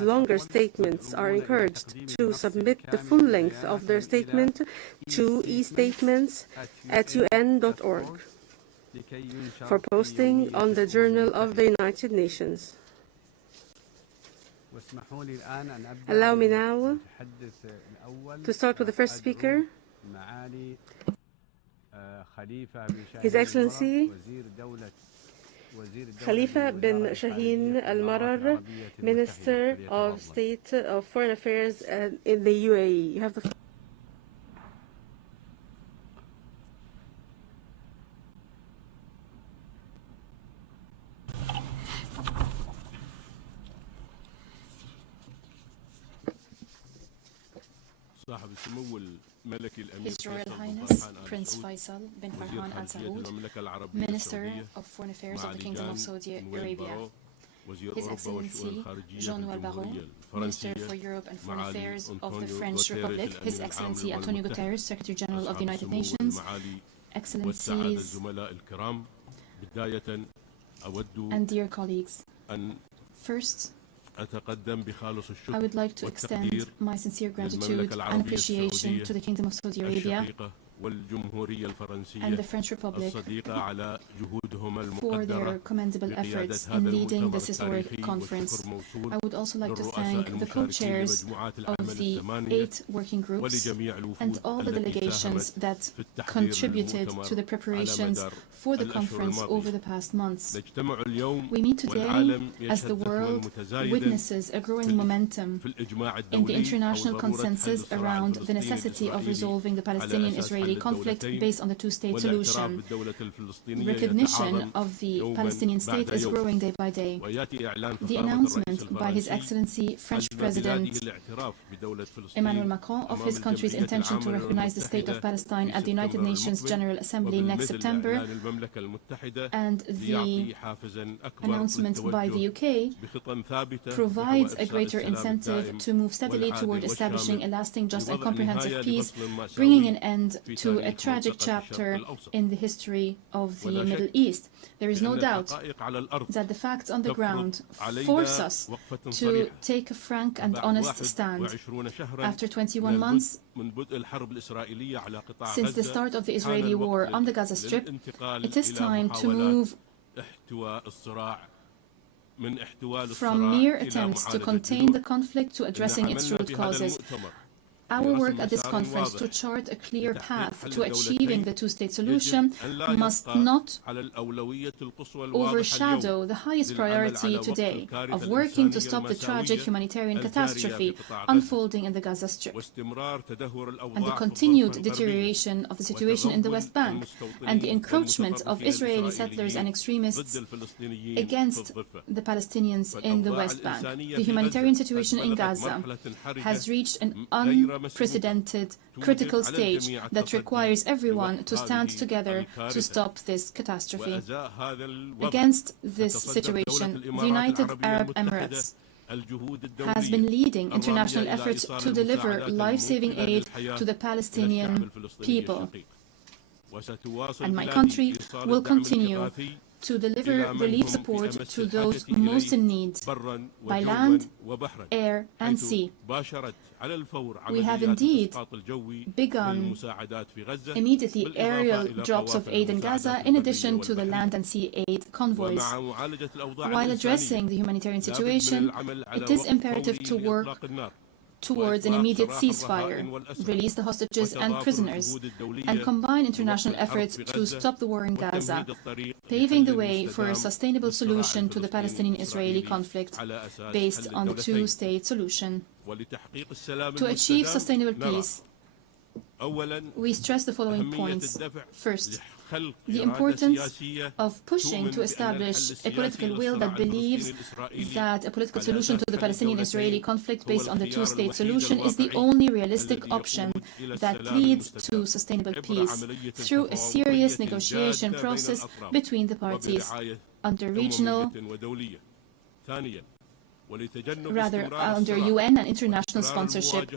longer statements are encouraged to submit the full length of their statement to e-statements@un.org for posting on the Journal of the United Nations. Allow me now to start with the first speaker, His Excellency Khalifa bin Shaheen Al-Marar, Minister of State of Foreign Affairs in the UAE. You have the floor. His Royal Highness Prince Faisal bin Farhan Al Saud, Minister of Foreign Affairs of the Kingdom of Saudi Arabia, His Excellency Jean-Noël Barrot, Minister for Europe and Foreign Affairs of the French Republic, His Excellency Antonio Guterres, Secretary General of the United Nations, Excellencies, and dear colleagues. First, I would like to extend my sincere gratitude and appreciation to the Kingdom of Saudi Arabia and the French Republic for their commendable efforts in leading this historic conference. I would also like to thank the co-chairs of the 8 working groups and all the delegations that contributed to the preparations for the conference over the past months. We meet today as the world witnesses a growing momentum in the international consensus around the necessity of resolving the Palestinian-Israeli conflict based on the two-state solution. Recognition of the Palestinian state is growing day by day. The announcement by His Excellency French President Emmanuel Macron of his country's intention to recognize the state of Palestine at the United Nations General Assembly next September, and the announcement by the UK provides a greater incentive to move steadily toward establishing a lasting, just and comprehensive peace, bringing an end to a tragic chapter in the history of the Middle East. There is no doubt that the facts on the ground force us to take a frank and honest stand. After 21 months since the start of the Israeli war on the Gaza Strip, it is time to move from mere attempts to contain the conflict to addressing its root causes. Our work at this conference to chart a clear path to achieving the two-state solution must not overshadow the highest priority today of working to stop the tragic humanitarian catastrophe unfolding in the Gaza Strip and the continued deterioration of the situation in the West Bank and the encroachment of Israeli settlers and extremists against the Palestinians in the West Bank. The humanitarian situation in Gaza has reached an unprecedented critical stage that requires everyone to stand together to stop this catastrophe. Against this situation, the United Arab Emirates has been leading international efforts to deliver life-saving aid to the Palestinian people. And my country will continue to deliver relief support to those most in need by land, air, and sea. We have indeed begun immediately aerial drops of aid in Gaza in addition to the land and sea aid convoys. While addressing the humanitarian situation, it is imperative to work towards an immediate ceasefire, release the hostages and prisoners, and combine international efforts to stop the war in Gaza, paving the way for a sustainable solution to the Palestinian-Israeli conflict based on the two-state solution. To achieve sustainable peace, we stress the following points. First, the importance of pushing to establish a political will that believes that a political solution to the Palestinian-Israeli conflict based on the two-state solution is the only realistic option that leads to sustainable peace through a serious negotiation process between the parties under regional rather under UN and international sponsorship.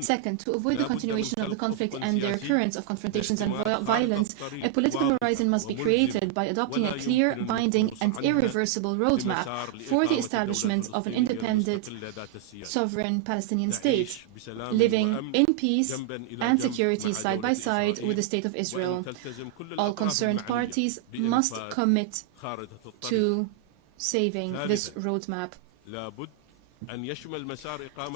Second, to avoid the continuation of the conflict and the recurrence of confrontations and violence, a political horizon must be created by adopting a clear, binding and irreversible roadmap for the establishment of an independent, sovereign Palestinian state, living in peace and security side by side with the State of Israel. All concerned parties must commit to saving this roadmap.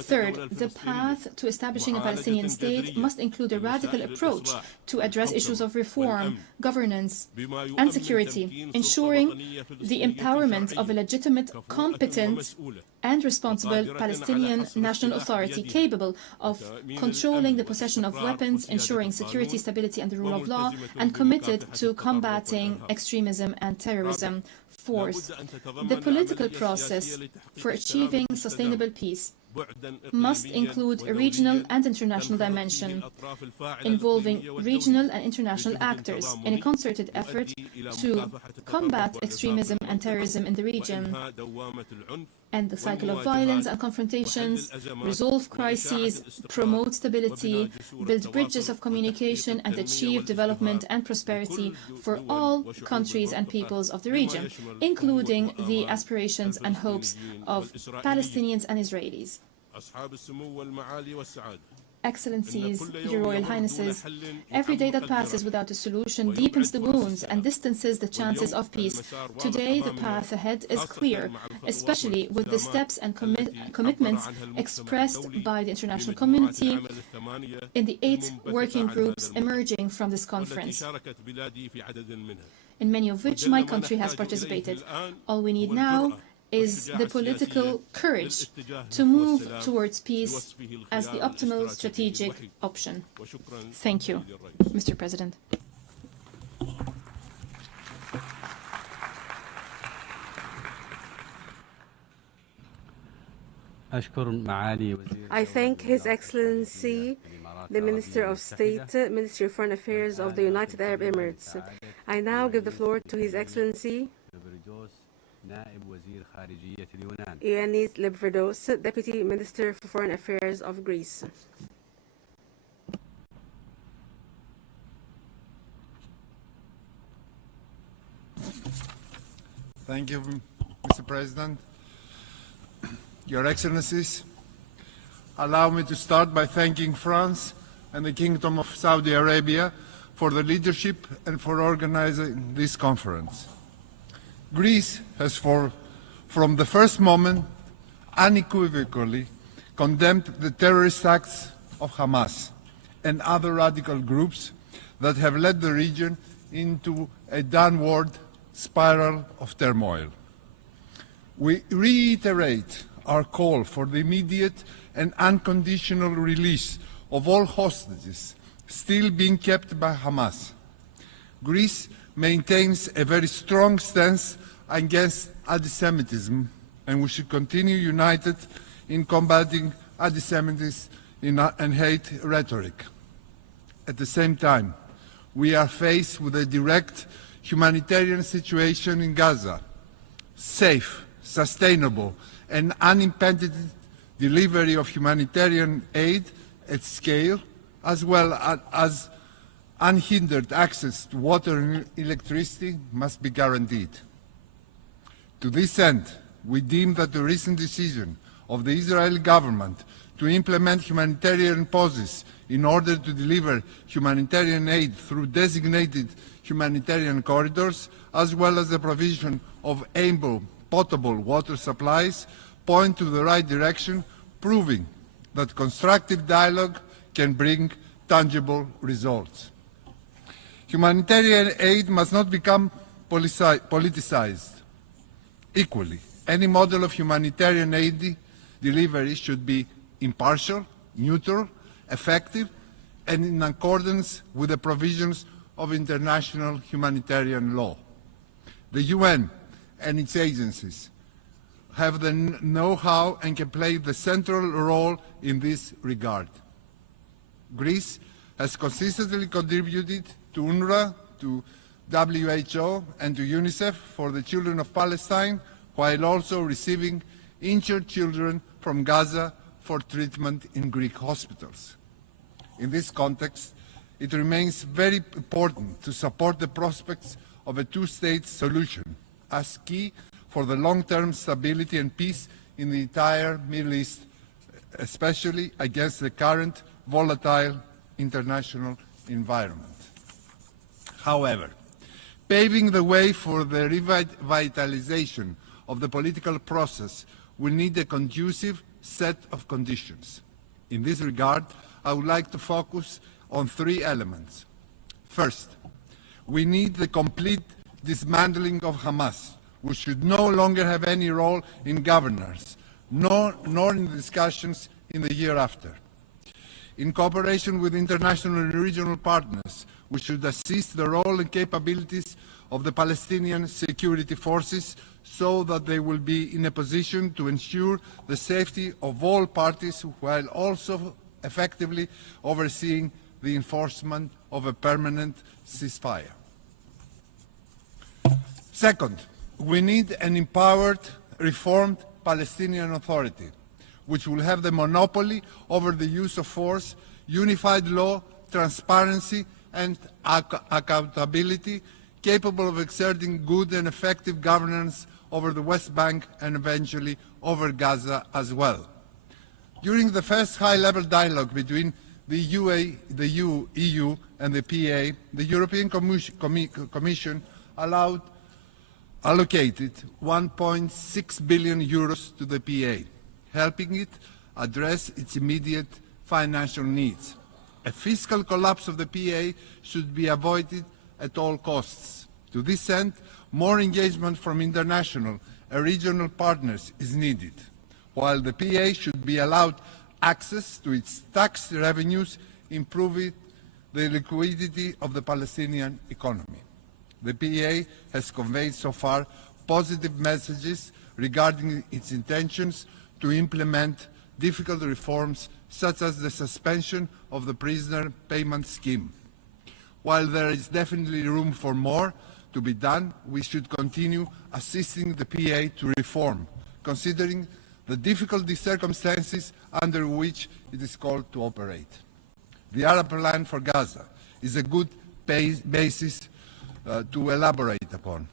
Third, the path to establishing a Palestinian state must include a radical approach to address issues of reform, governance, and security, ensuring the empowerment of a legitimate, competent, and responsible Palestinian national authority capable of controlling the possession of weapons, ensuring security, stability, and the rule of law, and committed to combating extremism and terrorism. Fourth, the political process for achieving sustainable peace must include a regional and international dimension, involving regional and international actors in a concerted effort to combat extremism and terrorism in the region, end the cycle of violence and confrontations, resolve crises, promote stability, build bridges of communication, and achieve development and prosperity for all countries and peoples of the region, including the aspirations and hopes of Palestinians and Israelis. Excellencies, Your Royal Highnesses, every day that passes without a solution deepens the wounds and distances the chances of peace. Today, the path ahead is clear, especially with the steps and commitments expressed by the international community in the 8 working groups emerging from this conference, in many of which my country has participated. All we need now is the political courage to move towards peace as the optimal strategic option. Thank you, Mr. President. I thank His Excellency, the Minister of State, Ministry of Foreign Affairs of the United Arab Emirates. I now give the floor to His Excellency Ioannis Barbados, Deputy Minister for Foreign Affairs of Greece. Thank you, Mr. President. Your Excellencies, allow me to start by thanking France and the Kingdom of Saudi Arabia for the leadership and for organizing this conference. Greece has, from the first moment, unequivocally condemned the terrorist acts of Hamas and other radical groups that have led the region into a downward spiral of turmoil. We reiterate our call for the immediate and unconditional release of all hostages still being kept by Hamas. Greece maintains a very strong stance against anti-Semitism, and we should continue united in combating anti-Semitism and hate rhetoric. At the same time, we are faced with a direct humanitarian situation in Gaza. Safe, sustainable, and unimpeded delivery of humanitarian aid at scale, as well as unhindered access to water and electricity, must be guaranteed. To this end, we deem that the recent decision of the Israeli government to implement humanitarian pauses in order to deliver humanitarian aid through designated humanitarian corridors, as well as the provision of ample potable water supplies, point to the right direction, proving that constructive dialogue can bring tangible results. Humanitarian aid must not become politicized. Equally, any model of humanitarian aid delivery should be impartial, neutral, effective, and in accordance with the provisions of international humanitarian law. The UN and its agencies have the know-how and can play the central role in this regard. Greece has consistently contributed to UNRWA, to WHO and to UNICEF for the children of Palestine, while also receiving injured children from Gaza for treatment in Greek hospitals. In this context, it remains very important to support the prospects of a two-state solution as key for the long-term stability and peace in the entire Middle East, especially against the current volatile international environment. However, paving the way for the revitalization of the political process will need a conducive set of conditions. In this regard, I would like to focus on three elements. First, we need the complete dismantling of Hamas, which should no longer have any role in governance, nor in the discussions in the year after. In cooperation with international and regional partners, we should assist the role and capabilities of the Palestinian security forces so that they will be in a position to ensure the safety of all parties while also effectively overseeing the enforcement of a permanent ceasefire. Second, we need an empowered, reformed Palestinian Authority, which will have the monopoly over the use of force, unified law, transparency, and accountability, capable of exerting good and effective governance over the West Bank and eventually over Gaza as well. During the first high-level dialogue between the EU and the PA, the European Commission allocated 1.6 billion euros to the PA, helping it address its immediate financial needs. A fiscal collapse of the PA should be avoided at all costs. To this end, more engagement from international and regional partners is needed, while the PA should be allowed access to its tax revenues, improving the liquidity of the Palestinian economy. The PA has conveyed so far positive messages regarding its intentions to implement difficult reforms such as the suspension of the prisoner payment scheme. While there is definitely room for more to be done, we should continue assisting the PA to reform, considering the difficult circumstances under which it is called to operate. The Arab plan for Gaza is a good basis to elaborate upon.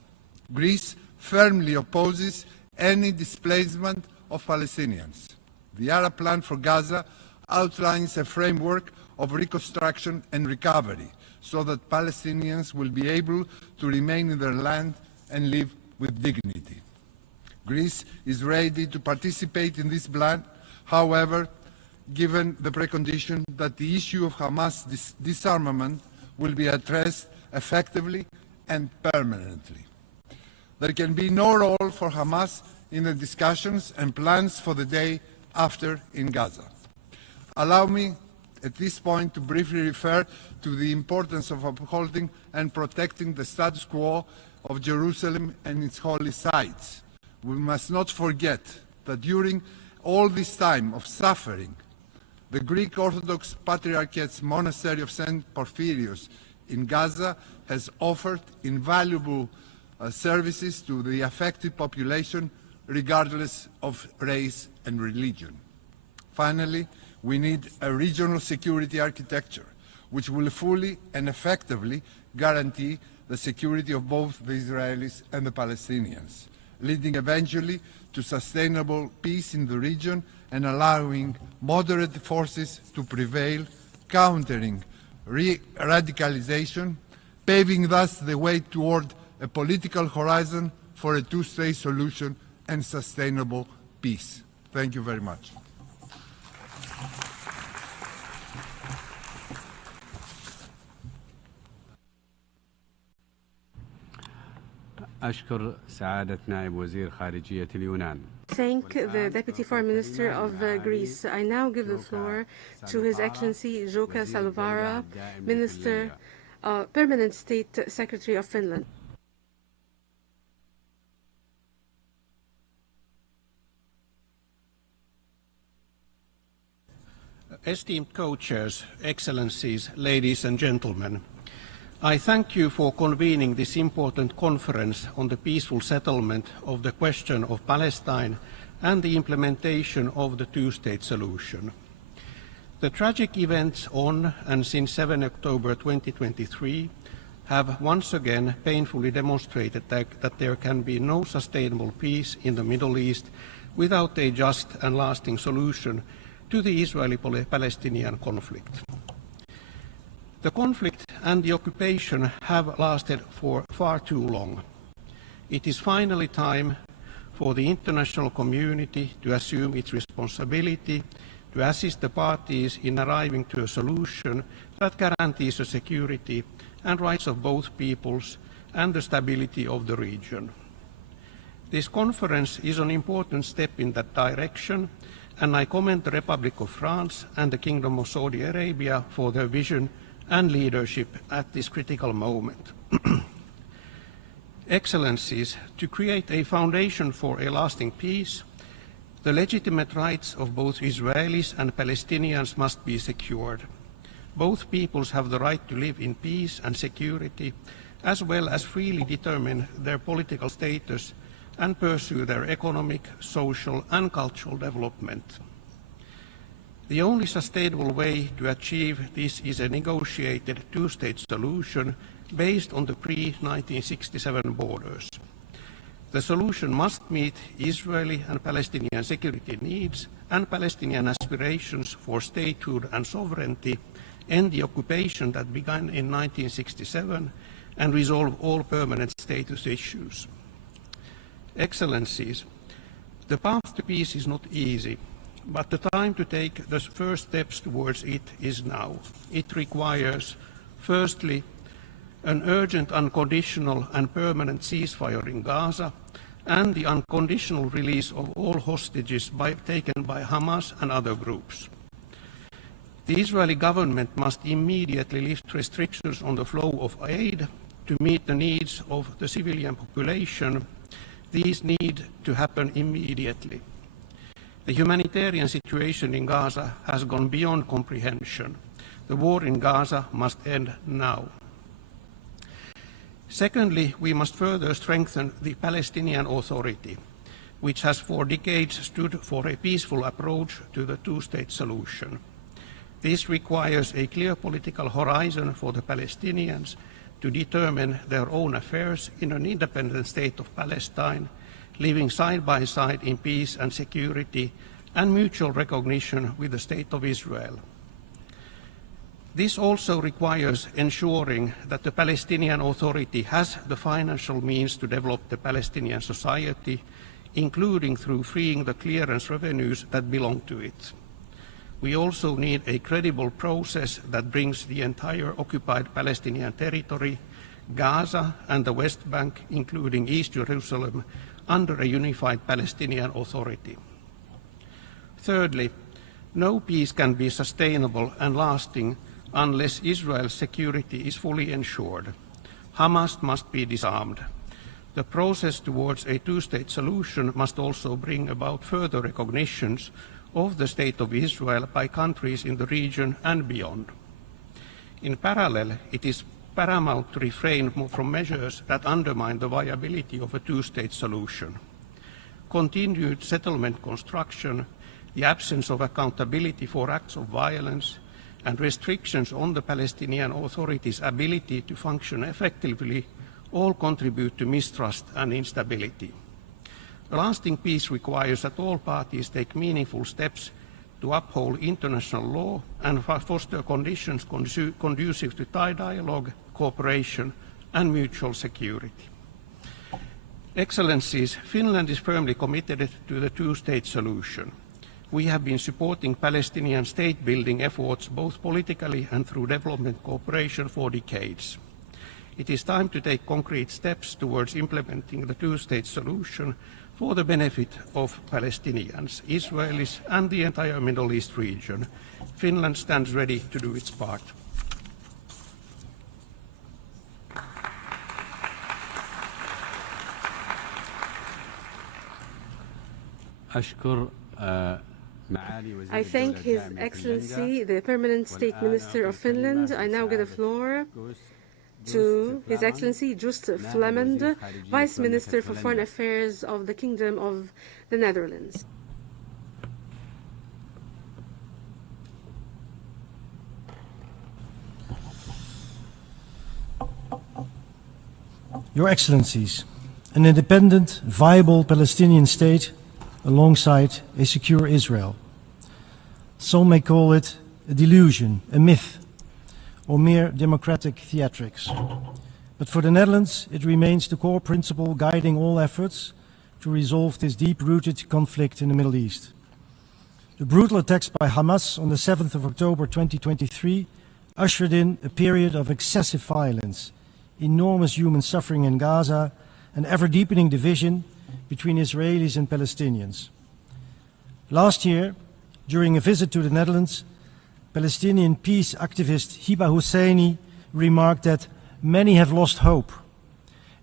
Greece firmly opposes any displacement of Palestinians. The Arab plan for Gaza outlines a framework of reconstruction and recovery so that Palestinians will be able to remain in their land and live with dignity. Greece is ready to participate in this plan, however, given the precondition that the issue of Hamas disarmament will be addressed effectively and permanently. There can be no role for Hamas in the discussions and plans for the day after in Gaza. Allow me at this point to briefly refer to the importance of upholding and protecting the status quo of Jerusalem and its holy sites. We must not forget that during all this time of suffering, the Greek Orthodox Patriarchate's monastery of St. Porphyrios in Gaza has offered invaluable services to the affected population regardless of race and religion. Finally, we need a regional security architecture which will fully and effectively guarantee the security of both the Israelis and the Palestinians, leading eventually to sustainable peace in the region and allowing moderate forces to prevail, countering radicalization, paving thus the way toward a political horizon for a two-state solution and sustainable peace. Thank you very much. أشكر سعادة نائب وزير خارجية اليونان. Thank the Deputy Foreign Minister of Greece. I now give the floor to His Excellency Joka Salvara, Minister, Permanent State Secretary of Finland. Esteemed co-chairs, Excellencies, ladies and gentlemen, I thank you for convening this important conference on the peaceful settlement of the question of Palestine and the implementation of the two-state solution. The tragic events on and since 7 October 2023 have once again painfully demonstrated that there can be no sustainable peace in the Middle East without a just and lasting solution to the Israeli-Palestinian conflict. The conflict and the occupation have lasted for far too long. It is finally time for the international community to assume its responsibility to assist the parties in arriving to a solution that guarantees the security and rights of both peoples and the stability of the region. This conference is an important step in that direction, and I commend the Republic of France and the Kingdom of Saudi Arabia for their vision and leadership at this critical moment. Excellencies, to create a foundation for a lasting peace, the legitimate rights of both Israelis and Palestinians must be secured. Both peoples have the right to live in peace and security, as well as freely determine their political status and pursue their economic, social, and cultural development. The only sustainable way to achieve this is a negotiated two-state solution based on the pre-1967 borders. The solution must meet Israeli and Palestinian security needs and Palestinian aspirations for statehood and sovereignty, end the occupation that began in 1967, and resolve all permanent status issues. Excellencies, the path to peace is not easy, but the time to take the first steps towards it is now. It requires, firstly, an urgent, unconditional and permanent ceasefire in Gaza, and the unconditional release of all hostages taken by Hamas and other groups. The Israeli government must immediately lift restrictions on the flow of aid to meet the needs of the civilian population. These need to happen immediately. The humanitarian situation in Gaza has gone beyond comprehension. The war in Gaza must end now. Secondly, we must further strengthen the Palestinian Authority, which has for decades stood for a peaceful approach to the two-state solution. This requires a clear political horizon for the Palestinians to determine their own affairs in an independent state of Palestine, living side by side in peace and security and mutual recognition with the State of Israel. This also requires ensuring that the Palestinian Authority has the financial means to develop the Palestinian society, including through freeing the clearance revenues that belong to it. We also need a credible process that brings the entire occupied Palestinian territory, Gaza and the West Bank, including East Jerusalem, under a unified Palestinian Authority. Thirdly, no peace can be sustainable and lasting unless Israel's security is fully ensured. Hamas must be disarmed. The process towards a two-state solution must also bring about further recognitions of the State of Israel by countries in the region and beyond. In parallel, it is paramount to refrain from measures that undermine the viability of a two-state solution. Continued settlement construction, the absence of accountability for acts of violence, and restrictions on the Palestinian Authority's ability to function effectively all contribute to mistrust and instability. A lasting peace requires that all parties take meaningful steps to uphold international law and foster conditions conducive to dialogue, cooperation, and mutual security. Excellencies, Finland is firmly committed to the two-state solution. We have been supporting Palestinian state-building efforts both politically and through development cooperation for decades. It is time to take concrete steps towards implementing the two-state solution for the benefit of Palestinians, Israelis, and the entire Middle East region. Finland stands ready to do its part. I thank His Excellency, the Permanent State Minister of Finland. I now give the floor to His Excellency Joost Flemend, Vice Minister for Foreign Affairs of the Kingdom of the Netherlands. Your Excellencies, an independent, viable Palestinian state alongside a secure Israel. Some may call it a delusion, a myth, or mere democratic theatrics. But for the Netherlands, it remains the core principle guiding all efforts to resolve this deep-rooted conflict in the Middle East. The brutal attacks by Hamas on the 7th of October 2023 ushered in a period of excessive violence, enormous human suffering in Gaza, and ever-deepening division between Israelis and Palestinians. Last year, during a visit to the Netherlands, Palestinian peace activist Hiba Husseini remarked that many have lost hope,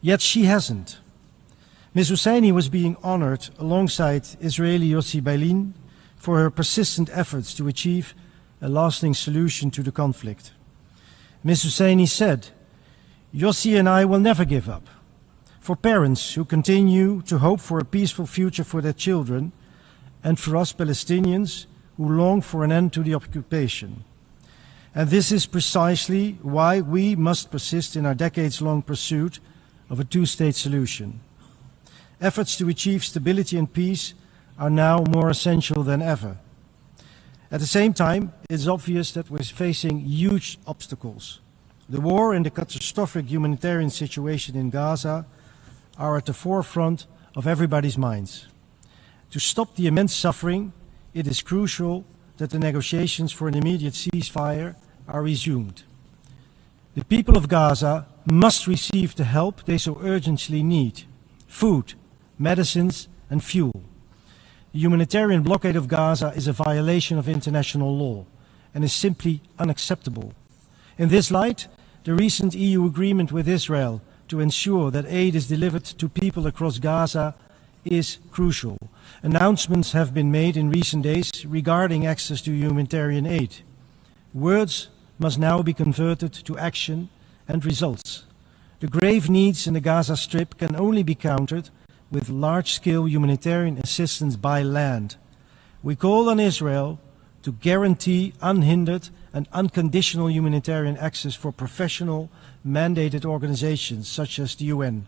yet she hasn't. Ms. Husseini was being honored alongside Israeli Yossi Beilin for her persistent efforts to achieve a lasting solution to the conflict. Ms. Husseini said, "Yossi and I will never give up. For parents who continue to hope for a peaceful future for their children, and for us Palestinians who long for an end to the occupation. And this is precisely why we must persist in our decades-long pursuit of a two-state solution. Efforts to achieve stability and peace are now more essential than ever. At the same time, it is obvious that we're facing huge obstacles. The war and the catastrophic humanitarian situation in Gaza are at the forefront of everybody's minds. To stop the immense suffering, it is crucial that the negotiations for an immediate ceasefire are resumed. The people of Gaza must receive the help they so urgently need: food, medicines, and fuel. The humanitarian blockade of Gaza is a violation of international law and is simply unacceptable. In this light, the recent EU agreement with Israel to ensure that aid is delivered to people across Gaza is crucial. Announcements have been made in recent days regarding access to humanitarian aid. Words must now be converted to action and results. The grave needs in the Gaza Strip can only be countered with large-scale humanitarian assistance by land. We call on Israel to guarantee unhindered and unconditional humanitarian access for professional, mandated organizations such as the UN.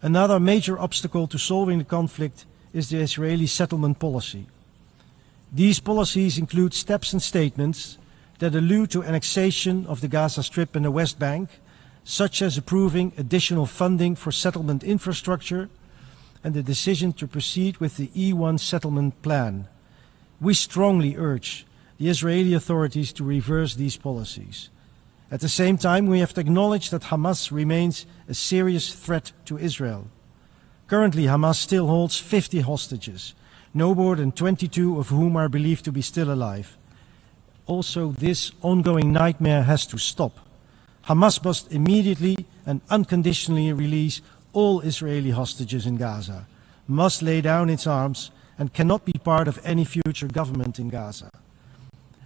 Another major obstacle to solving the conflict is the Israeli settlement policy. These policies include steps and statements that allude to annexation of the Gaza Strip and the West Bank, such as approving additional funding for settlement infrastructure and the decision to proceed with the E1 settlement plan. We strongly urge the Israeli authorities to reverse these policies. At the same time, we have to acknowledge that Hamas remains a serious threat to Israel. Currently, Hamas still holds 50 hostages, no more than 22 of whom are believed to be still alive. Also, this ongoing nightmare has to stop. Hamas must immediately and unconditionally release all Israeli hostages in Gaza, must lay down its arms, and cannot be part of any future government in Gaza.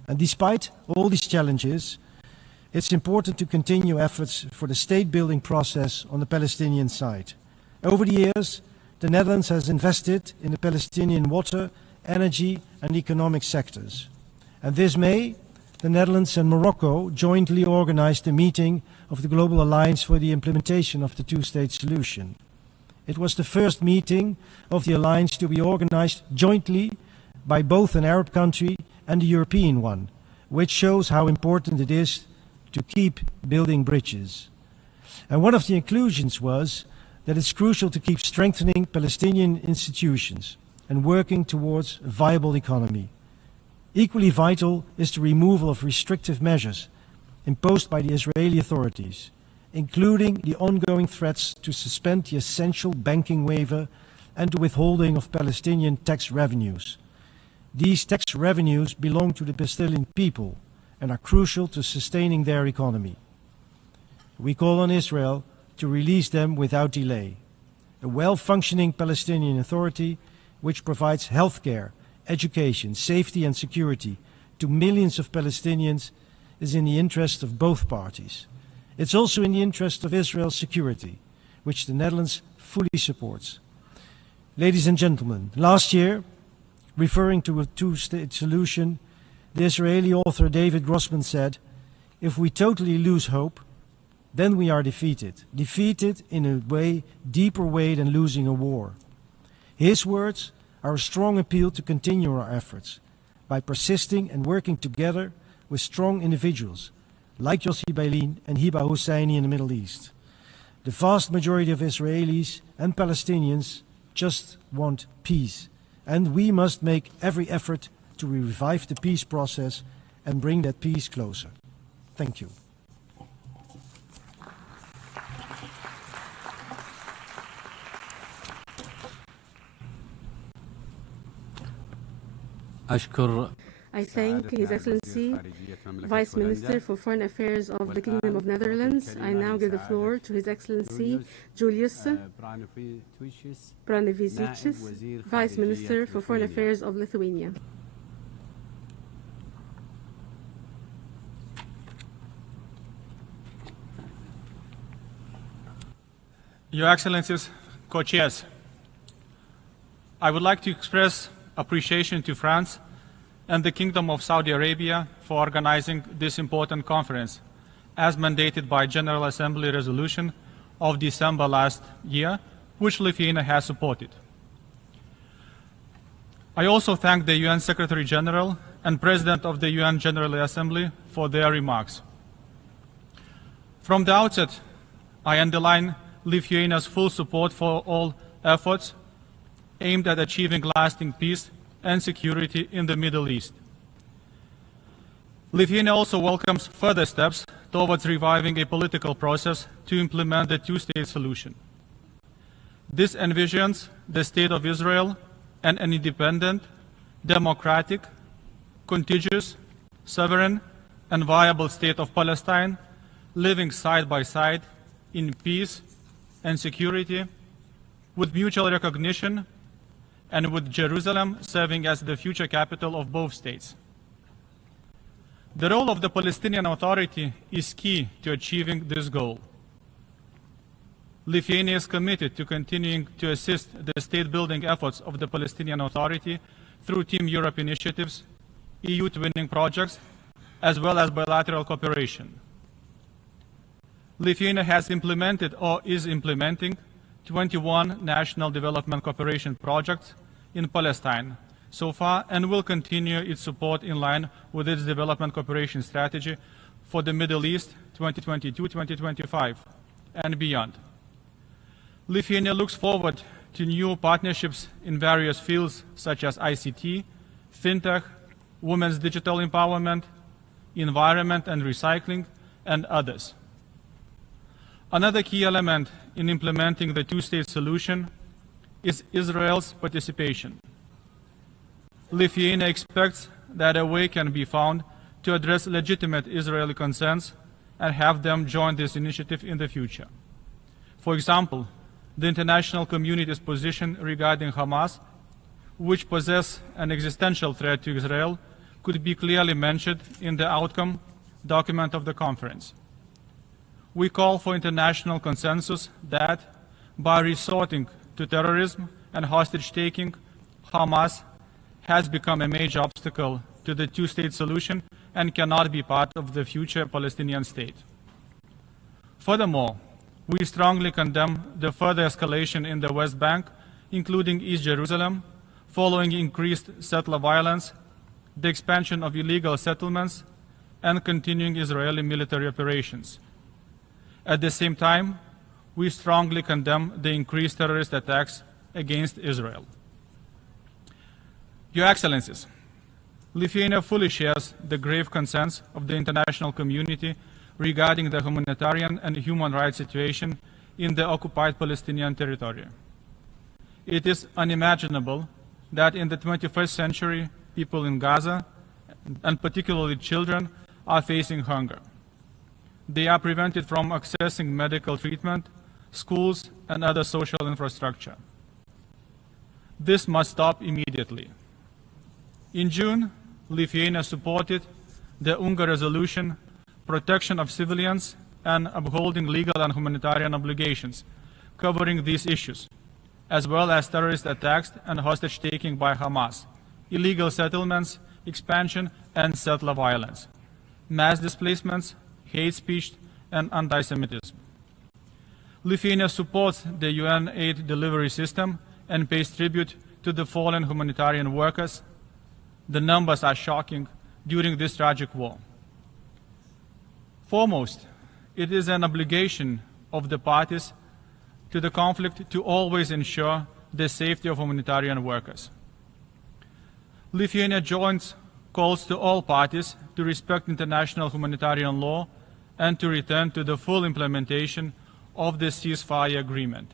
And despite all these challenges, it's important to continue efforts for the state-building process on the Palestinian side. Over the years, the Netherlands has invested in the Palestinian water, energy, and economic sectors. And this May, the Netherlands and Morocco jointly organized a meeting of the Global Alliance for the Implementation of the Two-State Solution. It was the first meeting of the alliance to be organized jointly by both an Arab country and a European one, which shows how important it is to keep building bridges. And one of the conclusions was that it's crucial to keep strengthening Palestinian institutions and working towards a viable economy. Equally vital is the removal of restrictive measures imposed by the Israeli authorities, including the ongoing threats to suspend the essential banking waiver and the withholding of Palestinian tax revenues. These tax revenues belong to the Palestinian people and are crucial to sustaining their economy. We call on Israel to release them without delay. A well-functioning Palestinian Authority which provides healthcare, education, safety and security to millions of Palestinians is in the interest of both parties. It's also in the interest of Israel's security, which the Netherlands fully supports. Ladies and gentlemen, last year, referring to a two-state solution, the Israeli author David Grossman said, "If we totally lose hope, then we are defeated. Defeated in a way, deeper way than losing a war." His words are a strong appeal to continue our efforts by persisting and working together with strong individuals like Yossi Beilin and Hiba Hosseini in the Middle East. The vast majority of Israelis and Palestinians just want peace, and we must make every effort to revive the peace process and bring that peace closer. Thank you. I thank His Excellency, Vice Minister for Foreign Affairs of the Kingdom of Netherlands. I now give the floor to His Excellency Julius Pranevicius, Vice Minister for Foreign Affairs of Lithuania. Your Excellencies, co-chairs, I would like to express appreciation to France and the Kingdom of Saudi Arabia for organizing this important conference, as mandated by General Assembly resolution of December last year, which Lithuania has supported. I also thank the UN Secretary General and President of the UN General Assembly for their remarks. From the outset, I underline Lithuania's full support for all efforts aimed at achieving lasting peace and security in the Middle East. Lithuania also welcomes further steps towards reviving a political process to implement the two-state solution. This envisions the State of Israel and an independent, democratic, contiguous, sovereign, and viable State of Palestine living side by side in peace and security, with mutual recognition, and with Jerusalem serving as the future capital of both states. The role of the Palestinian Authority is key to achieving this goal. Lithuania is committed to continuing to assist the state-building efforts of the Palestinian Authority through Team Europe initiatives, EU twinning projects, as well as bilateral cooperation. Lithuania has implemented or is implementing 21 national development cooperation projects in Palestine so far, and will continue its support in line with its development cooperation strategy for the Middle East 2022-2025 and beyond. Lithuania looks forward to new partnerships in various fields such as ICT, fintech, women's digital empowerment, environment and recycling, and others. Another key element in implementing the two-state solution is Israel's participation. Lithuania expects that a way can be found to address legitimate Israeli concerns and have them join this initiative in the future. For example, the international community's position regarding Hamas, which poses an existential threat to Israel, could be clearly mentioned in the outcome document of the conference. We call for international consensus that, by resorting to terrorism and hostage-taking, Hamas has become a major obstacle to the two-state solution and cannot be part of the future Palestinian state. Furthermore, we strongly condemn the further escalation in the West Bank, including East Jerusalem, following increased settler violence, the expansion of illegal settlements, and continuing Israeli military operations. At the same time, we strongly condemn the increased terrorist attacks against Israel. Your Excellencies, Lithuania fully shares the grave concerns of the international community regarding the humanitarian and human rights situation in the occupied Palestinian territory. It is unimaginable that in the 21st century, people in Gaza, and particularly children, are facing hunger. They are prevented from accessing medical treatment, schools, and other social infrastructure. This must stop immediately. In June, Lithuania supported the UNGA resolution, Protection of Civilians and upholding legal and humanitarian obligations covering these issues, as well as terrorist attacks and hostage-taking by Hamas, illegal settlements, expansion and settler violence, mass displacements, hate speech, and anti-Semitism. Lithuania supports the UN aid delivery system and pays tribute to the fallen humanitarian workers. The numbers are shocking during this tragic war. Foremost, it is an obligation of the parties to the conflict to always ensure the safety of humanitarian workers. Lithuania joins calls to all parties to respect international humanitarian law and to return to the full implementation of the ceasefire agreement.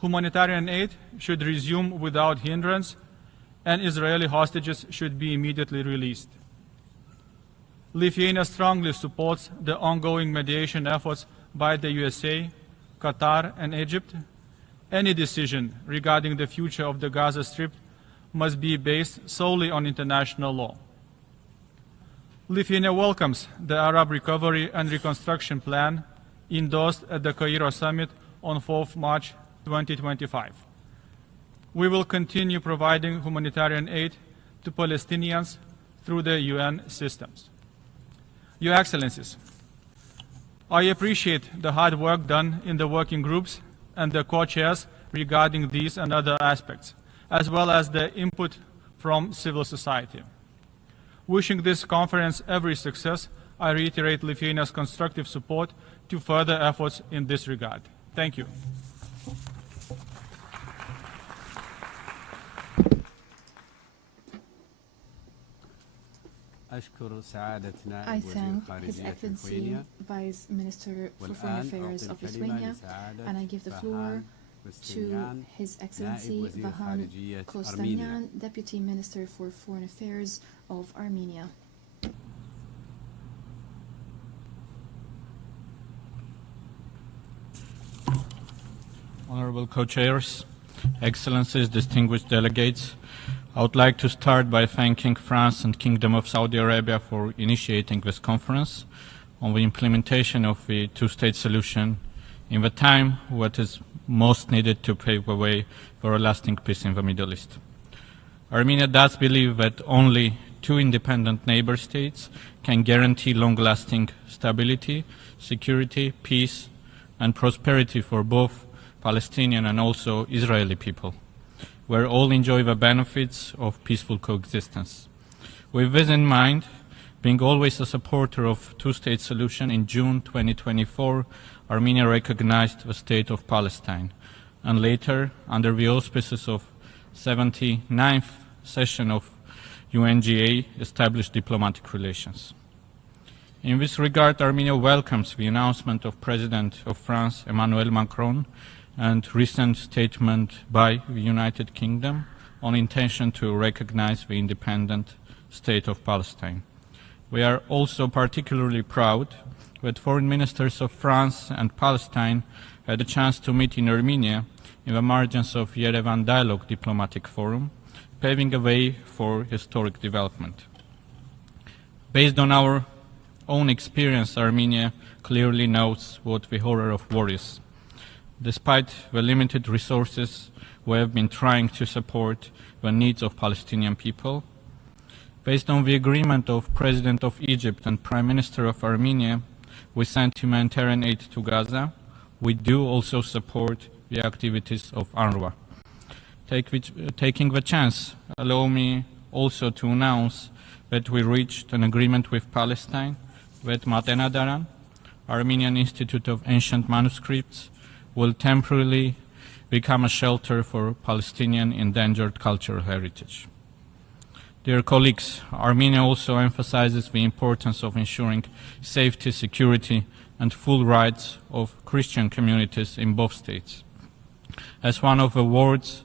Humanitarian aid should resume without hindrance, and Israeli hostages should be immediately released. Lithuania strongly supports the ongoing mediation efforts by the USA, Qatar, and Egypt. Any decision regarding the future of the Gaza Strip must be based solely on international law. Lithuania welcomes the Arab Recovery and Reconstruction Plan endorsed at the Cairo Summit on 4 March 2025. We will continue providing humanitarian aid to Palestinians through the UN systems. Your Excellencies, I appreciate the hard work done in the working groups and the co-chairs regarding these and other aspects, as well as the input from civil society. Wishing this conference every success, I reiterate Lithuania's constructive support to further efforts in this regard. Thank you. I thank His Excellency Vice Minister for Foreign Affairs of Lithuania, and I give the floor to His Excellency Vahan Kostanyan, Deputy Minister for Foreign Affairs of Armenia. Honorable co-chairs, Excellencies, distinguished delegates, I would like to start by thanking France and Kingdom of Saudi Arabia for initiating this conference on the implementation of the two-state solution in the time what is most needed to pave the way for a lasting peace in the Middle East. Armenia does believe that only two independent neighbor states can guarantee long-lasting stability, security, peace, and prosperity for both Palestinian and also Israeli people, where all enjoy the benefits of peaceful coexistence. With this in mind, being always a supporter of two-state solution, in June 2024, Armenia recognized the state of Palestine, and later, under the auspices of 79th session of UNGA, established diplomatic relations. In this regard, Armenia welcomes the announcement of President of France, Emmanuel Macron, and recent statement by the United Kingdom on intention to recognize the independent state of Palestine. We are also particularly proud that foreign ministers of France and Palestine had a chance to meet in Armenia in the margins of Yerevan Dialogue Diplomatic Forum, paving a way for historic development. Based on our own experience, Armenia clearly knows what the horror of war is. Despite the limited resources, we have been trying to support the needs of Palestinian people. Based on the agreement of President of Egypt and Prime Minister of Armenia, we sent humanitarian aid to Gaza. We do also support the activities of UNRWA. Taking the chance, allow me also to announce that we reached an agreement with Palestine that Matenadaran, Armenian Institute of Ancient Manuscripts, will temporarily become a shelter for Palestinian endangered cultural heritage. Dear colleagues, Armenia also emphasizes the importance of ensuring safety, security, and full rights of Christian communities in both states. As one of the world's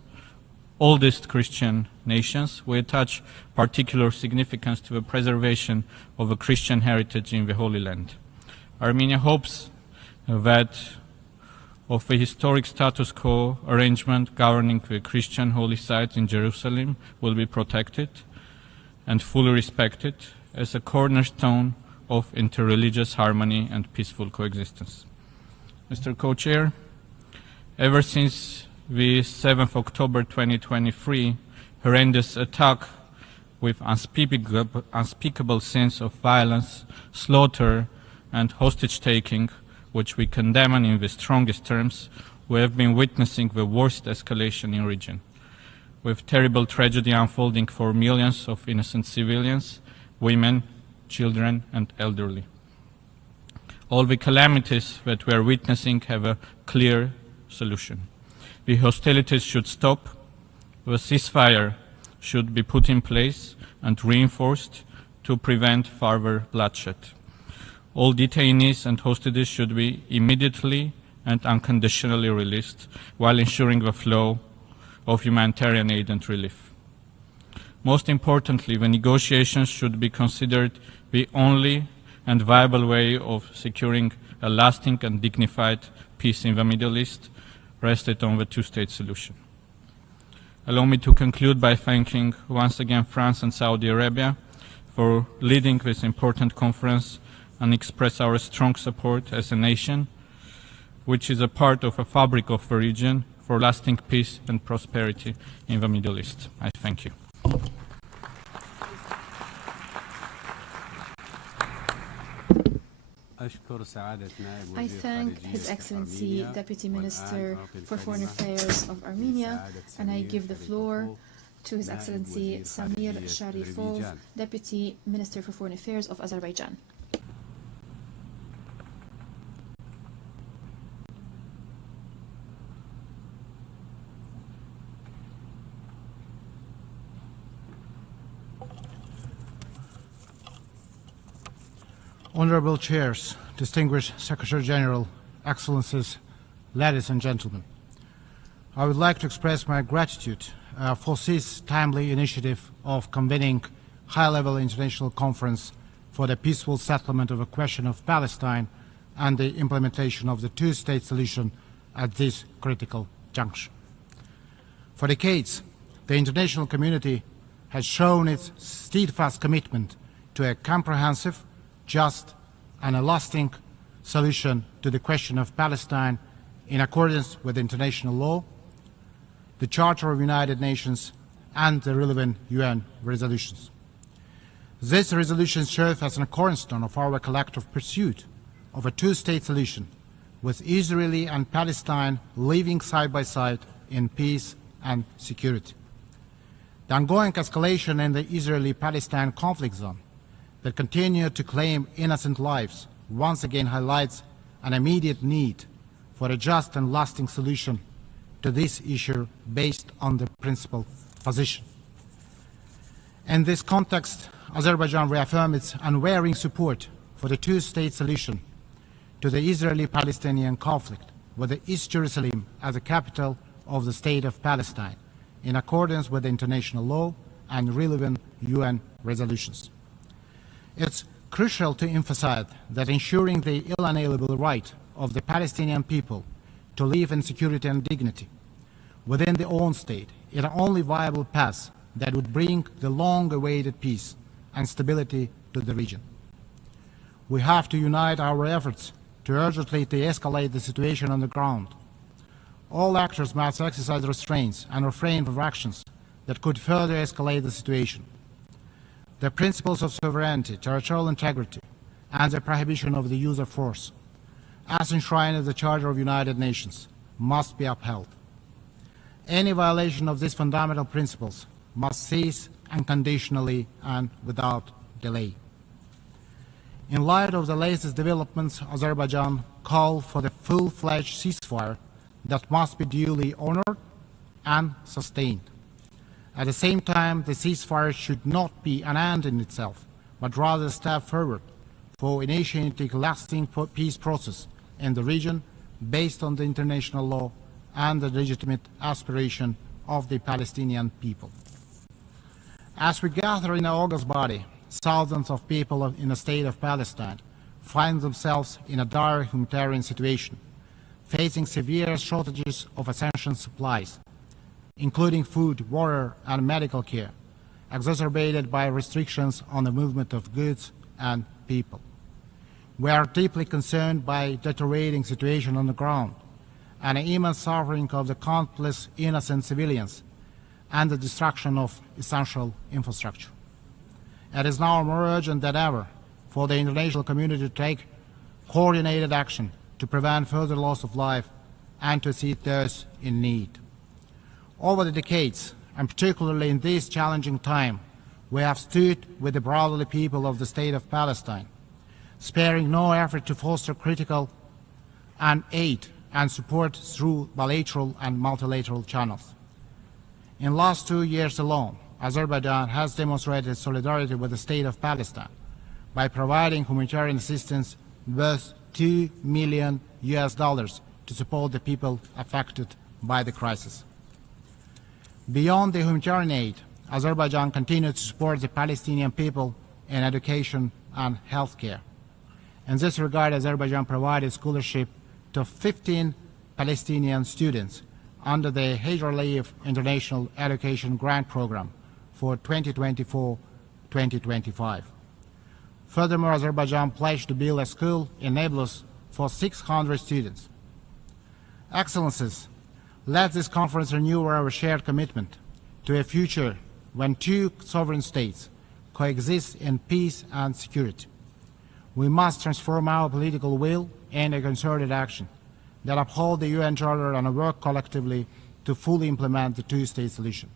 oldest Christian nations, we attach particular significance to the preservation of a Christian heritage in the Holy Land. Armenia hopes that of the historic status quo arrangement governing the Christian holy sites in Jerusalem will be protected and fully respected as a cornerstone of interreligious harmony and peaceful coexistence. Mr. Co-Chair, ever since the 7th October 2023 horrendous attack with unspeakable sense of violence, slaughter, and hostage-taking, which we condemn in the strongest terms, we have been witnessing the worst escalation in the region, with terrible tragedy unfolding for millions of innocent civilians, women, children, and elderly. All the calamities that we are witnessing have a clear solution. The hostilities should stop, the ceasefire should be put in place and reinforced to prevent further bloodshed. All detainees and hostages should be immediately and unconditionally released while ensuring the flow of humanitarian aid and relief. Most importantly, the negotiations should be considered the only and viable way of securing a lasting and dignified peace in the Middle East, rested on the two-state solution. Allow me to conclude by thanking once again France and Saudi Arabia for leading this important conference and express our strong support as a nation, which is a part of a fabric of the region for lasting peace and prosperity in the Middle East. I thank you. I thank His Excellency Deputy Minister for Foreign Affairs of Armenia, and I give the floor to His Excellency Samir Sharifov, Deputy Minister for Foreign Affairs of Azerbaijan. Honorable Chairs, distinguished Secretary General, Excellencies, ladies and gentlemen, I would like to express my gratitude for this timely initiative of convening high-level international conference for the peaceful settlement of the question of Palestine and the implementation of the two-state solution at this critical juncture. For decades, the international community has shown its steadfast commitment to a comprehensive, just and a lasting solution to the question of Palestine in accordance with international law, the Charter of United Nations, and the relevant UN resolutions. These resolutions serve as a cornerstone of our collective pursuit of a two-state solution, with Israel and Palestine living side by side in peace and security. The ongoing escalation in the Israeli-Palestine conflict zone that continue to claim innocent lives once again highlights an immediate need for a just and lasting solution to this issue based on the principal position. In this context, Azerbaijan reaffirms its unwavering support for the two-state solution to the Israeli-Palestinian conflict, with the East Jerusalem as the capital of the State of Palestine, in accordance with international law and relevant UN resolutions. It's crucial to emphasize that ensuring the inalienable right of the Palestinian people to live in security and dignity within their own state is the only viable path that would bring the long-awaited peace and stability to the region. We have to unite our efforts to urgently de-escalate the situation on the ground. All actors must exercise restraints and refrain from actions that could further escalate the situation. The principles of sovereignty, territorial integrity, and the prohibition of the use of force, as enshrined in the Charter of United Nations, must be upheld. Any violation of these fundamental principles must cease unconditionally and without delay. In light of the latest developments, Azerbaijan called for the full-fledged ceasefire that must be duly honored and sustained. At the same time, the ceasefire should not be an end in itself, but rather a step forward for initiating a lasting peace process in the region based on the international law and the legitimate aspiration of the Palestinian people. As we gather in the august body, thousands of people in the state of Palestine find themselves in a dire humanitarian situation, facing severe shortages of essential supplies, including food, water, and medical care, exacerbated by restrictions on the movement of goods and people. We are deeply concerned by deteriorating situation on the ground and the immense suffering of the countless innocent civilians and the destruction of essential infrastructure. It is now more urgent than ever for the international community to take coordinated action to prevent further loss of life and to assist those in need. Over the decades, and particularly in this challenging time, we have stood with the brotherly people of the State of Palestine, sparing no effort to foster critical and aid and support through bilateral and multilateral channels. In the last 2 years alone, Azerbaijan has demonstrated solidarity with the State of Palestine by providing humanitarian assistance worth $2 million to support the people affected by the crisis. Beyond the humanitarian aid, Azerbaijan continues to support the Palestinian people in education and healthcare. In this regard, Azerbaijan provided scholarship to 15 Palestinian students under the Hijr International Education Grant Program for 2024-2025. Furthermore, Azerbaijan pledged to build a school in Nablus for 600 students. Excellencies, let this conference renew our shared commitment to a future when two sovereign states coexist in peace and security. We must transform our political will into concerted action that uphold the UN Charter and work collectively to fully implement the two-state solution.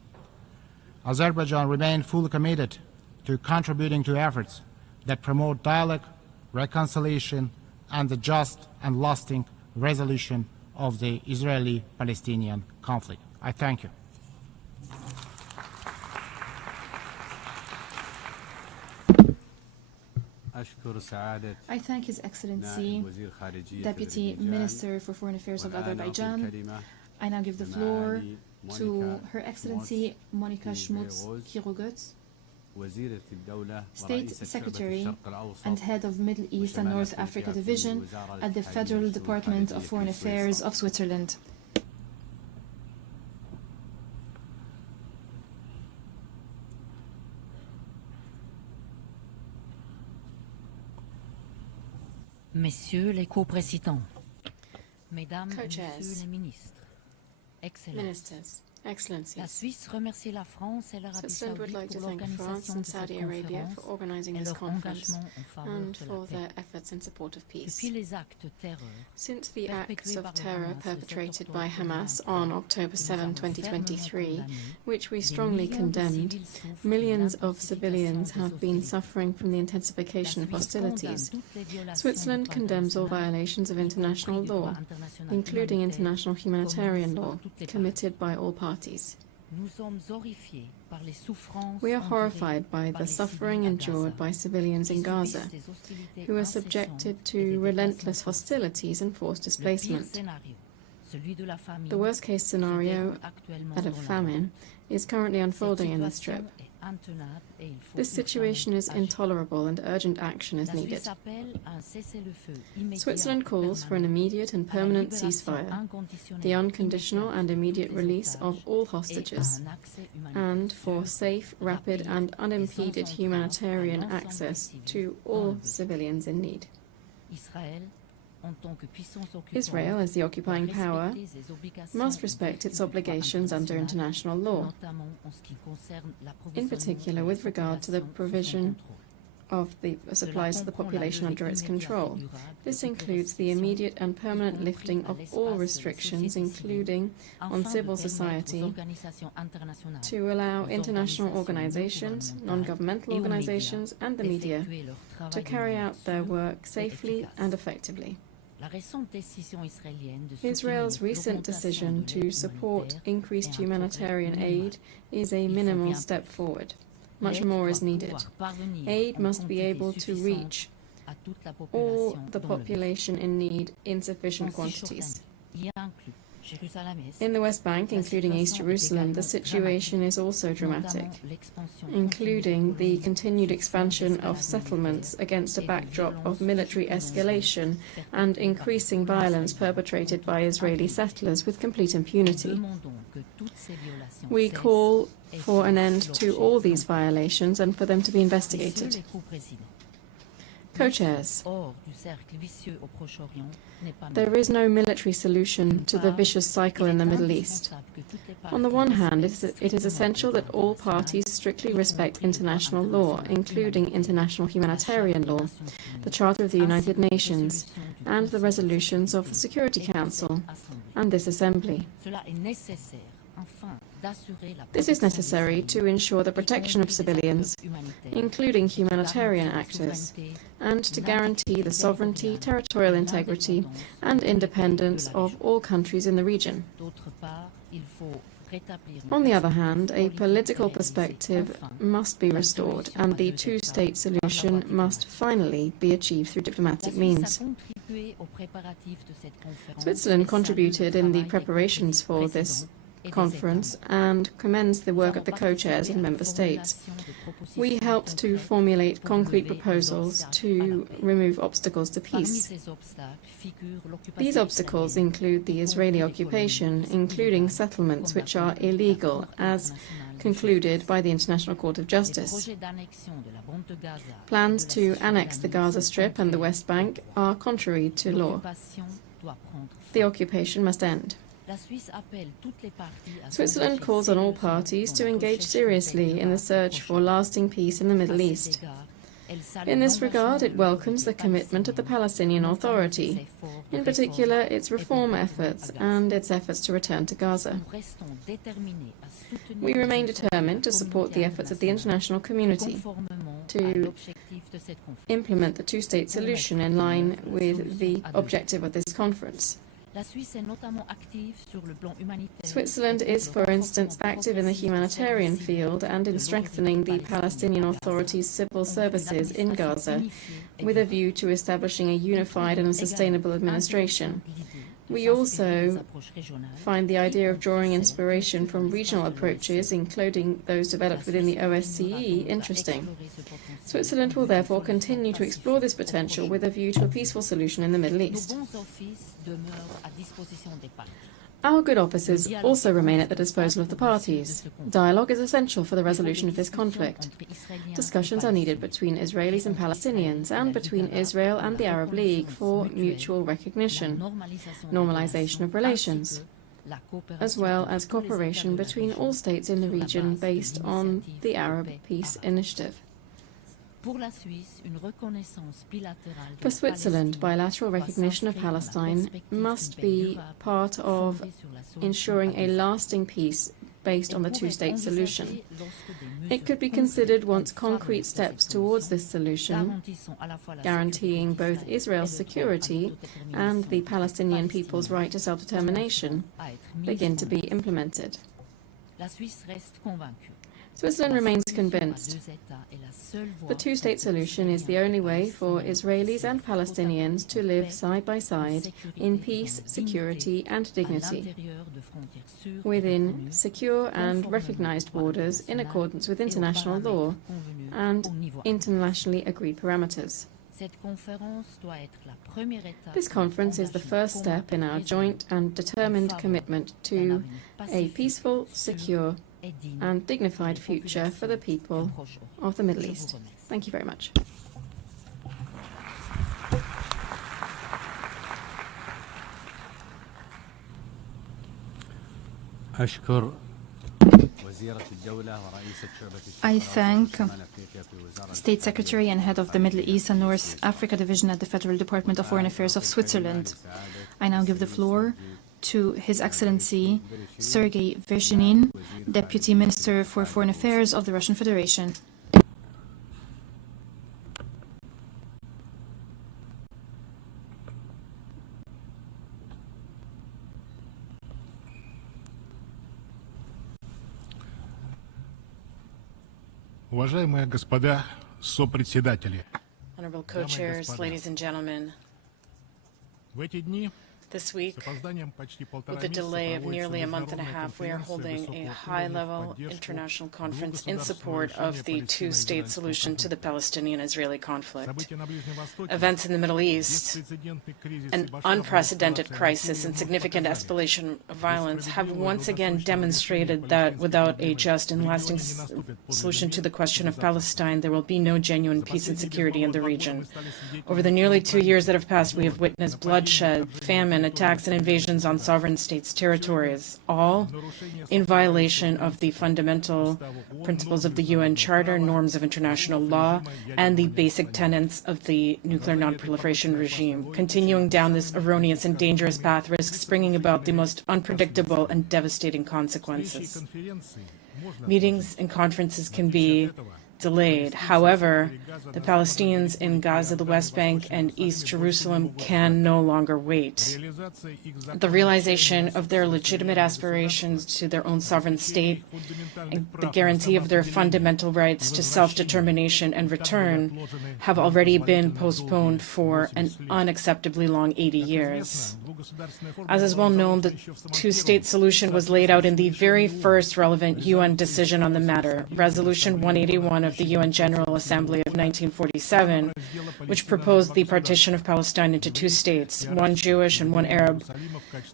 Azerbaijan remains fully committed to contributing to efforts that promote dialogue, reconciliation, and the just and lasting resolution of the Israeli-Palestinian conflict. I thank you. I thank His Excellency, Deputy Minister for Foreign Affairs of Azerbaijan. I now give the floor to Her Excellency Monika Schmutz-Kirogut, State Secretary and Head of Middle East and North Africa Division at the Federal Department of Foreign Affairs of Switzerland. Messieurs les co-présidents, Mesdames et Messieurs les ministres, Excellences, la Suisse remercie la France et l'Arabie Saoudite pour l'organisation de cette conférence et leur engagement en faveur de la paix. Depuis les actes de terreur Since the acts of terror perpetrated by Hamas on October 7, 2023, which we strongly condemned, millions of civilians have been suffering from the intensification of hostilities. Switzerland condemns all violations of international law, including international humanitarian law, committed by all parties. We are horrified by the suffering endured by civilians in Gaza, who are subjected to relentless hostilities and forced displacement. The worst-case scenario, that of famine, is currently unfolding in the Strip. This situation is intolerable and urgent action is needed. Switzerland calls for an immediate and permanent ceasefire, the unconditional and immediate release of all hostages, and for safe, rapid and unimpeded humanitarian access to all civilians in need. Israel, as the occupying power, must respect its obligations under international law, in particular with regard to the provision of the supplies to the population under its control. This includes the immediate and permanent lifting of all restrictions, including on civil society, to allow international organizations, non-governmental organizations, and the media to carry out their work safely and effectively. Israel's recent decision to support increased humanitarian aid is a minimal step forward. Much more is needed. Aid must be able to reach all the population in need in sufficient quantities. In the West Bank, including East Jerusalem, the situation is also dramatic, including the continued expansion of settlements against a backdrop of military escalation and increasing violence perpetrated by Israeli settlers with complete impunity. We call for an end to all these violations and for them to be investigated. Co-chairs, there is no military solution to the vicious cycle in the Middle East. On the one hand, it is essential that all parties strictly respect international law, including international humanitarian law, the Charter of the United Nations, and the resolutions of the Security Council and this Assembly. This is necessary to ensure the protection of civilians, including humanitarian actors, and to guarantee the sovereignty, territorial integrity, and independence of all countries in the region. On the other hand, a political perspective must be restored, and the two-state solution must finally be achieved through diplomatic means. Switzerland contributed in the preparations for this conference and commends the work of the co-chairs and member states. We helped to formulate concrete proposals to remove obstacles to peace. These obstacles include the Israeli occupation, including settlements which are illegal, as concluded by the International Court of Justice. Plans to annex the Gaza Strip and the West Bank are contrary to law. The occupation must end. Switzerland calls on all parties to engage seriously in the search for lasting peace in the Middle East. In this regard, it welcomes the commitment of the Palestinian Authority, in particular its reform efforts and its efforts to return to Gaza. We remain determined to support the efforts of the international community to implement the two-state solution in line with the objective of this conference. Switzerland is, for instance, active in the humanitarian field and in strengthening the Palestinian Authority's civil services in Gaza, with a view to establishing a unified and sustainable administration. We also find the idea of drawing inspiration from regional approaches, including those developed within the OSCE, interesting. Switzerland will therefore continue to explore this potential with a view to a peaceful solution in the Middle East. Our good offices also remain at the disposal of the parties. Dialogue is essential for the resolution of this conflict. Discussions are needed between Israelis and Palestinians and between Israel and the Arab League for mutual recognition, normalization of relations, as well as cooperation between all states in the region based on the Arab Peace Initiative. For Switzerland, bilateral recognition of Palestine must be part of ensuring a lasting peace based on the two-state solution. It could be considered once concrete steps towards this solution, guaranteeing both Israel's security and the Palestinian people's right to self-determination, begin to be implemented. Switzerland remains convinced. The two-state solution is the only way for Israelis and Palestinians to live side by side in peace, security and dignity, within secure and recognized borders in accordance with international law and internationally agreed parameters. This conference is the first step in our joint and determined commitment to a peaceful, secure and dignified future for the people of the Middle East. Thank you very much. I thank State Secretary and Head of the Middle East and North Africa Division at the Federal Department of Foreign Affairs of Switzerland. I now give the floor to His Excellency Sergei Vershinin, Deputy Minister for Foreign Affairs of the Russian Federation. Уважаемые господа сопредседатели, Honorable co-chairs, ladies and gentlemen, в эти дни This week, with a delay of nearly a month and a half, we are holding a high-level international conference in support of the two-state solution to the Palestinian-Israeli conflict. Events in the Middle East, an unprecedented crisis and significant escalation of violence have once again demonstrated that without a just and lasting solution to the question of Palestine, there will be no genuine peace and security in the region. Over the nearly 2 years that have passed, we have witnessed bloodshed, famine, attacks and invasions on sovereign states' territories, all in violation of the fundamental principles of the UN Charter, norms of international law, and the basic tenets of the nuclear non-proliferation regime. Continuing down this erroneous and dangerous path risks bringing about the most unpredictable and devastating consequences. Meetings and conferences can be delayed. However, the Palestinians in Gaza, the West Bank, and East Jerusalem can no longer wait. The realization of their legitimate aspirations to their own sovereign state and the guarantee of their fundamental rights to self-determination and return have already been postponed for an unacceptably long 80 years. As is well known, the two-state solution was laid out in the very first relevant UN decision on the matter, Resolution 181 of the UN General Assembly of 1947, which proposed the partition of Palestine into two states, one Jewish and one Arab,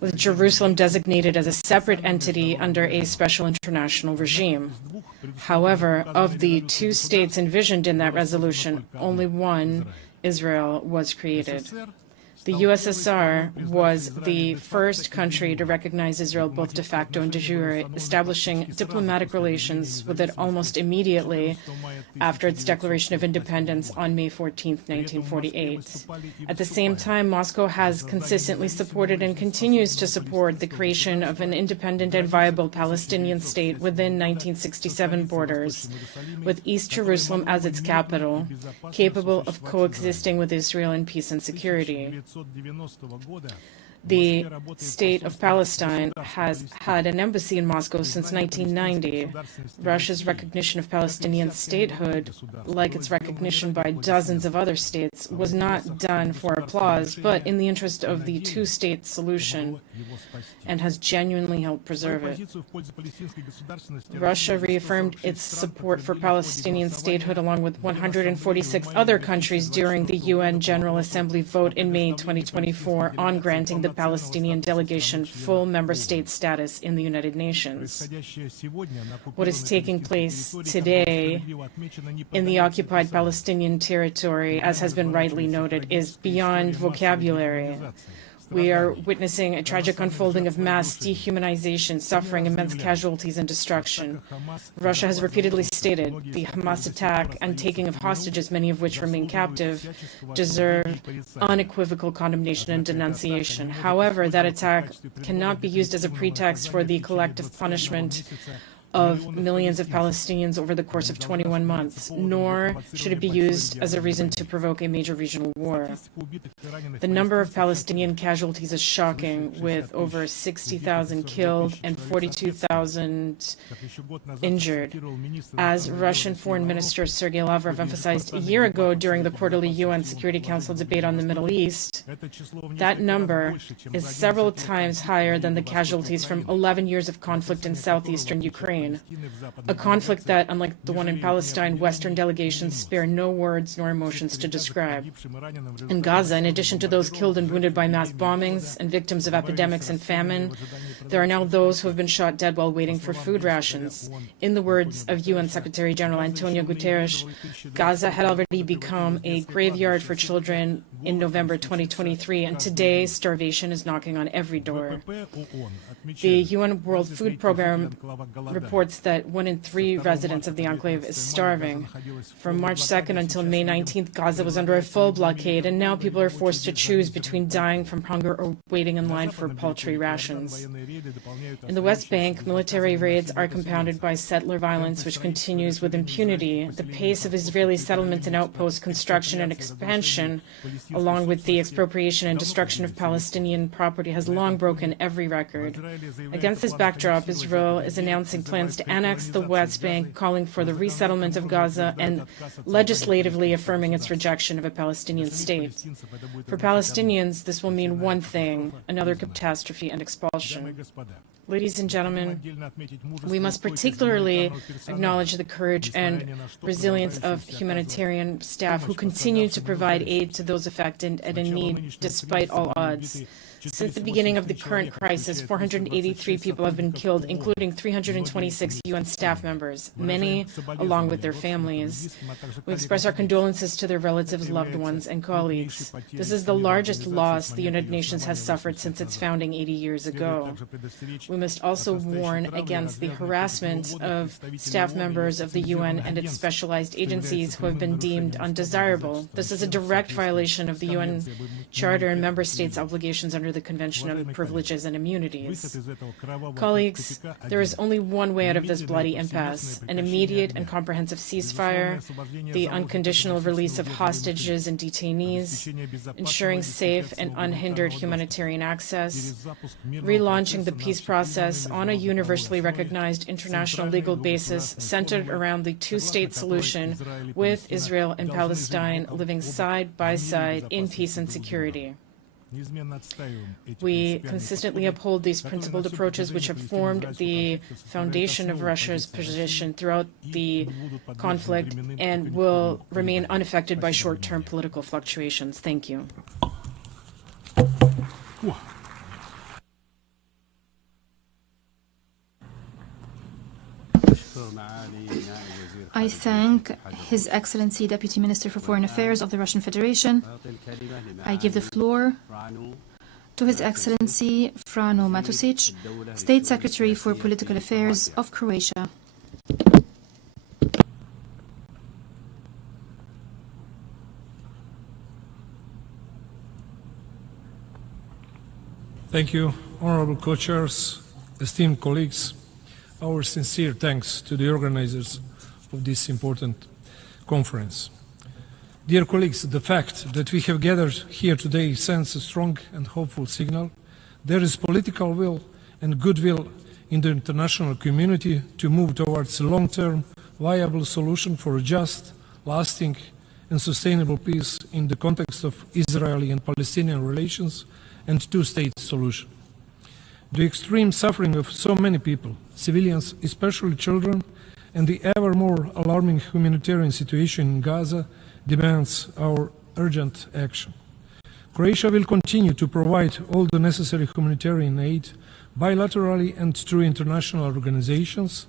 with Jerusalem designated as a separate entity under a special international regime. However, of the two states envisioned in that resolution, only one, Israel, was created. The USSR was the first country to recognize Israel both de facto and de jure, establishing diplomatic relations with it almost immediately after its declaration of independence on May 14, 1948. At the same time, Moscow has consistently supported and continues to support the creation of an independent and viable Palestinian state within 1967 borders, with East Jerusalem as its capital, capable of coexisting with Israel in peace and security. The state of Palestine has had an embassy in Moscow since 1990. Russia's recognition of Palestinian statehood, like its recognition by dozens of other states, was not done for applause, but in the interest of the two-state solution, and has genuinely helped preserve it. Russia reaffirmed its support for Palestinian statehood along with 146 other countries during the UN General Assembly vote in May 2024 on granting the Palestinian delegation full member state status in the United Nations. What is taking place today in the occupied Palestinian territory, as has been rightly noted, is beyond vocabulary. We are witnessing a tragic unfolding of mass dehumanization, suffering, immense casualties, and destruction. Russia has repeatedly stated the Hamas attack and taking of hostages, many of which remain captive, deserve unequivocal condemnation and denunciation. However, that attack cannot be used as a pretext for the collective punishment of millions of Palestinians over the course of 21 months, nor should it be used as a reason to provoke a major regional war. The number of Palestinian casualties is shocking, with over 60,000 killed and 42,000 injured. As Russian Foreign Minister Sergei Lavrov emphasized a year ago during the quarterly UN Security Council debate on the Middle East, that number is several times higher than the casualties from 11 years of conflict in southeastern Ukraine. A conflict that, unlike the one in Palestine, Western delegations spare no words nor emotions to describe. In Gaza, in addition to those killed and wounded by mass bombings and victims of epidemics and famine, there are now those who have been shot dead while waiting for food rations. In the words of UN Secretary General Antonio Guterres, Gaza had already become a graveyard for children in November 2023, and today starvation is knocking on every door. The UN World Food Programme reports that 1 in 3 residents of the enclave is starving. From March 2nd until May 19th, Gaza was under a full blockade, and now people are forced to choose between dying from hunger or waiting in line for paltry rations. In the West Bank, military raids are compounded by settler violence, which continues with impunity. The pace of Israeli settlement and outpost construction and expansion along with the expropriation and destruction of Palestinian property, has long broken every record. Against this backdrop, Israel is announcing plans to annex the West Bank, calling for the resettlement of Gaza, and legislatively affirming its rejection of a Palestinian state. For Palestinians, this will mean one thing: another catastrophe and expulsion. Ladies and gentlemen, we must particularly acknowledge the courage and resilience of humanitarian staff who continue to provide aid to those affected and in need despite all odds. Since the beginning of the current crisis, 483 people have been killed, including 326 UN staff members, many along with their families. We express our condolences to their relatives, loved ones, and colleagues. This is the largest loss the United Nations has suffered since its founding 80 years ago. We must also warn against the harassment of staff members of the UN and its specialized agencies who have been deemed undesirable. This is a direct violation of the UN Charter and member states' obligations under the Convention on Privileges and Immunities. Colleagues, there is only one way out of this bloody impasse: an immediate and comprehensive ceasefire, the unconditional release of hostages and detainees, ensuring safe and unhindered humanitarian access, relaunching the peace process on a universally recognized international legal basis centered around the two-state solution, with Israel and Palestine living side by side in peace and security. We consistently uphold these principled approaches which have formed the foundation of Russia's position throughout the conflict and will remain unaffected by short-term political fluctuations. Thank you. I thank His Excellency Deputy Minister for Foreign Affairs of the Russian Federation. I give the floor to His Excellency Frano Matusic, State Secretary for Political Affairs of Croatia. Thank you, honorable co-chairs, esteemed colleagues. Our sincere thanks to the organizers of this important conference. Dear colleagues, the fact that we have gathered here today sends a strong and hopeful signal. There is political will and goodwill in the international community to move towards a long-term, viable solution for a just, lasting and sustainable peace in the context of Israeli and Palestinian relations and two-state solution. The extreme suffering of so many people, civilians, especially children, and the ever more alarming humanitarian situation in Gaza demands our urgent action. Croatia will continue to provide all the necessary humanitarian aid bilaterally and through international organizations,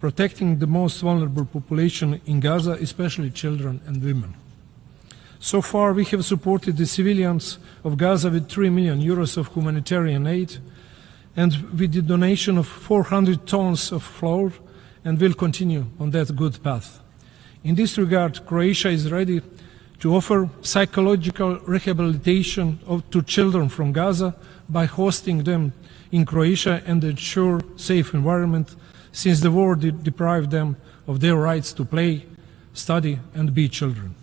protecting the most vulnerable population in Gaza, especially children and women. So far, we have supported the civilians of Gaza with 3 million euros of humanitarian aid and with the donation of 400 tons of flour, and will continue on that good path. In this regard, Croatia is ready to offer psychological rehabilitation to children from Gaza by hosting them in Croatia and ensure safe environment, since the war deprived them of their rights to play, study and be children.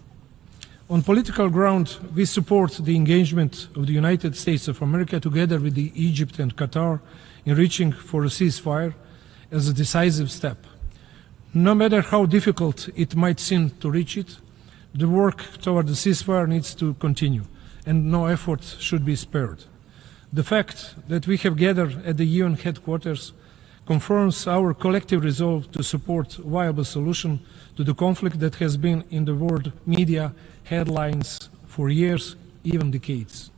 On political ground, we support the engagement of the United States of America together with Egypt and Qatar in reaching for a ceasefire as a decisive step. No matter how difficult it might seem to reach it, the work toward the ceasefire needs to continue, and no effort should be spared. The fact that we have gathered at the UN headquarters confirms our collective resolve to support a viable solution to the conflict that has been in the world media headlines for years, even decades.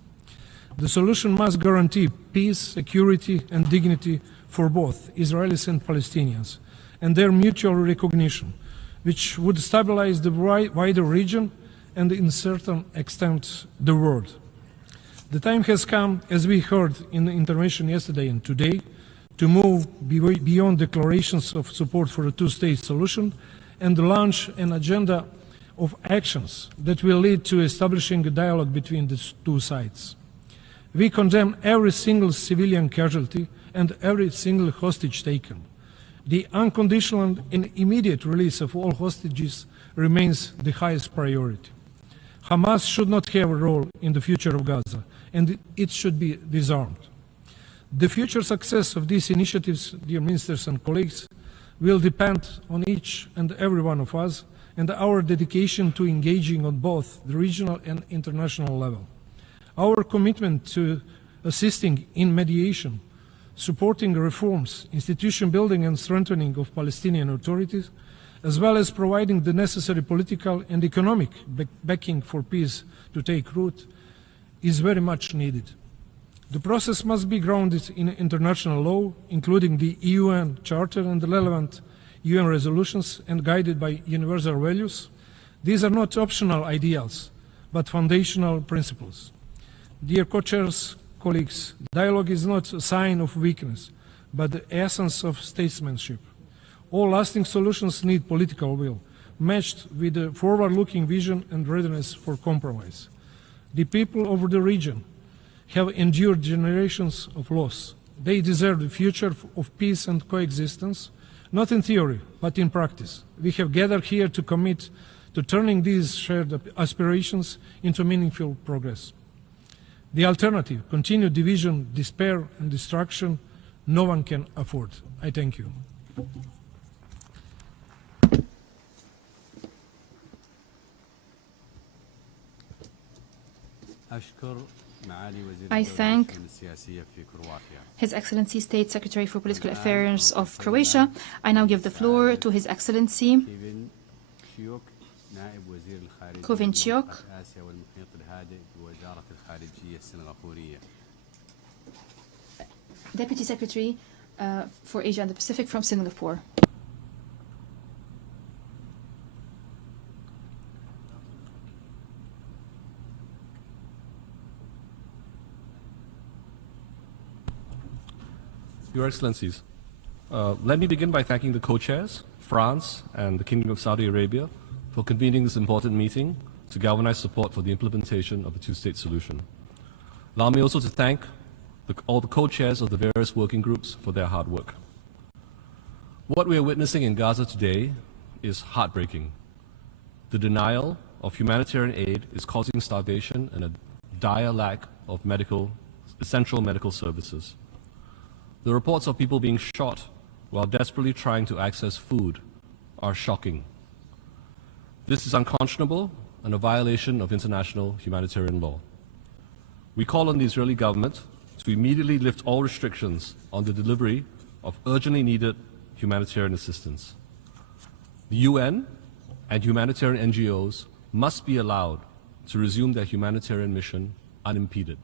The solution must guarantee peace, security and dignity for both Israelis and Palestinians, and their mutual recognition, which would stabilize the wider region and, in a certain extent, the world. The time has come, as we heard in the intervention yesterday and today, to move beyond declarations of support for a two-state solution and launch an agenda of actions that will lead to establishing a dialogue between the two sides. We condemn every single civilian casualty and every single hostage taken. The unconditional and immediate release of all hostages remains the highest priority. Hamas should not have a role in the future of Gaza, and it should be disarmed. The future success of these initiatives, dear ministers and colleagues, will depend on each and every one of us and our dedication to engaging on both the regional and international level. Our commitment to assisting in mediation, supporting reforms, institution building and strengthening of Palestinian authorities, as well as providing the necessary political and economic backing for peace to take root, is very much needed. The process must be grounded in international law, including the UN Charter and the relevant UN resolutions, and guided by universal values. These are not optional ideals, but foundational principles. Dear co-chairs, colleagues, dialogue is not a sign of weakness, but the essence of statesmanship. All lasting solutions need political will, matched with a forward-looking vision and readiness for compromise. The people of the region have endured generations of loss. They deserve a future of peace and coexistence, not in theory, but in practice. We have gathered here to commit to turning these shared aspirations into meaningful progress. The alternative, continued division, despair, and destruction, no one can afford. I thank you. I thank His Excellency State Secretary for Political Affairs of Croatia. I now give the floor to His Excellency Kovinciok, Deputy Secretary for Asia and the Pacific from Singapore. Your Excellencies, let me begin by thanking the co-chairs, France and the Kingdom of Saudi Arabia, for convening this important meeting to galvanize support for the implementation of a two-state solution. Allow me also to thank all the co-chairs of the various working groups for their hard work. What we are witnessing in Gaza today is heartbreaking. The denial of humanitarian aid is causing starvation and a dire lack of essential medical services. The reports of people being shot while desperately trying to access food are shocking. This is unconscionable and a violation of international humanitarian law. We call on the Israeli government to immediately lift all restrictions on the delivery of urgently needed humanitarian assistance. The UN and humanitarian NGOs must be allowed to resume their humanitarian mission unimpeded.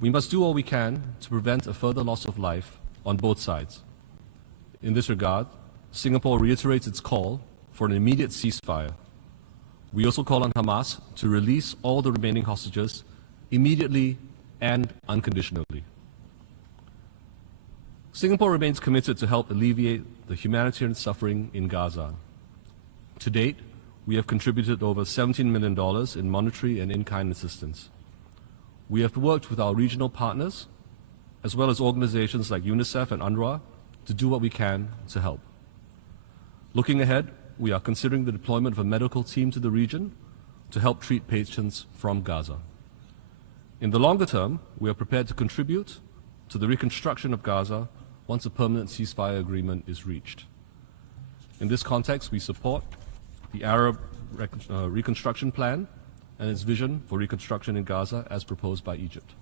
We must do all we can to prevent a further loss of life on both sides. In this regard, Singapore reiterates its call for an immediate ceasefire. We also call on Hamas to release all the remaining hostages immediately and unconditionally. Singapore remains committed to help alleviate the humanitarian suffering in Gaza. To date, we have contributed over $17 million in monetary and in-kind assistance. We have worked with our regional partners, as well as organizations like UNICEF and UNRWA, to do what we can to help. Looking ahead, we are considering the deployment of a medical team to the region to help treat patients from Gaza. In the longer term, we are prepared to contribute to the reconstruction of Gaza once a permanent ceasefire agreement is reached. In this context, we support the Arab Reconstruction Plan and its vision for reconstruction in Gaza as proposed by Egypt.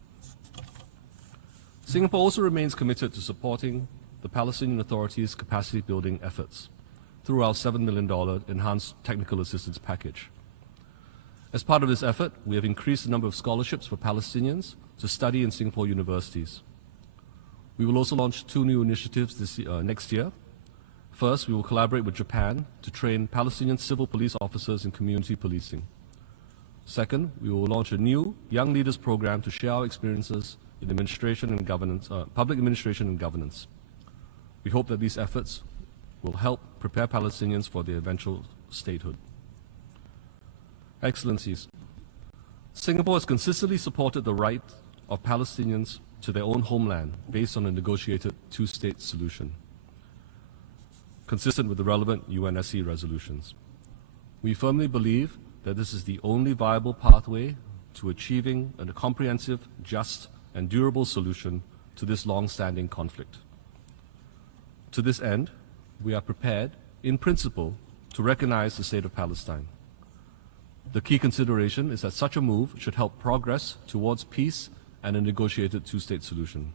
Singapore also remains committed to supporting the Palestinian Authority's capacity building efforts through our $7 million enhanced technical assistance package. As part of this effort, we have increased the number of scholarships for Palestinians to study in Singapore universities. We will also launch 2 new initiatives next year. First, we will collaborate with Japan to train Palestinian civil police officers in community policing. Second, we will launch a new Young Leaders program to share our experiences in administration and governance, public administration and governance. We hope that these efforts will help prepare Palestinians for their eventual statehood. Excellencies, Singapore has consistently supported the right of Palestinians to their own homeland based on a negotiated two-state solution, consistent with the relevant UNSC resolutions. We firmly believe that this is the only viable pathway to achieving a comprehensive, just, and durable solution to this long-standing conflict. To this end, we are prepared, in principle, to recognize the state of Palestine. The key consideration is that such a move should help progress towards peace and a negotiated two-state solution.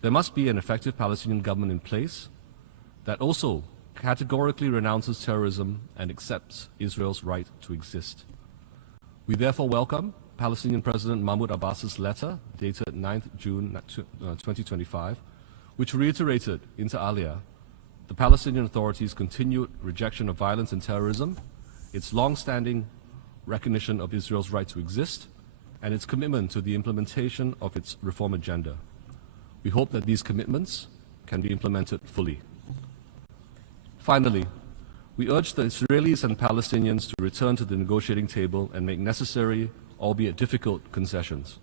There must be an effective Palestinian government in place that also categorically renounces terrorism and accepts Israel's right to exist. We therefore welcome Palestinian President Mahmoud Abbas's letter dated 9th June 2025, which reiterated inter alia the Palestinian Authority's continued rejection of violence and terrorism, its long-standing recognition of Israel's right to exist, and its commitment to the implementation of its reform agenda. We hope that these commitments can be implemented fully. Finally, we urge the Israelis and Palestinians to return to the negotiating table and make necessary, albeit difficult, concessions.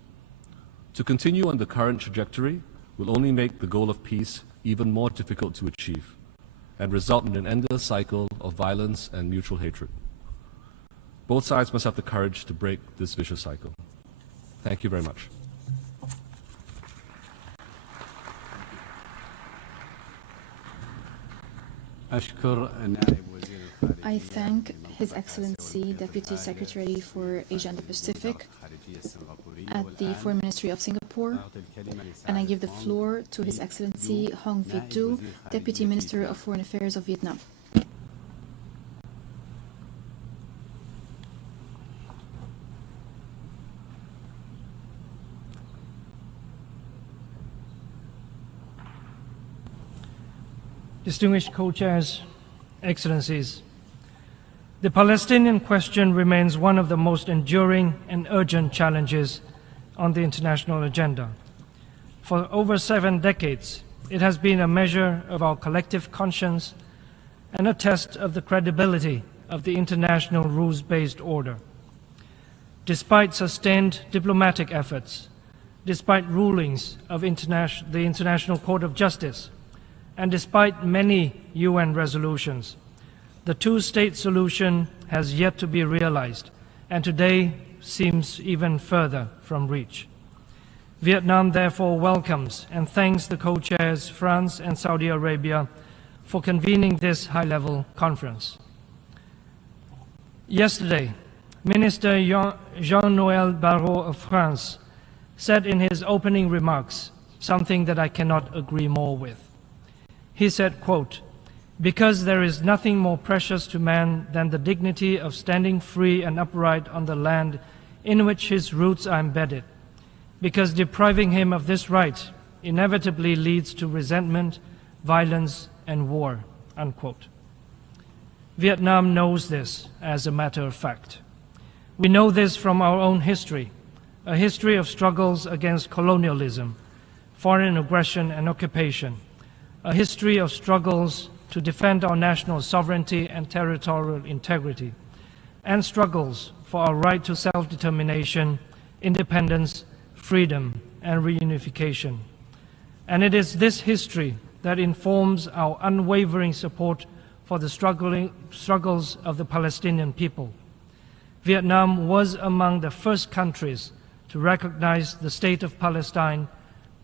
To continue on the current trajectory will only make the goal of peace even more difficult to achieve and result in an endless cycle of violence and mutual hatred. Both sides must have the courage to break this vicious cycle. Thank you very much. I thank His Excellency Deputy Secretary for Asia and the Pacific at the Foreign Ministry of Singapore, and I give the floor to His Excellency Hong Viet Du, Deputy Minister of Foreign Affairs of Vietnam. Distinguished co-chairs, Excellencies, the Palestinian question remains one of the most enduring and urgent challenges on the international agenda. For over 7 decades, it has been a measure of our collective conscience and a test of the credibility of the international rules-based order. Despite sustained diplomatic efforts, despite rulings of the International Court of Justice, and despite many UN resolutions, the two-state solution has yet to be realized, and today seems even further from reach. Vietnam therefore welcomes and thanks the co-chairs France and Saudi Arabia for convening this high-level conference. Yesterday, Minister Jean-Noël Barrot of France said in his opening remarks something that I cannot agree more with. He said, quote, "Because there is nothing more precious to man than the dignity of standing free and upright on the land in which his roots are embedded, because depriving him of this right inevitably leads to resentment, violence, and war," unquote. Vietnam knows this as a matter of fact. We know this from our own history, a history of struggles against colonialism, foreign aggression and occupation, a history of struggles to defend our national sovereignty and territorial integrity, and struggles for our right to self-determination, independence, freedom, and reunification. And it is this history that informs our unwavering support for the struggles of the Palestinian people. Vietnam was among the first countries to recognize the state of Palestine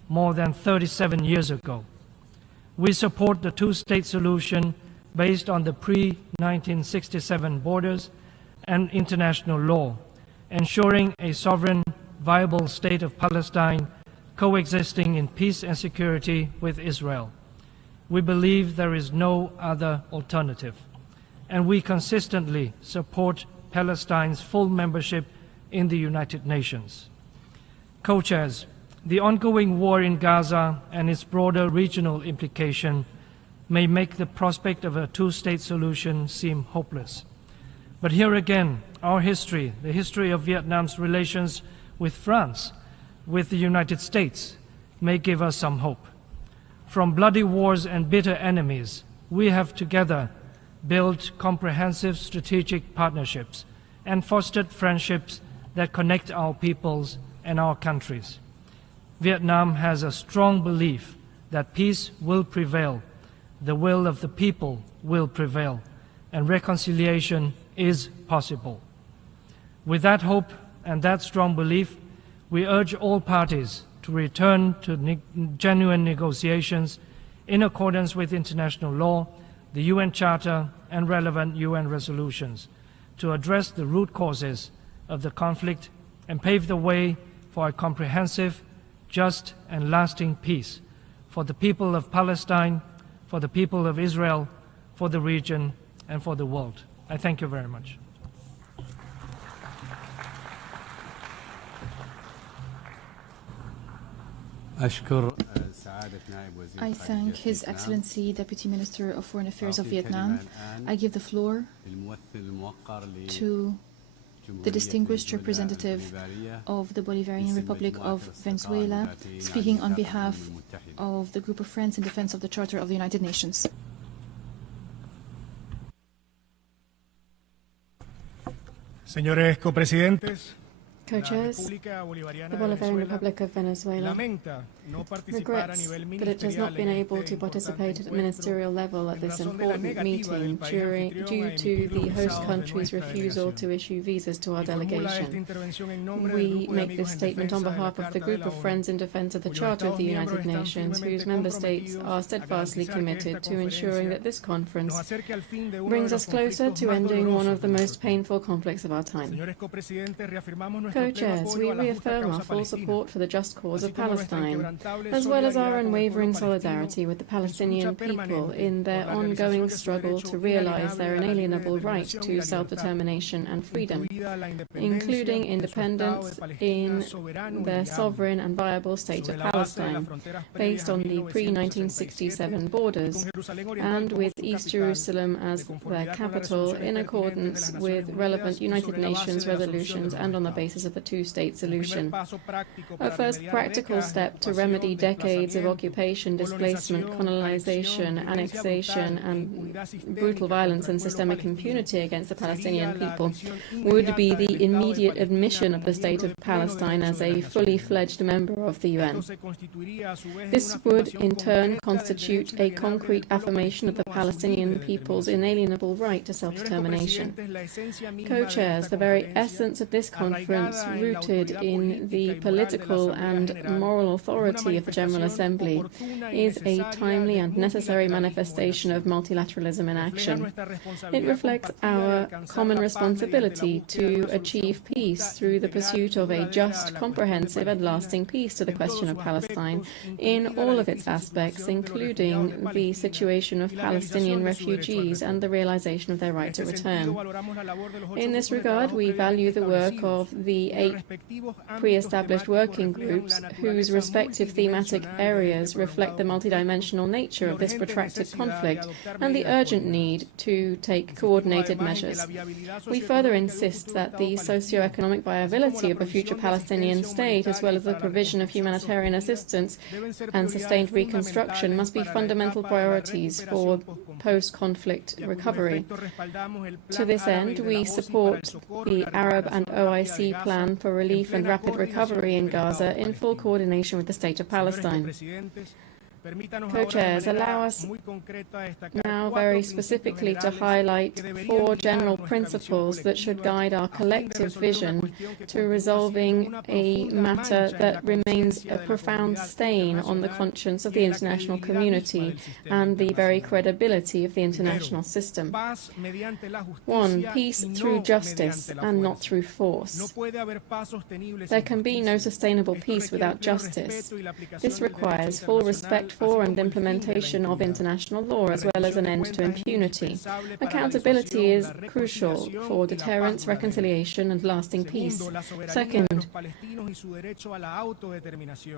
more than 37 years ago. We support the two-state solution based on the pre-1967 borders and international law, ensuring a sovereign, viable state of Palestine coexisting in peace and security with Israel. We believe there is no other alternative, and we consistently support Palestine's full membership in the United Nations. Co-chairs, the ongoing war in Gaza and its broader regional implication may make the prospect of a two-state solution seem hopeless. But here again, our history, the history of Vietnam's relations with France, with the United States, may give us some hope. From bloody wars and bitter enemies, we have together built comprehensive strategic partnerships and fostered friendships that connect our peoples and our countries. Vietnam has a strong belief that peace will prevail, the will of the people will prevail, and reconciliation is possible. With that hope and that strong belief, we urge all parties to return to genuine negotiations in accordance with international law, the UN Charter, and relevant UN resolutions to address the root causes of the conflict and pave the way for a comprehensive, just, and lasting peace for the people of Palestine, for the people of Israel, for the region, and for the world. I thank you very much. I thank His Excellency Deputy Minister of Foreign Affairs of Vietnam. I give the floor to the distinguished representative of the Bolivarian Republic of Venezuela, speaking on behalf of the Group of Friends in Defense of the Charter of the United Nations. Señores copresidentes, Co-chairs, the Bolivarian Republic of Venezuela regrets that it has not been able to participate at ministerial level at this important meeting due to the host country's refusal to issue visas to our delegation. We make this statement on behalf of the Group of Friends in Defense of the Charter of the United Nations, whose member states are steadfastly committed to ensuring that this conference brings us closer to ending one of the most painful conflicts of our time. Co-chairs, we reaffirm our full support for the just cause of Palestine, as well as our unwavering solidarity with the Palestinian people in their ongoing struggle to realize their inalienable right to self-determination and freedom, including independence in their sovereign and viable state of Palestine, based on the pre-1967 borders, and with East Jerusalem as their capital in accordance with relevant United Nations resolutions and on the basis of the two-state solution. A first practical step to remedy decades of occupation, displacement, colonization, annexation, and brutal violence and systemic impunity against the Palestinian people would be the immediate admission of the State of Palestine as a fully fledged member of the UN. This would, in turn, constitute a concrete affirmation of the Palestinian people's inalienable right to self-determination. Co-chairs, the very essence of this conference, rooted in the political and moral authority of the General Assembly, is a timely and necessary manifestation of multilateralism in action. It reflects our common responsibility to achieve peace through the pursuit of a just, comprehensive and lasting peace to the question of Palestine in all of its aspects, including the situation of Palestinian refugees and the realization of their right to return. In this regard, we value the work of the 8 pre-established working groups whose respective thematic areas reflect the multidimensional nature of this protracted conflict and the urgent need to take coordinated measures. We further insist that the socio-economic viability of a future Palestinian state, as well as the provision of humanitarian assistance and sustained reconstruction, must be fundamental priorities for post-conflict recovery. To this end, we support the Arab and OIC plan for relief and rapid recovery in Gaza in full coordination with the State of Palestine. Co-chairs, allow us now very specifically to highlight 4 general principles that should guide our collective vision to resolving a matter that remains a profound stain on the conscience of the international community and the very credibility of the international system. 1. Peace through justice and not through force. There can be no sustainable peace without justice. This requires full respect for and implementation of international law, as well as an end to impunity. Accountability is crucial for deterrence, reconciliation, and lasting peace. Second,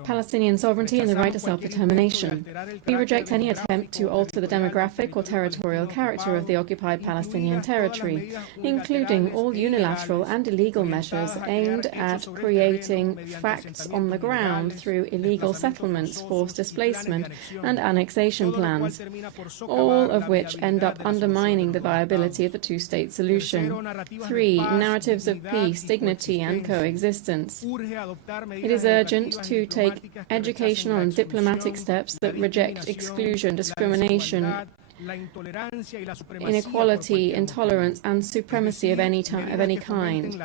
Palestinian sovereignty and the right to self-determination. We reject any attempt to alter the demographic or territorial character of the occupied Palestinian territory, including all unilateral and illegal measures aimed at creating facts on the ground through illegal settlements, forced displacement, and annexation plans, all of which end up undermining the viability of the two-state solution. 3. Narratives of peace, dignity, and coexistence. It is urgent to take educational and diplomatic steps that reject exclusion, discrimination, inequality, intolerance, and supremacy of any kind.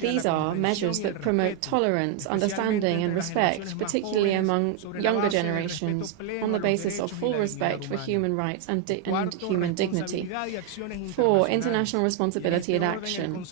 These are measures that promote tolerance, understanding, and respect, particularly among younger generations, on the basis of full respect for human rights and human dignity. 4. International responsibility and action.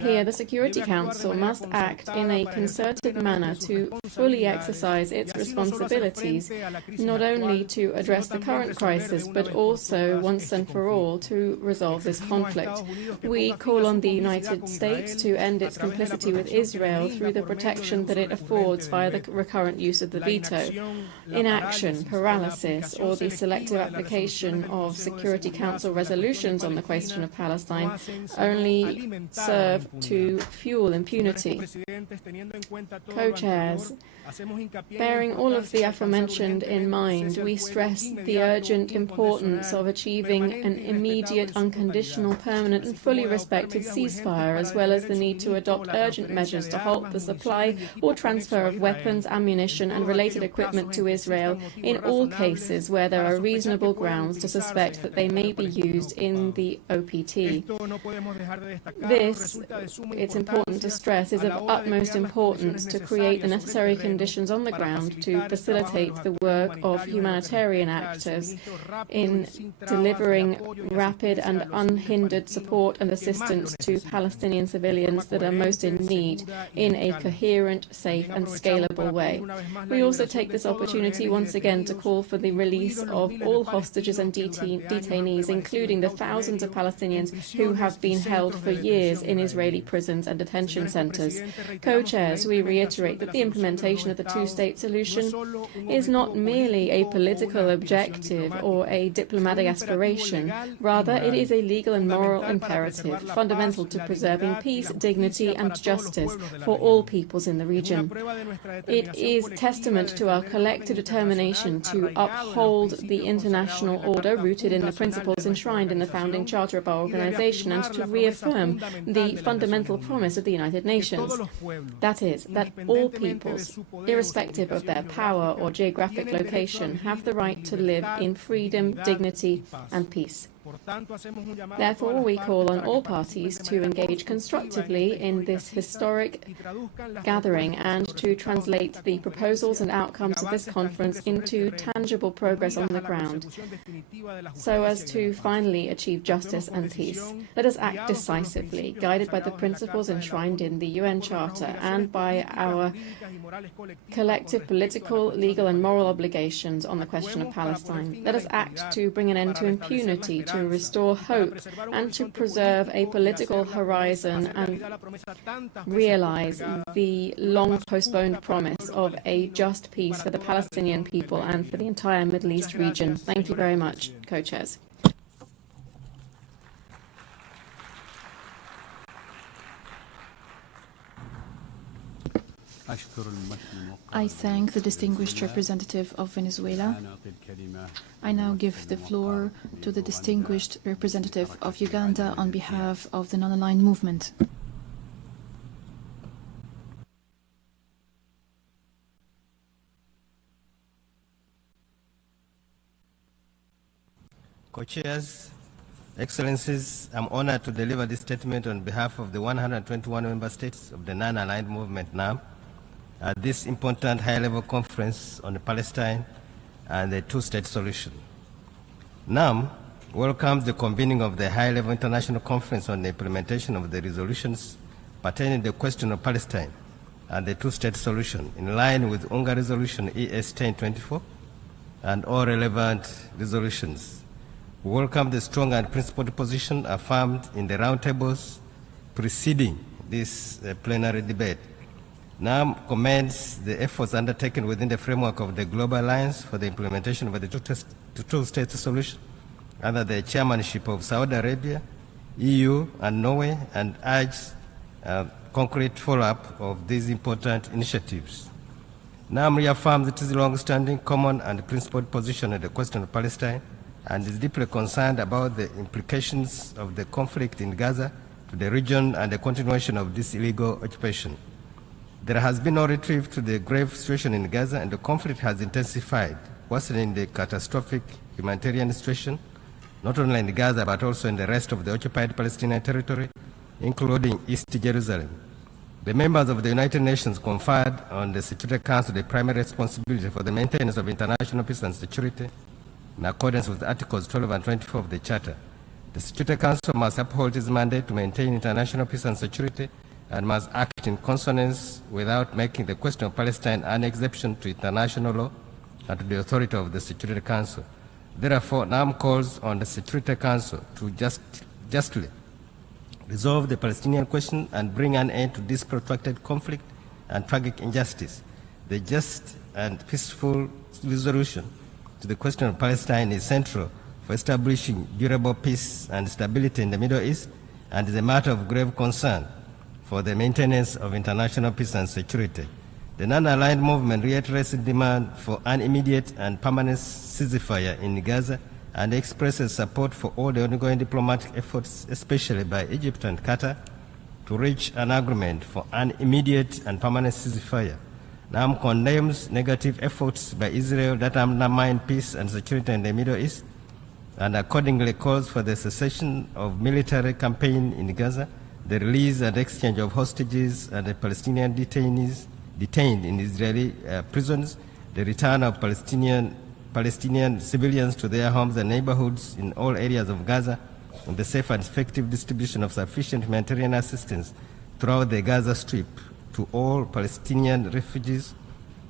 Here, the Security Council must act in a concerted manner to fully exercise its responsibilities, not only to address the current crisis, but also, once and for all, to resolve this conflict. We call on the United States to end its complicity with Israel through the protection that it affords via the recurrent use of the veto. Inaction, paralysis, or the selective application of Security Council resolutions on the question of Palestine only serve to fuel impunity. Co-chairs, bearing all of the aforementioned in mind, we stress the urgent importance of achieving an immediate, unconditional, permanent and fully respected ceasefire, as well as the need to adopt urgent measures to halt the supply or transfer of weapons, ammunition and related equipment to Israel in all cases where there are reasonable grounds to suspect that they may be used in the OPT. This, it's important to stress, is of utmost importance to create the necessary conditions on the ground to facilitate the work of humanitarian actors in delivering rapid and unhindered support and assistance to Palestinian civilians that are most in need in a coherent, safe and scalable way. We also take this opportunity once again to call for the release of all hostages and detainees, including the thousands of Palestinians who have been held for years in Israeli prisons and detention centers. Co-chairs, we reiterate that the implementation of the two-state solution is not merely a political objective or a diplomatic aspiration. Rather, it is a legal and moral imperative, fundamental to preserving peace, dignity and justice for all peoples in the region. It is testament to our collective determination to uphold the international order rooted in the principles enshrined in the founding charter of our organization, and to reaffirm the fundamental promise of the United Nations. That is, that all peoples, irrespective of their power or geographic location, have the right to live in freedom, dignity and peace. Therefore, we call on all parties to engage constructively in this historic gathering and to translate the proposals and outcomes of this conference into tangible progress on the ground, so as to finally achieve justice and peace. Let us act decisively, guided by the principles enshrined in the UN Charter and by our collective political, legal and moral obligations on the question of Palestine. Let us act to bring an end to impunity, to restore hope and to preserve a political horizon and realize the long-postponed promise of a just peace for the Palestinian people and for the entire Middle East region. Thank you very much, co-chairs. I thank the distinguished representative of Venezuela. I now give the floor to the distinguished representative of Uganda on behalf of the Non-Aligned Movement. Co-chairs, Excellencies, I'm honored to deliver this statement on behalf of the 121 member states of the Non-Aligned Movement NAM at this important high-level conference on Palestine and the two-state solution. NAM welcomes the convening of the high-level international conference on the implementation of the resolutions pertaining to the question of Palestine and the two-state solution in line with UNGA Resolution ES 1024 and all relevant resolutions. We welcome the strong and principled position affirmed in the roundtables preceding this plenary debate. NAM commends the efforts undertaken within the framework of the Global Alliance for the implementation of the two-state solution under the chairmanship of Saudi Arabia, EU, and Norway, and urges concrete follow-up of these important initiatives. NAM reaffirms its long-standing, common, and principled position on the question of Palestine and is deeply concerned about the implications of the conflict in Gaza to the region and the continuation of this illegal occupation. There has been no reprieve to the grave situation in Gaza, and the conflict has intensified, worsening the catastrophic humanitarian situation not only in Gaza but also in the rest of the occupied Palestinian territory, including East Jerusalem. The members of the United Nations conferred on the Security Council the primary responsibility for the maintenance of international peace and security in accordance with Articles 12 and 24 of the Charter. The Security Council must uphold its mandate to maintain international peace and security and must act in consonance without making the question of Palestine an exception to international law and to the authority of the Security Council. Therefore, NAM calls on the Security Council to justly resolve the Palestinian question and bring an end to this protracted conflict and tragic injustice. The just and peaceful resolution to the question of Palestine is central for establishing durable peace and stability in the Middle East and is a matter of grave concern for the maintenance of international peace and security. The non-aligned movement reiterates the demand for an immediate and permanent ceasefire in Gaza and expresses support for all the ongoing diplomatic efforts, especially by Egypt and Qatar, to reach an agreement for an immediate and permanent ceasefire. NAM condemns negative efforts by Israel that undermine peace and security in the Middle East and accordingly calls for the cessation of military campaign in Gaza, the release and exchange of hostages and the Palestinian detainees detained in Israeli prisons, the return of Palestinian civilians to their homes and neighborhoods in all areas of Gaza, and the safe and effective distribution of sufficient humanitarian assistance throughout the Gaza Strip to all Palestinian refugees,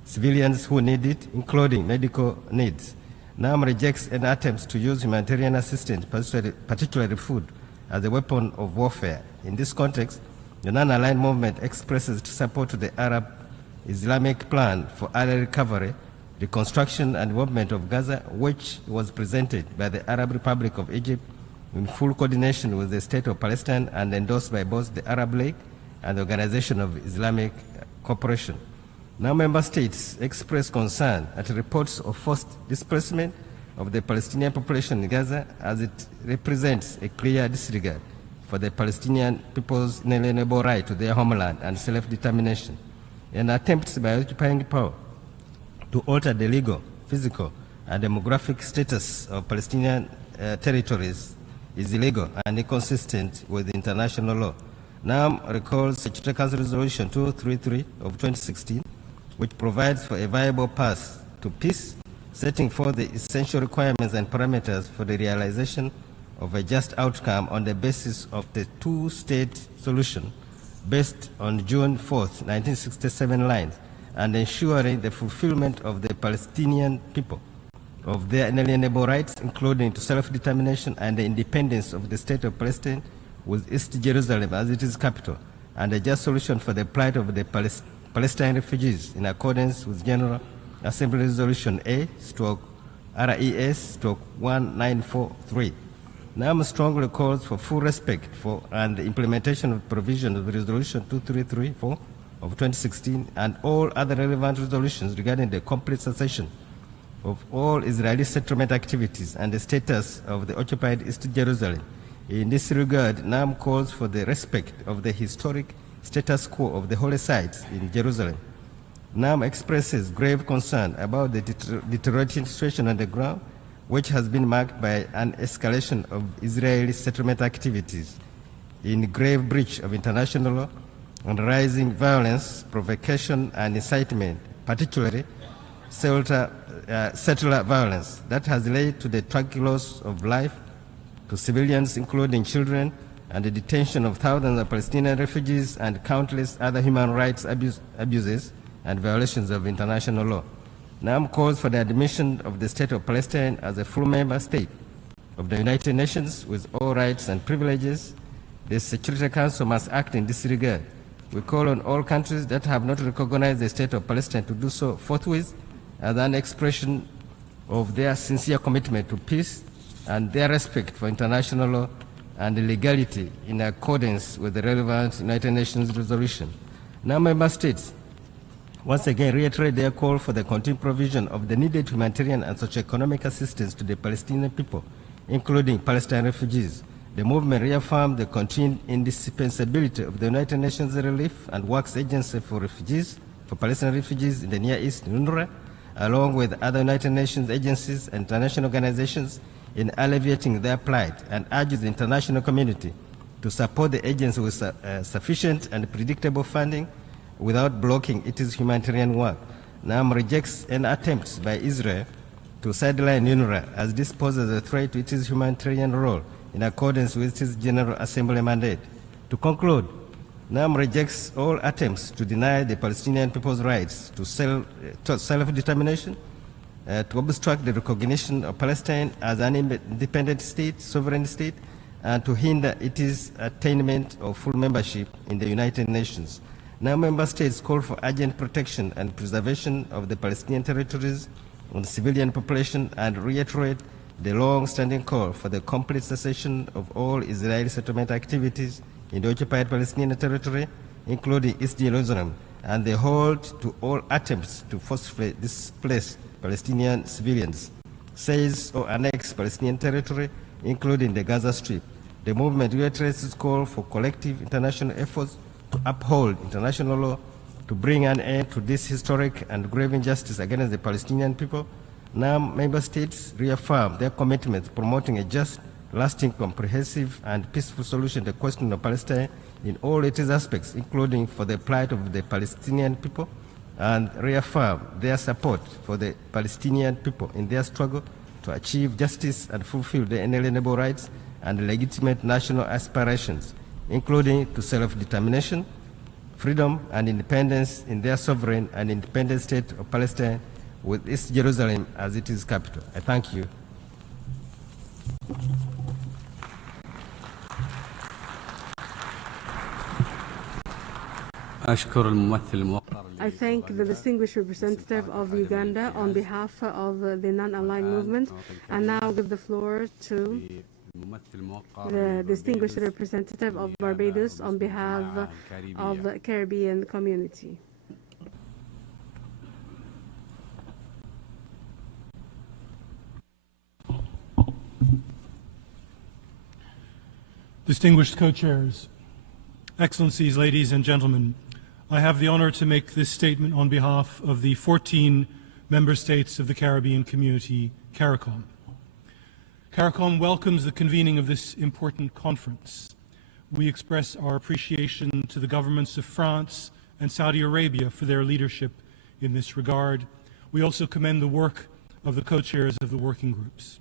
civilians who need it, including medical needs. NAM rejects any attempts to use humanitarian assistance, particularly food, as a weapon of warfare. In this context, the non-aligned movement expresses support to the Arab Islamic Plan for early recovery, reconstruction and development of Gaza, which was presented by the Arab Republic of Egypt in full coordination with the State of Palestine and endorsed by both the Arab League and the Organization of Islamic Cooperation. Now member states express concern at reports of forced displacement of the Palestinian population in Gaza, as it represents a clear disregard for the Palestinian people's inalienable right to their homeland and self-determination. An attempt by occupying power to alter the legal, physical, and demographic status of Palestinian territories is illegal and inconsistent with international law. NAM recalls Security Council Resolution 233 of 2016, which provides for a viable path to peace, setting forth the essential requirements and parameters for the realization of a just outcome on the basis of the two-state solution based on June 4th, 1967 lines, and ensuring the fulfillment of the Palestinian people of their inalienable rights, including to self-determination and the independence of the State of Palestine, with East Jerusalem as its capital, and a just solution for the plight of the Palestinian refugees in accordance with General Assembly Resolution A/RES/1943. NAM strongly calls for full respect for and the implementation of provision of Resolution 2334 of 2016 and all other relevant resolutions regarding the complete cessation of all Israeli settlement activities and the status of the occupied East Jerusalem. In this regard, NAM calls for the respect of the historic status quo of the holy sites in Jerusalem. NAM expresses grave concern about the deteriorating situation on the ground, which has been marked by an escalation of Israeli settlement activities in grave breach of international law and rising violence, provocation, and incitement, particularly settler violence, that has led to the tragic loss of life to civilians, including children, and the detention of thousands of Palestinian refugees and countless other human rights abuses and violations of international law. NAM calls for the admission of the State of Palestine as a full member state of the United Nations with all rights and privileges. The Security Council must act in this regard. We call on all countries that have not recognized the State of Palestine to do so forthwith as an expression of their sincere commitment to peace and their respect for international law and legality in accordance with the relevant United Nations resolution. Now member states once again reiterate their call for the continued provision of the needed humanitarian and socio-economic assistance to the Palestinian people, including Palestinian refugees. The movement reaffirmed the continued indispensability of the United Nations Relief and Works Agency for Refugees, for Palestinian refugees in the Near East, UNRWA, along with other United Nations agencies and international organizations in alleviating their plight and urges the international community to support the agency with sufficient and predictable funding without blocking its humanitarian work. NAM rejects any attempts by Israel to sideline UNRWA as this poses a threat to its humanitarian role in accordance with its General Assembly mandate. To conclude, NAM rejects all attempts to deny the Palestinian people's rights to self-determination, to obstruct the recognition of Palestine as an independent state, sovereign state, and to hinder its attainment of full membership in the United Nations. Now member states call for urgent protection and preservation of the Palestinian territories and the civilian population and reiterate the long-standing call for the complete cessation of all Israeli settlement activities in the occupied Palestinian territory, including East Jerusalem, and the hold to all attempts to forcibly displace Palestinian civilians, seize or annex Palestinian territory, including the Gaza Strip. The movement reiterates its call for collective international efforts to uphold international law, to bring an end to this historic and grave injustice against the Palestinian people. Now, member states reaffirm their commitment to promoting a just, lasting, comprehensive, and peaceful solution to the question of Palestine in all its aspects, including for the plight of the Palestinian people, and reaffirm their support for the Palestinian people in their struggle to achieve justice and fulfill their inalienable rights and legitimate national aspirations, including to self-determination, freedom, and independence in their sovereign and independent state of Palestine, with East Jerusalem as its capital. I thank you. I thank the distinguished representative of Uganda on behalf of the non-aligned movement, and now give the floor to the distinguished representative of Barbados on behalf of the Caribbean community. Distinguished co-chairs, Excellencies, ladies and gentlemen, I have the honor to make this statement on behalf of the 14 member states of the Caribbean community, CARICOM. CARICOM welcomes the convening of this important conference. We express our appreciation to the governments of France and Saudi Arabia for their leadership in this regard. We also commend the work of the co-chairs of the working groups.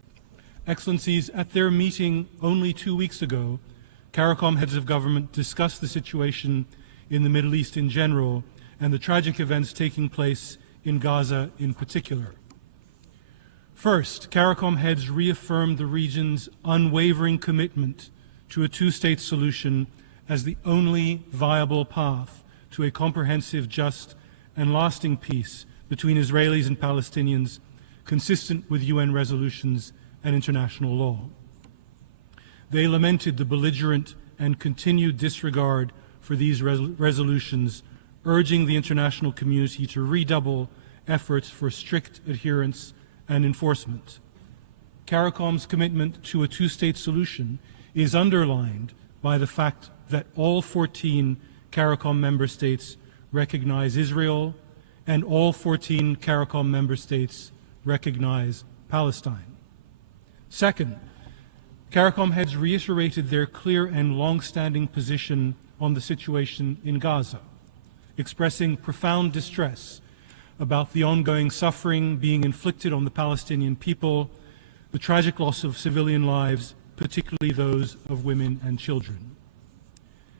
Excellencies, at their meeting only 2 weeks ago, CARICOM heads of government discussed the situation in the Middle East in general and the tragic events taking place in Gaza in particular. First, CARICOM heads reaffirmed the region's unwavering commitment to a two-state solution as the only viable path to a comprehensive, just, and lasting peace between Israelis and Palestinians, consistent with UN resolutions and international law. They lamented the belligerent and continued disregard for these resolutions, urging the international community to redouble efforts for strict adherence and enforcement. CARICOM's commitment to a two-state solution is underlined by the fact that all 14 CARICOM member states recognize Israel and all 14 CARICOM member states recognize Palestine. Second, CARICOM heads reiterated their clear and long-standing position on the situation in Gaza, expressing profound distress about the ongoing suffering being inflicted on the Palestinian people, the tragic loss of civilian lives, particularly those of women and children.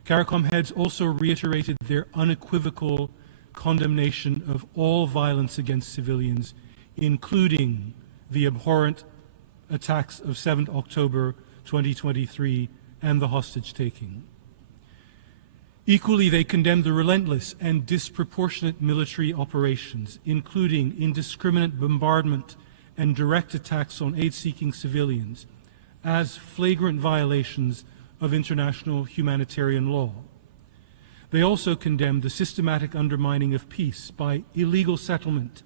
CARICOM heads also reiterated their unequivocal condemnation of all violence against civilians, including the abhorrent attacks of 7th October 2023 and the hostage-taking. Equally, they condemned the relentless and disproportionate military operations, including indiscriminate bombardment and direct attacks on aid-seeking civilians, as flagrant violations of international humanitarian law. They also condemned the systematic undermining of peace by illegal settlement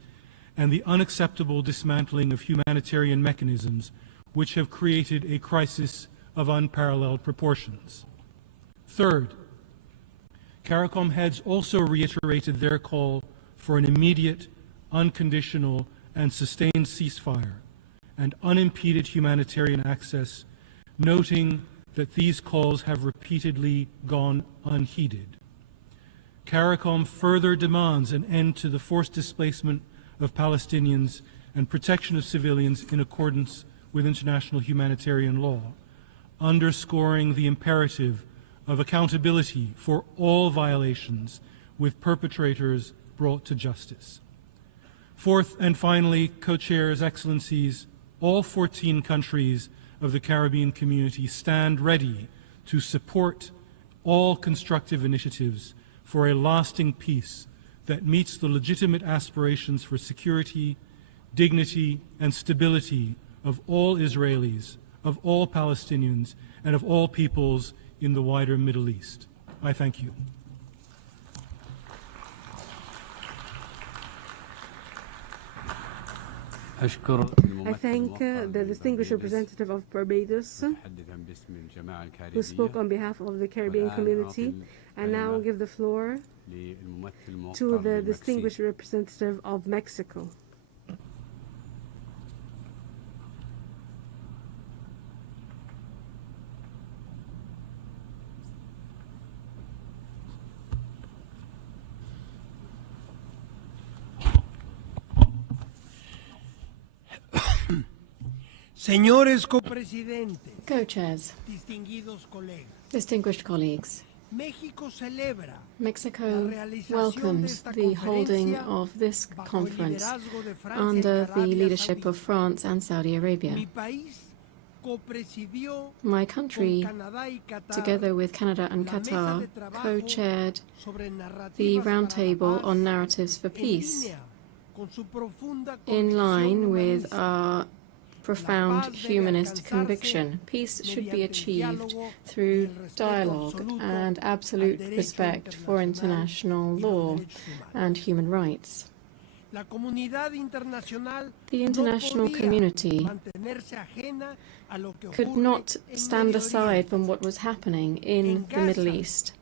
and the unacceptable dismantling of humanitarian mechanisms which have created a crisis of unparalleled proportions. Third, CARICOM heads also reiterated their call for an immediate, unconditional, and sustained ceasefire and unimpeded humanitarian access, noting that these calls have repeatedly gone unheeded. CARICOM further demands an end to the forced displacement of Palestinians and protection of civilians in accordance with international humanitarian law, underscoring the imperative of accountability for all violations, with perpetrators brought to justice. Fourth and finally, Co-Chairs, Excellencies, all 14 countries of the Caribbean community stand ready to support all constructive initiatives for a lasting peace that meets the legitimate aspirations for security, dignity, and stability of all Israelis, of all Palestinians, and of all peoples in the wider Middle East. I thank you. I thank the distinguished representative of Barbados, who spoke on behalf of the Caribbean community, and now give the floor to the distinguished representative of Mexico. Señores copresidentes, Co-chairs, distinguished colleagues, Mexico welcomes the holding of this conference under the leadership of France and Saudi Arabia. My country, together with Canada and Qatar, co-chaired the Roundtable on Narratives for Peace, in line with our profound humanist conviction. Peace should be achieved through dialogue and absolute respect for international law and human rights. The international community could not stand aside from what was happening in the Middle East.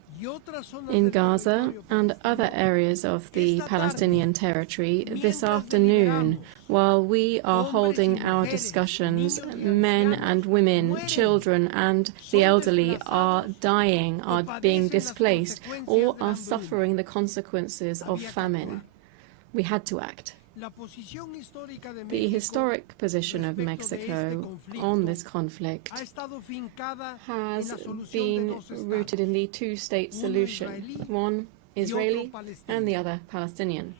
In Gaza and other areas of the Palestinian territory this afternoon, while we are holding our discussions, men and women, children and the elderly are dying, are being displaced, or are suffering the consequences of famine. We had to act. The historic position of Mexico on this conflict has been rooted in the two-state solution, one Israeli and the other Palestinian.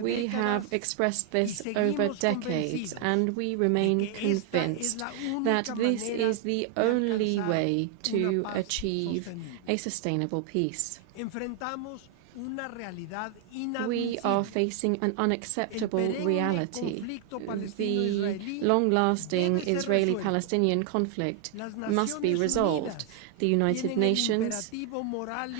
We have expressed this over decades, and we remain convinced that this is the only way to achieve a sustainable peace. We are facing an unacceptable reality. The long-lasting Israeli-Palestinian conflict must be resolved. The United Nations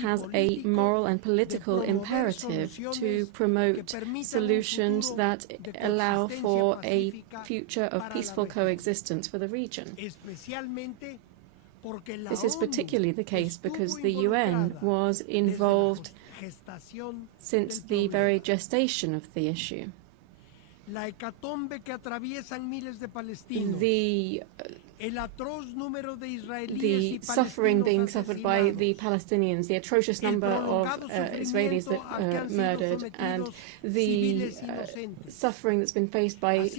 has a moral and political imperative to promote solutions that allow for a future of peaceful coexistence for the region. This is particularly the case because the UN was involved since the very gestation of the issue. The suffering being suffered by the Palestinians, the atrocious number of Israelis that are murdered, and the suffering that's been faced by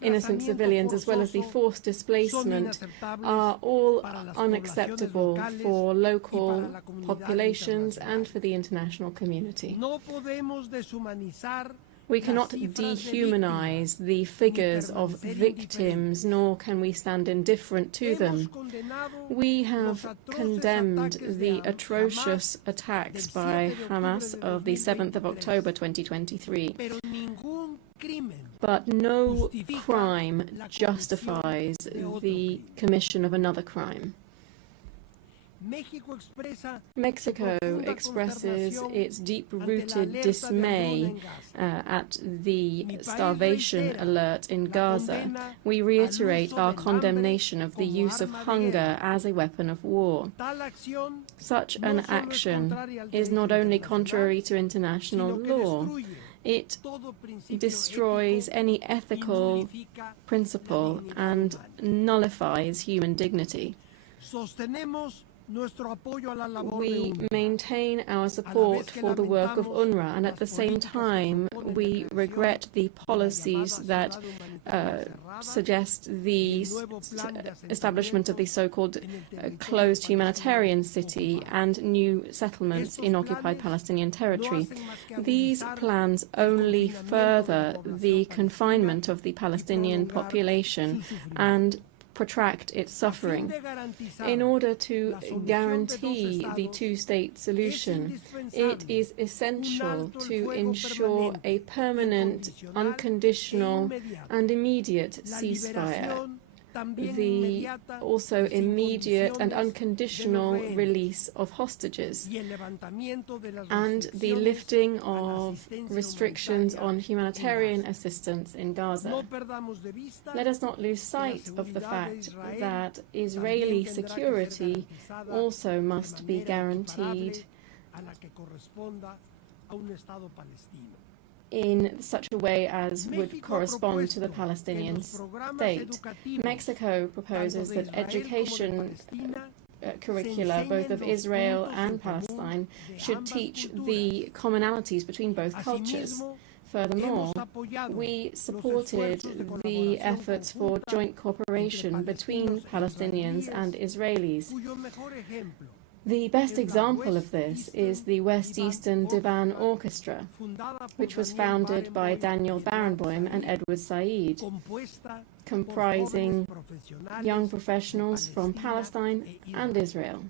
innocent civilians, as well as the forced displacement, are all unacceptable for local populations and for the international community. We cannot dehumanize the figures of victims, nor can we stand indifferent to them. We have condemned the atrocious attacks by Hamas of the 7th of October 2023. But no crime justifies the commission of another crime. Mexico expresses its deep-rooted dismay at the starvation alert in Gaza. We reiterate our condemnation of the use of hunger as a weapon of war. Such an action is not only contrary to international law, It destroys any ethical principle and nullifies human dignity. We maintain our support for the work of UNRWA, and at the same time we regret the policies that suggest the establishment of the so-called closed humanitarian city and new settlements in occupied Palestinian territory. These plans only further the confinement of the Palestinian population and protract its suffering. In order to guarantee the two-state solution, it is essential to ensure a permanent, unconditional and immediate ceasefire, the also immediate and unconditional release of hostages, and the lifting of restrictions on humanitarian assistance in Gaza. Let us not lose sight of the fact that Israeli security also must be guaranteed in such a way as would correspond to the Palestinian state. Mexico proposes that education curricula, both of Israel and Palestine, should teach the commonalities between both cultures. Furthermore, we supported the efforts for joint cooperation between Palestinians and Israelis. The best example of this is the West Eastern Divan Orchestra, which was founded by Daniel Barenboim and Edward Said, comprising young professionals from Palestine and Israel.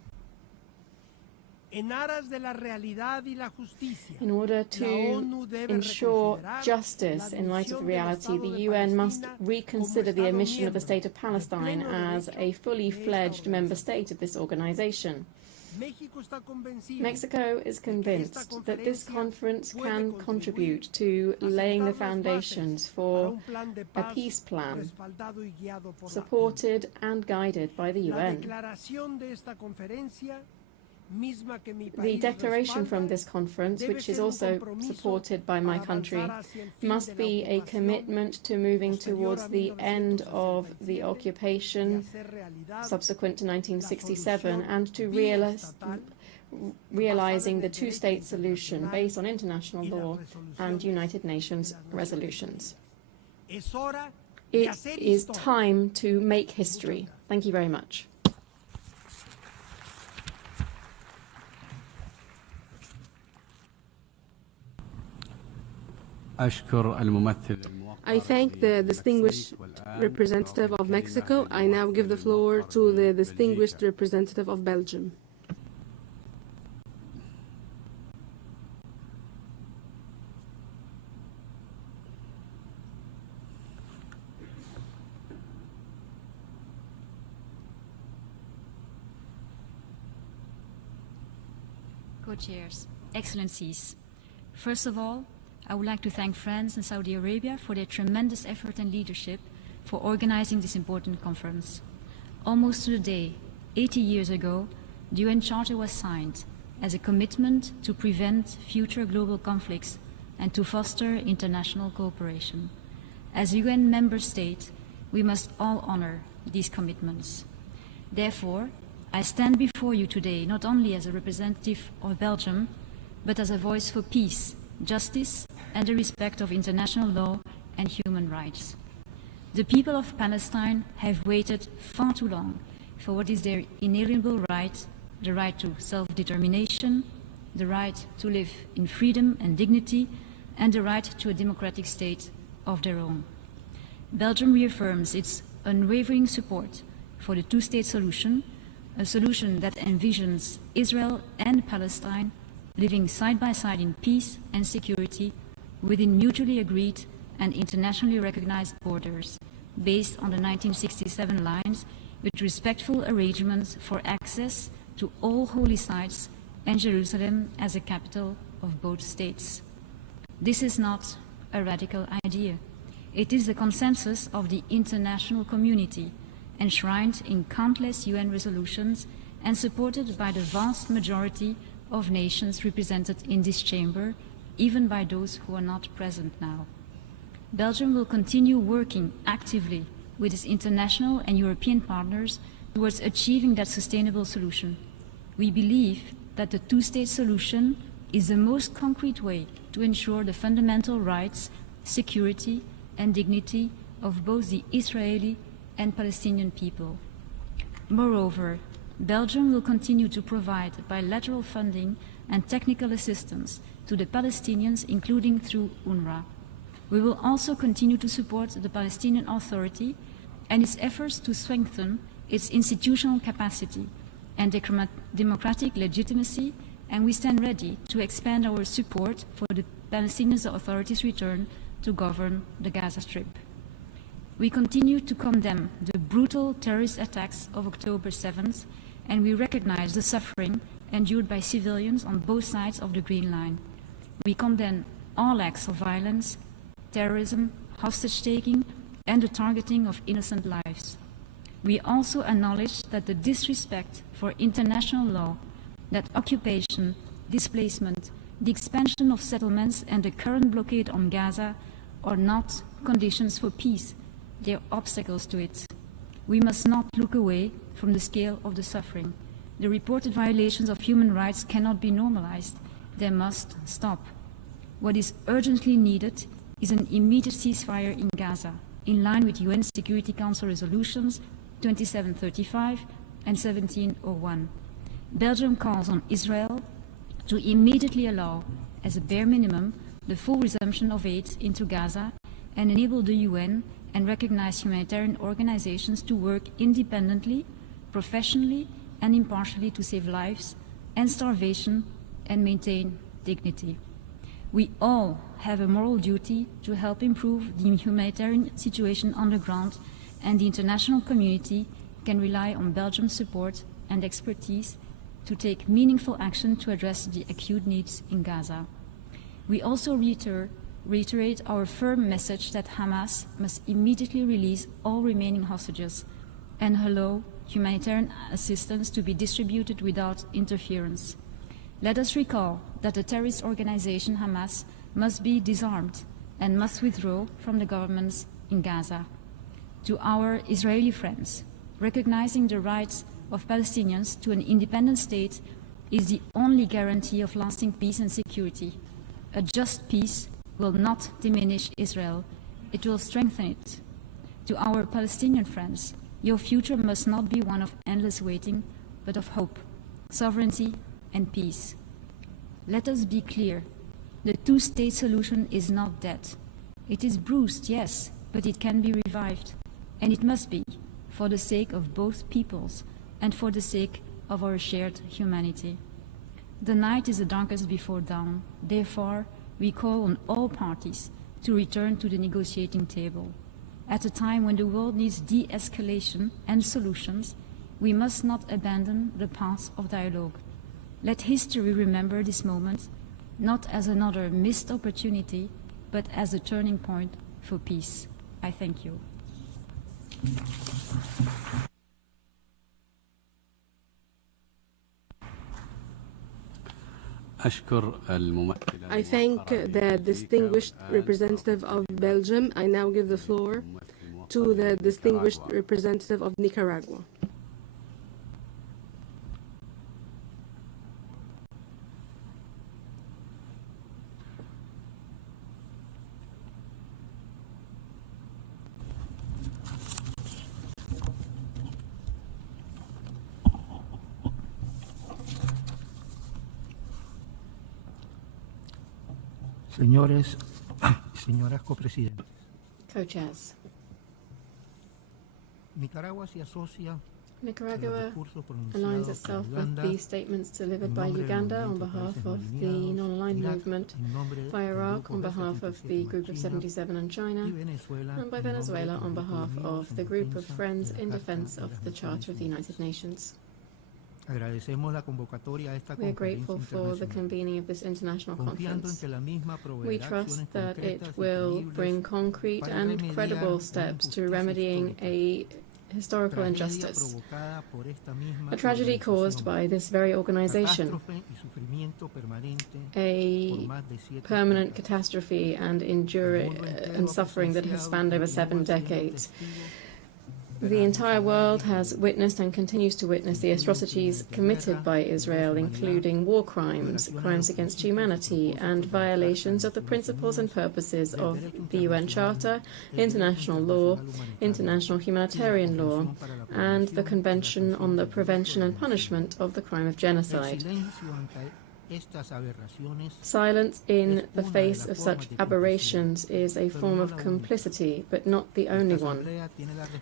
In order to ensure justice in light of the reality, the UN must reconsider the admission of the State of Palestine as a fully fledged member state of this organization. Mexico is convinced that this conference can contribute to laying the foundations for a peace plan supported and guided by the UN. The declaration from this conference, which is also supported by my country, must be a commitment to moving towards the end of the occupation subsequent to 1967 and to realizing the two-state solution based on international law and United Nations resolutions. It is time to make history. Thank you very much. I thank the distinguished representative of Mexico. I now give the floor to the distinguished representative of Belgium. Co-chairs, Excellencies, first of all, I would like to thank France and Saudi Arabia for their tremendous effort and leadership for organizing this important conference. Almost to the day, 80 years ago, the UN Charter was signed as a commitment to prevent future global conflicts and to foster international cooperation. As a UN member state, we must all honor these commitments. Therefore, I stand before you today not only as a representative of Belgium, but as a voice for peace, justice, and the respect of international law and human rights. The people of Palestine have waited far too long for what is their inalienable right, the right to self-determination, the right to live in freedom and dignity, and the right to a democratic state of their own. Belgium reaffirms its unwavering support for the two-state solution, a solution that envisions Israel and Palestine living side by side in peace and security within mutually agreed and internationally recognized borders, based on the 1967 lines, with respectful arrangements for access to all holy sites and Jerusalem as a capital of both states. This is not a radical idea. It is the consensus of the international community, enshrined in countless UN resolutions and supported by the vast majority of nations represented in this chamber even by those who are not present now. Belgium will continue working actively with its international and European partners towards achieving that sustainable solution. We believe that the two-state solution is the most concrete way to ensure the fundamental rights, security, and dignity of both the Israeli and Palestinian people. Moreover, Belgium will continue to provide bilateral funding and technical assistance to the Palestinians, including through UNRWA. We will also continue to support the Palestinian Authority and its efforts to strengthen its institutional capacity and democratic legitimacy, and we stand ready to expand our support for the Palestinian Authority's return to govern the Gaza Strip. We continue to condemn the brutal terrorist attacks of October 7th, and we recognize the suffering endured by civilians on both sides of the Green Line. We condemn all acts of violence, terrorism, hostage-taking, and the targeting of innocent lives. We also acknowledge that the disrespect for international law, that occupation, displacement, the expansion of settlements, and the current blockade on Gaza are not conditions for peace. They are obstacles to it. We must not look away from the scale of the suffering. The reported violations of human rights cannot be normalized. They must stop. What is urgently needed is an immediate ceasefire in Gaza, in line with UN Security Council resolutions 2735 and 1701. Belgium calls on Israel to immediately allow, as a bare minimum, the full resumption of aid into Gaza and enable the UN and recognize humanitarian organizations to work independently, professionally, and impartially to save lives and starvation and maintain dignity. We all have a moral duty to help improve the humanitarian situation on the ground, and the international community can rely on Belgium's support and expertise to take meaningful action to address the acute needs in Gaza. We also reiterate our firm message that Hamas must immediately release all remaining hostages and allow humanitarian assistance to be distributed without interference. Let us recall that the terrorist organization Hamas must be disarmed and must withdraw from the governments in Gaza. To our Israeli friends, recognizing the rights of Palestinians to an independent state is the only guarantee of lasting peace and security. A just peace will not diminish Israel, it will strengthen it. To our Palestinian friends, your future must not be one of endless waiting, but of hope, sovereignty, and peace. Let us be clear, the two-state solution is not dead. It is bruised, yes, but it can be revived, and it must be, for the sake of both peoples and for the sake of our shared humanity. The night is the darkest before dawn, therefore, we call on all parties to return to the negotiating table. At a time when the world needs de-escalation and solutions, we must not abandon the path of dialogue. Let history remember this moment, not as another missed opportunity, but as a turning point for peace. I thank you. I thank the distinguished representative of Belgium. I now give the floor to the distinguished representative of Nicaragua. Señores y señoras copresidentes. Co-chairs. Nicaragua se asocia Nicaragua aligns itself with the statements delivered by Uganda on behalf of the non-aligned movement, by Iraq on behalf of the Group of 77 and China, and by Venezuela on behalf of the Group of Friends in Defense of the Charter of the United Nations. We are grateful for the convening of this international conference. We trust that it will bring concrete and credible steps to remedying a historical injustice, a tragedy caused by this very organization, a permanent catastrophe and suffering that has spanned over 7 decades. The entire world has witnessed and continues to witness the atrocities committed by Israel, including war crimes, crimes against humanity, and violations of the principles and purposes of the UN Charter, international law, international humanitarian law, and the Convention on the Prevention and Punishment of the Crime of Genocide. Silence in the face of such aberrations is a form of complicity, but not the only one.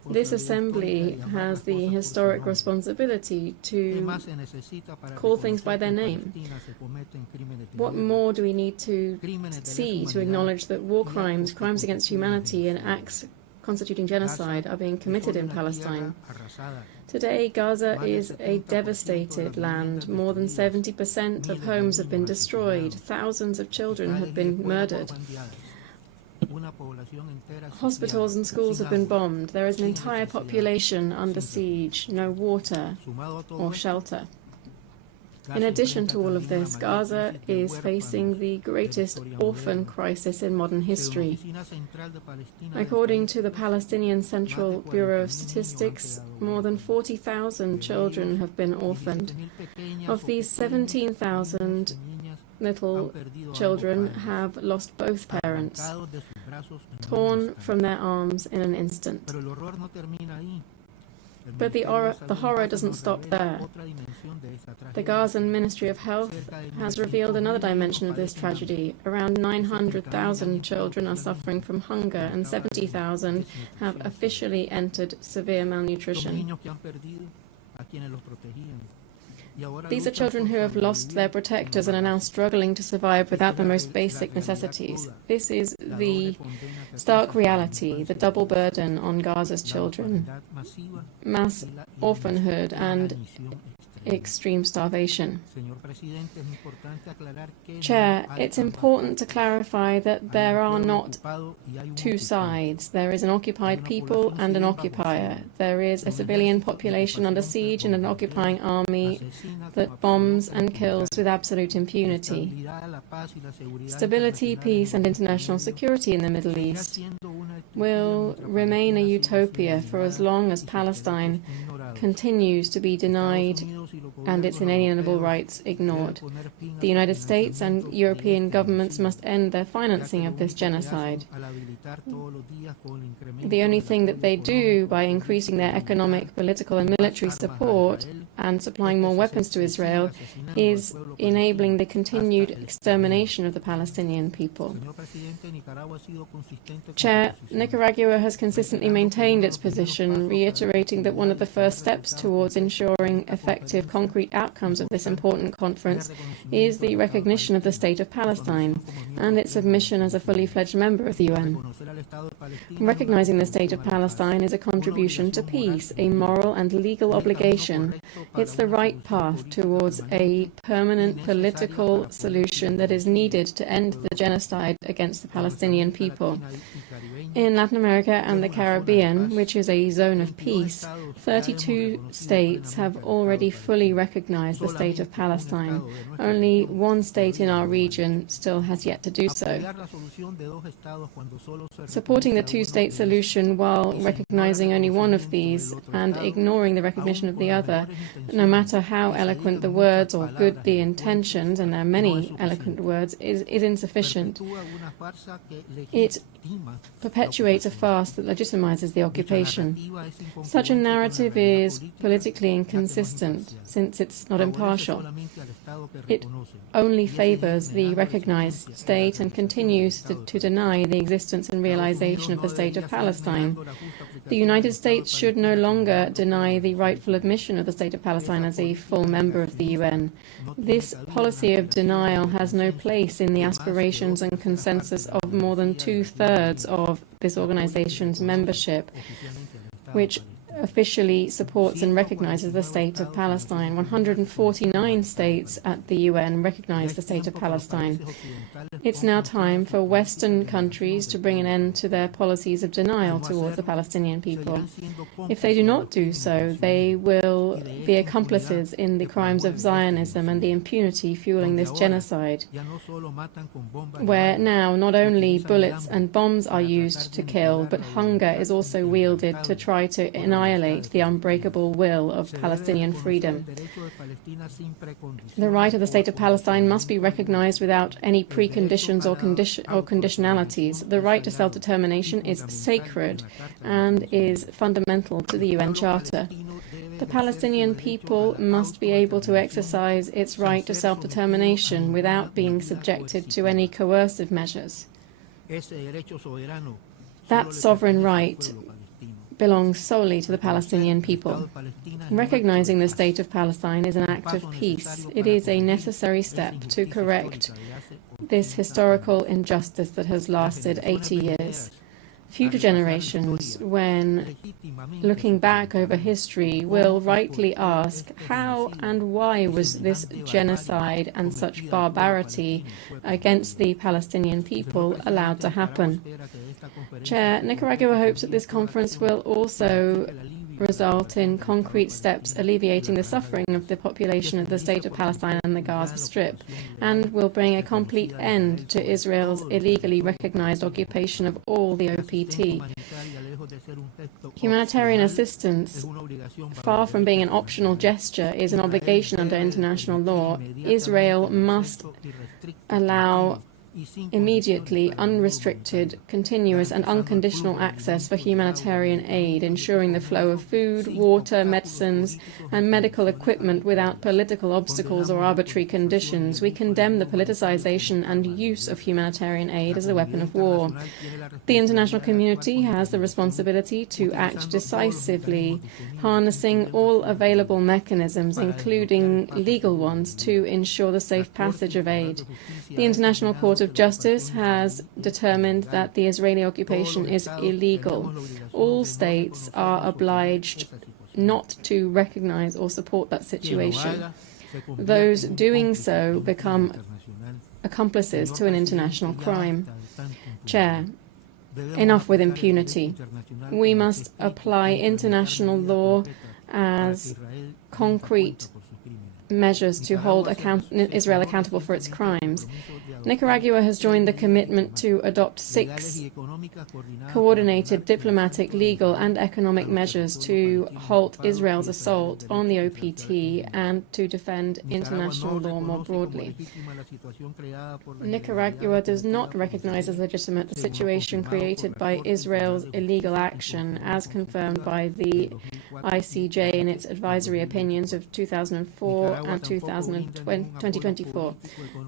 This Assembly has the historic responsibility to call things by their name. What more do we need to see to acknowledge that war crimes, crimes against humanity, and acts constituting genocide are being committed in Palestine? Today, Gaza is a devastated land. More than 70% of homes have been destroyed. Thousands of children have been murdered. Hospitals and schools have been bombed. There is an entire population under siege, no water or shelter. In addition to all of this, Gaza is facing the greatest orphan crisis in modern history. According to the Palestinian Central Bureau of Statistics, more than 40,000 children have been orphaned. Of these, 17,000 little children have lost both parents, torn from their arms in an instant. But the horror doesn't stop there. The Gazan Ministry of Health has revealed another dimension of this tragedy. Around 900,000 children are suffering from hunger, and 70,000 have officially entered severe malnutrition. These are children who have lost their protectors and are now struggling to survive without the most basic necessities. This is the stark reality, the double burden on Gaza's children: mass orphanhood and extreme starvation. Chair, it's important to clarify that there are not two sides. There is an occupied people and an occupier. There is a civilian population under siege and an occupying army that bombs and kills with absolute impunity. Stability, peace, and international security in the Middle East will remain a utopia for as long as Palestine continues to be denied and its inalienable rights ignored. The United States and European governments must end their financing of this genocide. The only thing that they do by increasing their economic, political, and military support and supplying more weapons to Israel is enabling the continued extermination of the Palestinian people. Chair, Nicaragua has consistently maintained its position, reiterating that one of the first steps towards ensuring effective concrete outcomes of this important conference is the recognition of the State of Palestine and its admission as a fully fledged member of the UN. Recognizing the State of Palestine is a contribution to peace, a moral and legal obligation. It's the right path towards a permanent political solution that is needed to end the genocide against the Palestinian people. In Latin America and the Caribbean, which is a zone of peace, 32 states have already fully recognized the State of Palestine. Only one state in our region still has yet to do so. Supporting the two-state solution while recognizing only one of these and ignoring the recognition of the other, no matter how eloquent the words or good the intentions, and there are many eloquent words, is insufficient. It perpetuates a farce that legitimizes the occupation. Such a narrative is politically inconsistent, since it's not impartial. It only favors the recognized state and continues to deny the existence and realization of the State of Palestine. The United States should no longer deny the rightful admission of the State of Palestine as a full member of the UN. This policy of denial has no place in the aspirations and consensus of more than two-thirds of this organization's membership, which officially supports and recognizes the State of Palestine. 149 states at the UN recognize the State of Palestine. It's now time for Western countries to bring an end to their policies of denial towards the Palestinian people. If they do not do so, they will be accomplices in the crimes of Zionism and the impunity fueling this genocide, where now not only bullets and bombs are used to kill, but hunger is also wielded to try to annihilate the unbreakable will of Palestinian freedom. The right of the State of Palestine must be recognized without any preconditions or conditionalities. The right to self-determination is sacred and is fundamental to the UN Charter. The Palestinian people must be able to exercise its right to self-determination without being subjected to any coercive measures. That sovereign right belongs solely to the Palestinian people. Recognizing the State of Palestine is an act of peace. It is a necessary step to correct this historical injustice that has lasted 80 years. Future generations, when looking back over history, will rightly ask how and why was this genocide and such barbarity against the Palestinian people allowed to happen. Chair, Nicaragua hopes that this conference will also result in concrete steps alleviating the suffering of the population of the State of Palestine and the Gaza Strip, and will bring a complete end to Israel's illegally recognized occupation of all the OPT. Humanitarian assistance, far from being an optional gesture, is an obligation under international law. Israel must allow immediately, unrestricted, continuous and unconditional access for humanitarian aid, ensuring the flow of food, water, medicines and medical equipment without political obstacles or arbitrary conditions. We condemn the politicization and use of humanitarian aid as a weapon of war. The international community has the responsibility to act decisively, harnessing all available mechanisms, including legal ones, to ensure the safe passage of aid. The International Court of Justice has determined that the Israeli occupation is illegal. All states are obliged not to recognize or support that situation. Those doing so become accomplices to an international crime. Chair, enough with impunity. We must apply international law as concrete measures to hold Israel accountable for its crimes. Nicaragua has joined the commitment to adopt 6 coordinated diplomatic, legal and economic measures to halt Israel's assault on the OPT and to defend international law more broadly. Nicaragua does not recognize as legitimate the situation created by Israel's illegal action, as confirmed by the ICJ in its advisory opinions of 2004 and 2024.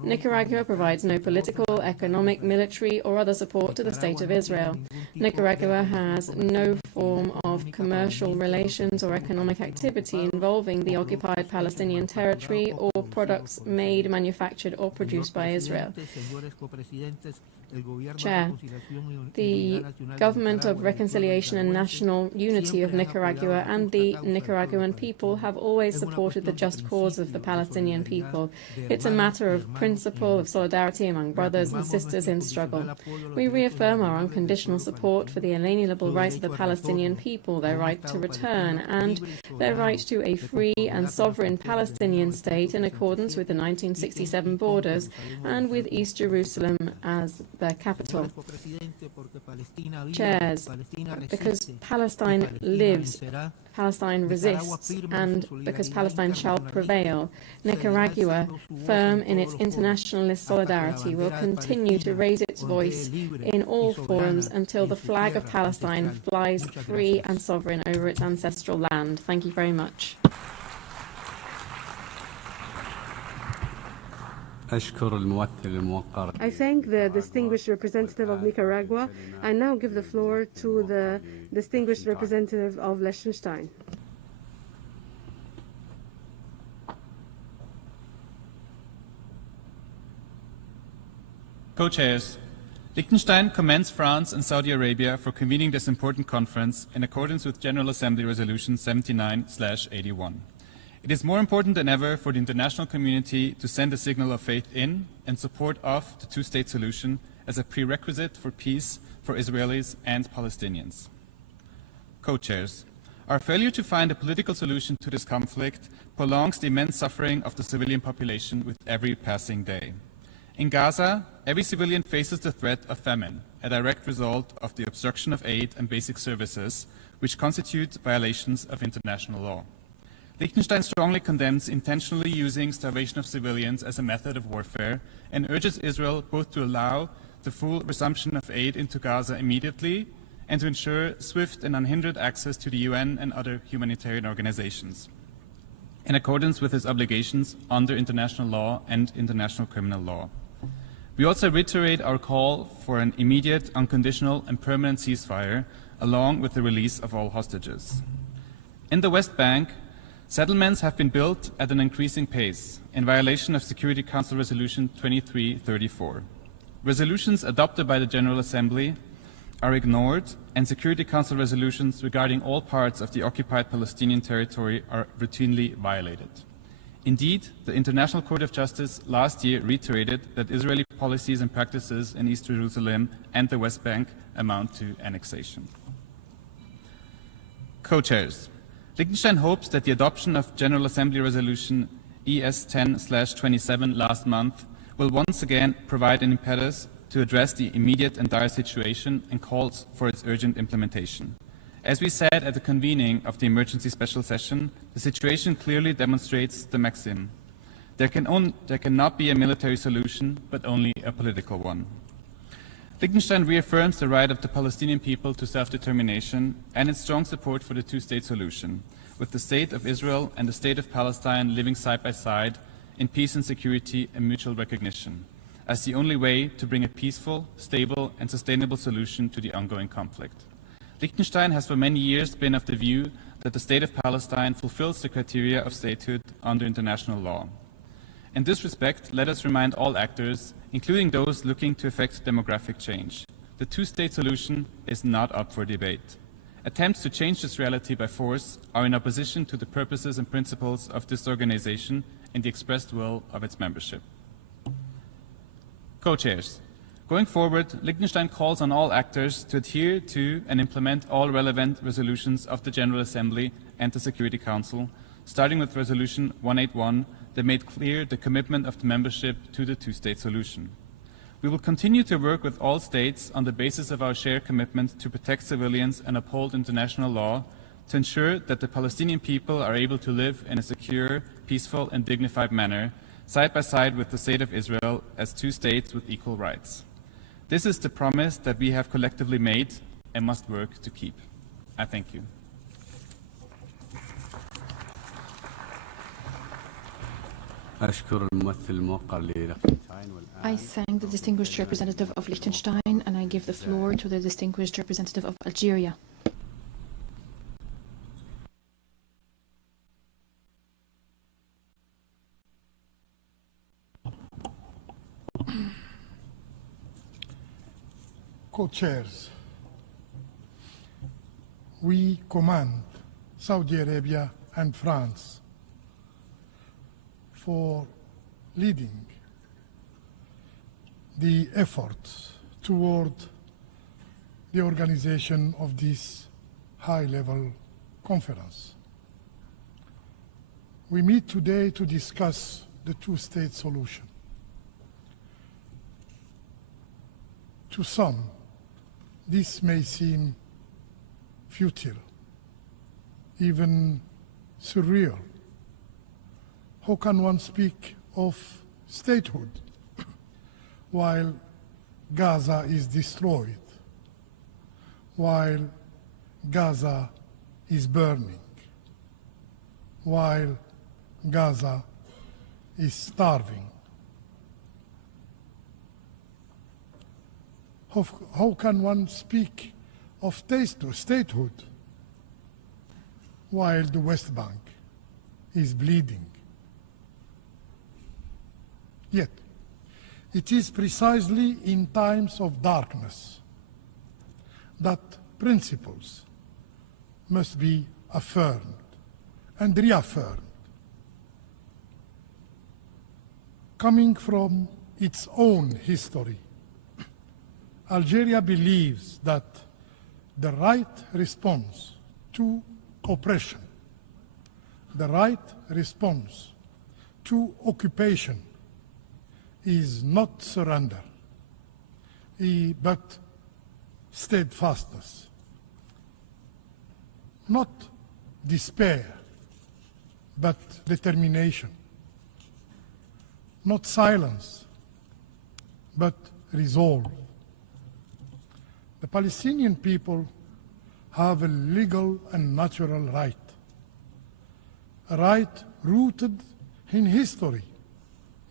Nicaragua provides no political, economic, military or other support to the State of Israel. Nicaragua has no form of commercial relations or economic activity involving the occupied Palestinian territory or products made, manufactured or produced by Israel. Chair, the Government of Reconciliation and National Unity of Nicaragua and the Nicaraguan people have always supported the just cause of the Palestinian people. It's a matter of principle, of solidarity among brothers and sisters in struggle. We reaffirm our unconditional support for the inalienable rights of the Palestinian people, their right to return, and their right to a free and sovereign Palestinian state in accordance with the 1967 borders and with East Jerusalem as their capital. Chairs, because Palestine lives, Palestine resists, and because Palestine shall prevail, Nicaragua, firm in its internationalist solidarity, will continue to raise its voice in all forums until the flag of Palestine flies free and sovereign over its ancestral land. Thank you very much. I thank the distinguished representative of Nicaragua. I now give the floor to the distinguished representative of Liechtenstein. Co-chairs, Liechtenstein commends France and Saudi Arabia for convening this important conference in accordance with General Assembly Resolution 79/81. It is more important than ever for the international community to send a signal of faith in and support of the two-state solution as a prerequisite for peace for Israelis and Palestinians. Co-chairs, our failure to find a political solution to this conflict prolongs the immense suffering of the civilian population with every passing day. In Gaza, every civilian faces the threat of famine, a direct result of the obstruction of aid and basic services, which constitute violations of international law. Liechtenstein strongly condemns intentionally using starvation of civilians as a method of warfare and urges Israel both to allow the full resumption of aid into Gaza immediately and to ensure swift and unhindered access to the UN and other humanitarian organizations, in accordance with its obligations under international law and international criminal law. We also reiterate our call for an immediate, unconditional and permanent ceasefire, along with the release of all hostages. In the West Bank, settlements have been built at an increasing pace, in violation of Security Council Resolution 2334. Resolutions adopted by the General Assembly are ignored, and Security Council resolutions regarding all parts of the occupied Palestinian territory are routinely violated. Indeed, the International Court of Justice last year reiterated that Israeli policies and practices in East Jerusalem and the West Bank amount to annexation. Co-chairs, Liechtenstein hopes that the adoption of General Assembly Resolution ES 10/27 last month will once again provide an impetus to address the immediate and dire situation and calls for its urgent implementation. As we said at the convening of the emergency special session, the situation clearly demonstrates the maxim: there cannot be a military solution, but only a political one. Liechtenstein reaffirms the right of the Palestinian people to self-determination and its strong support for the two-state solution, with the State of Israel and the State of Palestine living side by side in peace and security and mutual recognition, as the only way to bring a peaceful, stable and sustainable solution to the ongoing conflict. Liechtenstein has for many years been of the view that the State of Palestine fulfills the criteria of statehood under international law. In this respect, let us remind all actors, including those looking to effect demographic change, the two-state solution is not up for debate. Attempts to change this reality by force are in opposition to the purposes and principles of this organization and the expressed will of its membership. Co-chairs, going forward, Liechtenstein calls on all actors to adhere to and implement all relevant resolutions of the General Assembly and the Security Council, starting with Resolution 181 that made clear the commitment of the membership to the two-state solution. We will continue to work with all states on the basis of our shared commitment to protect civilians and uphold international law to ensure that the Palestinian people are able to live in a secure, peaceful and dignified manner, side by side with the State of Israel as two states with equal rights. This is the promise that we have collectively made and must work to keep. I thank you. I thank the distinguished representative of Liechtenstein, and I give the floor to the distinguished representative of Algeria. Co-chairs, we commend Saudi Arabia and France for leading the efforts toward the organization of this high-level conference. We meet today to discuss the two-state solution. To some, this may seem futile, even surreal. How can one speak of statehood while Gaza is destroyed, while Gaza is burning, while Gaza is starving? How can one speak of statehood while the West Bank is bleeding? Yet, it is precisely in times of darkness that principles must be affirmed and reaffirmed coming from its own history. Algeria believes that the right response to oppression, the right response to occupation is not surrender, but steadfastness. Not despair, but determination. Not silence, but resolve. The Palestinian people have a legal and natural right, a right rooted in history,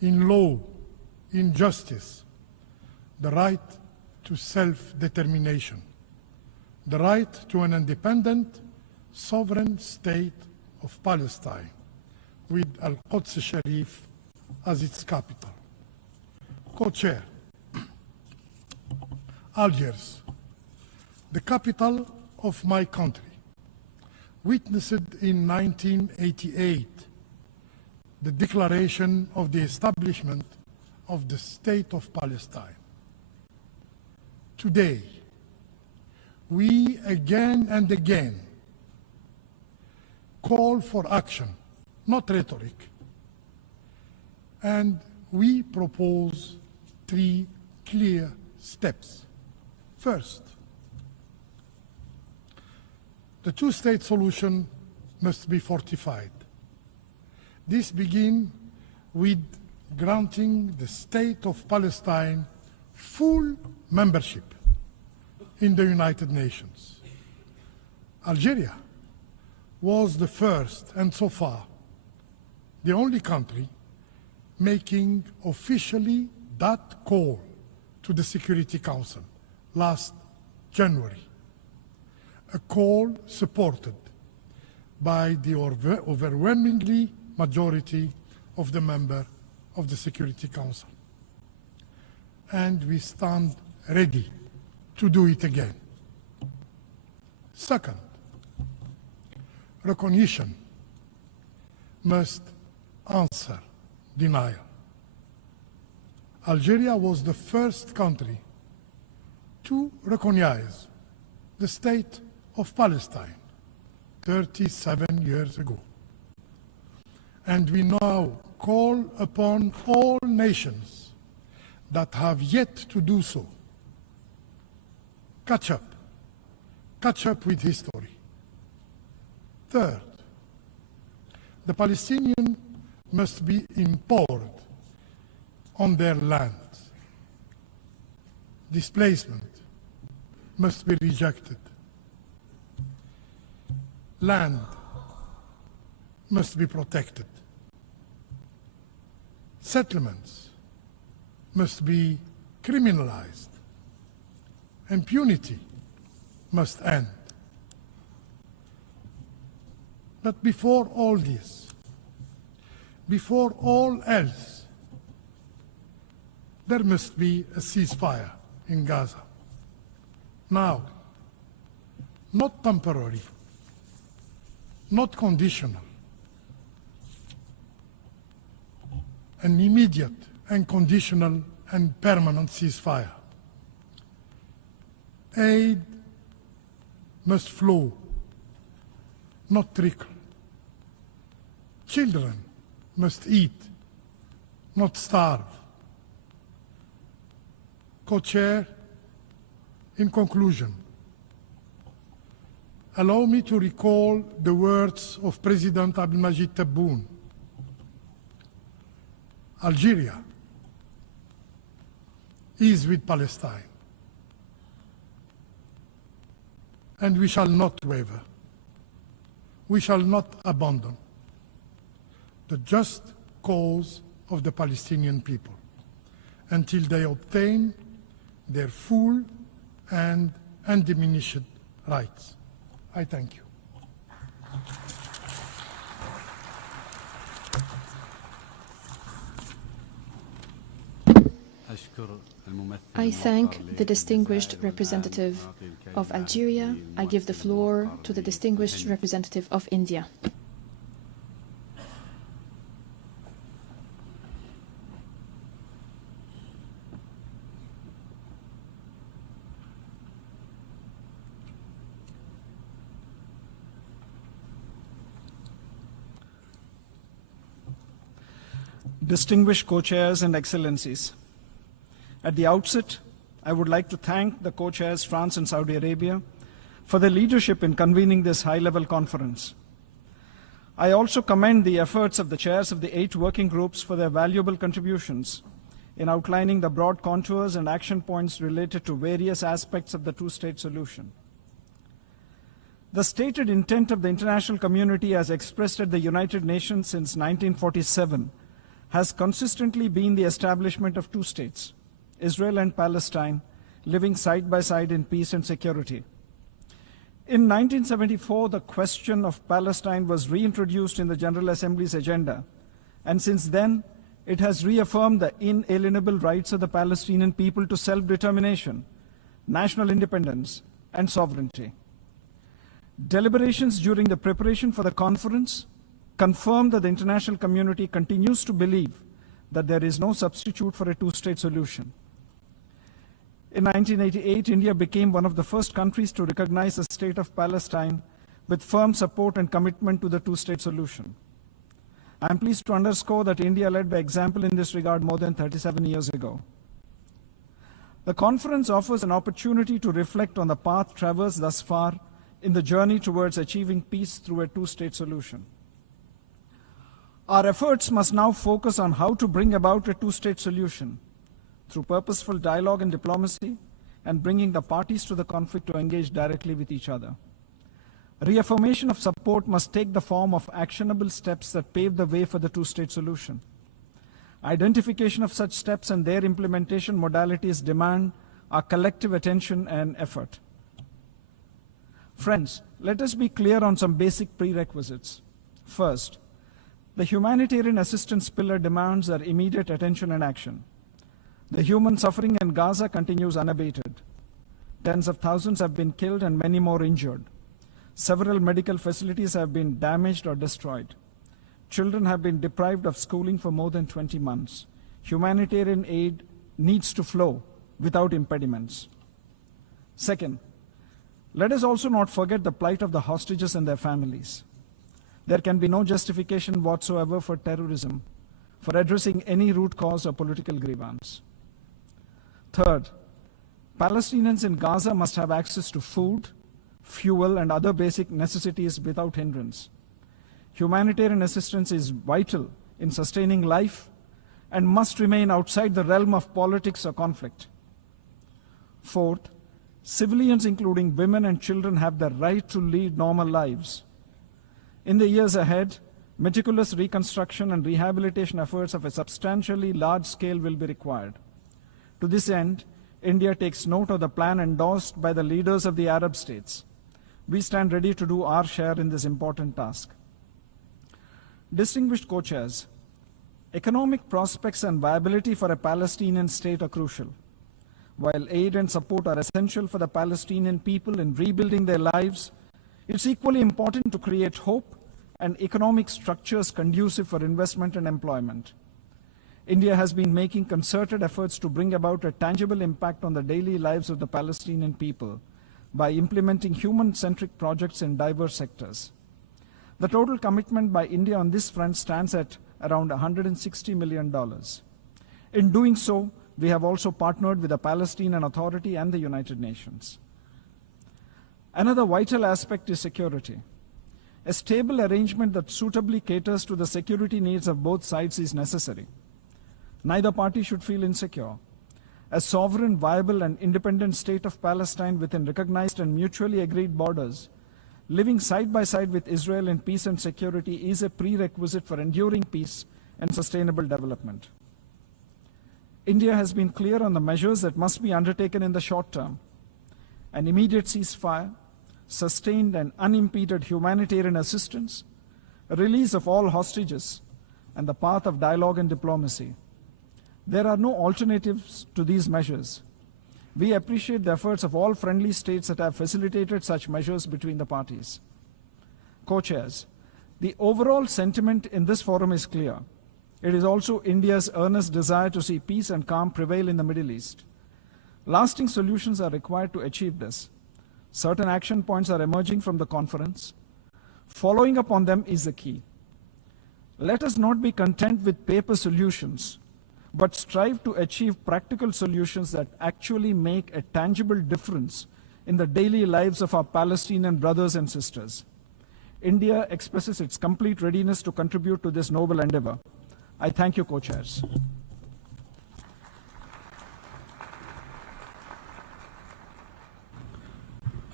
in law, in justice, the right to self-determination, the right to an independent, sovereign state of Palestine, with Al-Quds Sharif as its capital. Co-chair, Algiers, the capital of my country, witnessed in 1988 the declaration of the establishment of the State of Palestine. Today, we again and again call for action, not rhetoric, and we propose 3 clear steps. First, the two-state solution must be fortified. This begins with granting the State of Palestine full membership in the United Nations. Algeria was the first, and so far, the only country making officially that call to the Security Council last January, a call supported by the overwhelmingly majority of the members of the Security Council. And we stand ready to do it again. Second, recognition must answer denial. Algeria was the first country to recognize the State of Palestine 37 years ago. And we now call upon all nations that have yet to do so. Catch up with history. Third, the Palestinians must be empowered on their lands. Displacement must be rejected. Land must be protected. Settlements must be criminalized. Impunity must end. But before all this, before all else, there must be a ceasefire in Gaza. Now, not temporary, not conditional, an immediate and conditional and permanent ceasefire. Aid must flow, not trickle. Children must eat, not starve. Co-chair, in conclusion, allow me to recall the words of President Abdelmajid Tebboune. Algeria is with Palestine, and we shall not waver. We shall not abandon the just cause of the Palestinian people until they obtain their full and undiminished rights. I thank you. I thank the distinguished representative of Algeria. I give the floor to the distinguished representative of India. distinguished co-chairs and excellencies. At the outset, I would like to thank the co-chairs France and Saudi Arabia for their leadership in convening this high-level conference. I also commend the efforts of the chairs of the 8 working groups for their valuable contributions in outlining the broad contours and action points related to various aspects of the two-state solution. The stated intent of the international community as expressed at the United Nations since 1947 has consistently been the establishment of 2 states, Israel and Palestine, living side by side in peace and security. In 1974, the question of Palestine was reintroduced in the General Assembly's agenda, and since then, it has reaffirmed the inalienable rights of the Palestinian people to self-determination, national independence, and sovereignty. Deliberations during the preparation for the conference confirmed that the international community continues to believe that there is no substitute for a two-state solution. In 1988, India became one of the first countries to recognize the state of Palestine with firm support and commitment to the two-state solution. I am pleased to underscore that India led by example in this regard more than 37 years ago. The conference offers an opportunity to reflect on the path traversed thus far in the journey towards achieving peace through a two-state solution. Our efforts must now focus on how to bring about a two-state solution through purposeful dialogue and diplomacy and bringing the parties to the conflict to engage directly with each other. Reaffirmation of support must take the form of actionable steps that pave the way for the two-state solution. Identification of such steps and their implementation modalities demand our collective attention and effort. Friends, let us be clear on some basic prerequisites. First, the humanitarian assistance pillar demands our immediate attention and action. The human suffering in Gaza continues unabated. Tens of thousands have been killed and many more injured. Several medical facilities have been damaged or destroyed. Children have been deprived of schooling for more than 20 months. Humanitarian aid needs to flow without impediments. Second, let us also not forget the plight of the hostages and their families. There can be no justification whatsoever for terrorism, for addressing any root cause or political grievance. Third, Palestinians in Gaza must have access to food, fuel, and other basic necessities without hindrance. Humanitarian assistance is vital in sustaining life and must remain outside the realm of politics or conflict. Fourth, civilians, including women and children, have the right to lead normal lives. In the years ahead, meticulous reconstruction and rehabilitation efforts of a substantially large scale will be required. To this end, India takes note of the plan endorsed by the leaders of the Arab states. We stand ready to do our share in this important task. Distinguished co-chairs, economic prospects and viability for a Palestinian state are crucial. While aid and support are essential for the Palestinian people in rebuilding their lives, it's equally important to create hope and economic structures conducive for investment and employment. India has been making concerted efforts to bring about a tangible impact on the daily lives of the Palestinian people by implementing human-centric projects in diverse sectors. The total commitment by India on this front stands at around $160 million. In doing so, we have also partnered with the Palestinian Authority and the United Nations. Another vital aspect is security. A stable arrangement that suitably caters to the security needs of both sides is necessary. Neither party should feel insecure. A sovereign, viable, and independent state of Palestine within recognized and mutually agreed borders, living side by side with Israel in peace and security, is a prerequisite for enduring peace and sustainable development. India has been clear on the measures that must be undertaken in the short term. An immediate ceasefire, sustained and unimpeded humanitarian assistance, a release of all hostages, and the path of dialogue and diplomacy. There are no alternatives to these measures. We appreciate the efforts of all friendly states that have facilitated such measures between the parties. Co-chairs, the overall sentiment in this forum is clear. It is also India's earnest desire to see peace and calm prevail in the Middle East. Lasting solutions are required to achieve this. Certain action points are emerging from the conference. Following up on them is the key. Let us not be content with paper solutions, but strive to achieve practical solutions that actually make a tangible difference in the daily lives of our Palestinian brothers and sisters. India expresses its complete readiness to contribute to this noble endeavor. I thank you, co-chairs.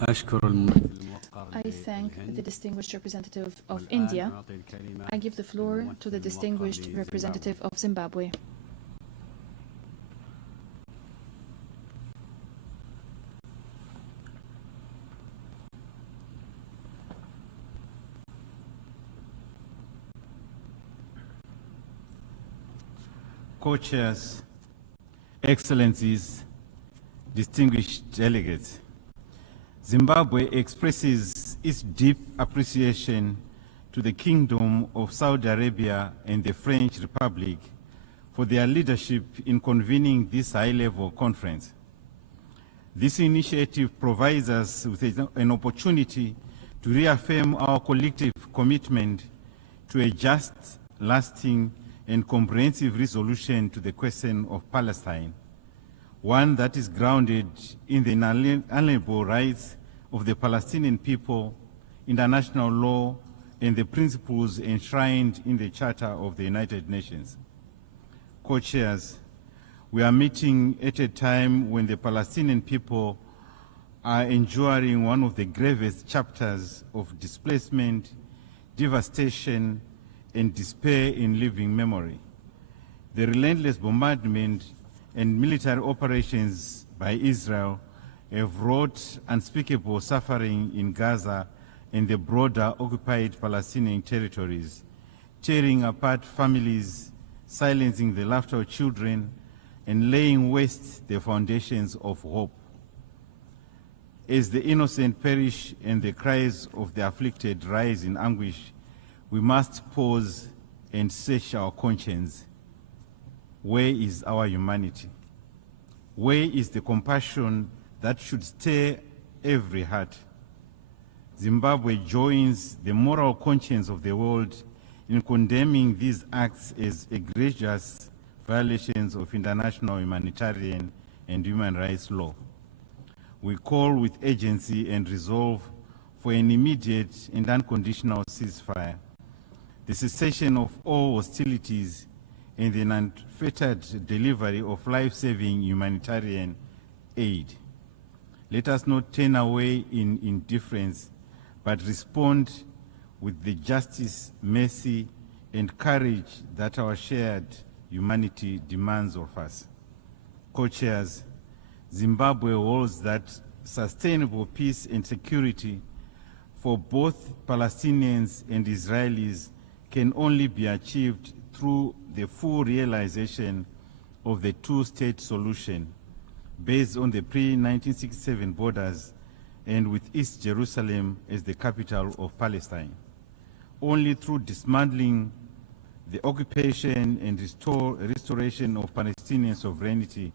I thank the distinguished representative of India. I give the floor to the distinguished representative of Zimbabwe. Co-chairs, Excellencies, distinguished delegates, Zimbabwe expresses its deep appreciation to the Kingdom of Saudi Arabia and the French Republic for their leadership in convening this high-level conference. This initiative provides us with an opportunity to reaffirm our collective commitment to a just, lasting, and comprehensive resolution to the question of Palestine, one that is grounded in the inalienable rights of the Palestinian people, international law, and the principles enshrined in the Charter of the United Nations. Co-chairs, we are meeting at a time when the Palestinian people are enduring one of the gravest chapters of displacement, devastation, and despair in living memory. The relentless bombardment and military operations by Israel have wrought unspeakable suffering in Gaza and the broader occupied Palestinian territories, tearing apart families, silencing the laughter of children, and laying waste the foundations of hope. As the innocent perish and the cries of the afflicted rise in anguish, we must pause and search our conscience. Where is our humanity? Where is the compassion that should stir every heart? Zimbabwe joins the moral conscience of the world in condemning these acts as egregious violations of international humanitarian and human rights law. We call with urgency and resolve for an immediate and unconditional ceasefire, the cessation of all hostilities, and the unfettered delivery of life-saving humanitarian aid. Let us not turn away in indifference, but respond with the justice, mercy, and courage that our shared humanity demands of us. Co-chairs, Zimbabwe holds that sustainable peace and security for both Palestinians and Israelis can only be achieved through the full realization of the two-state solution based on the pre-1967 borders and with East Jerusalem as the capital of Palestine. Only through dismantling the occupation and restoration of Palestinian sovereignty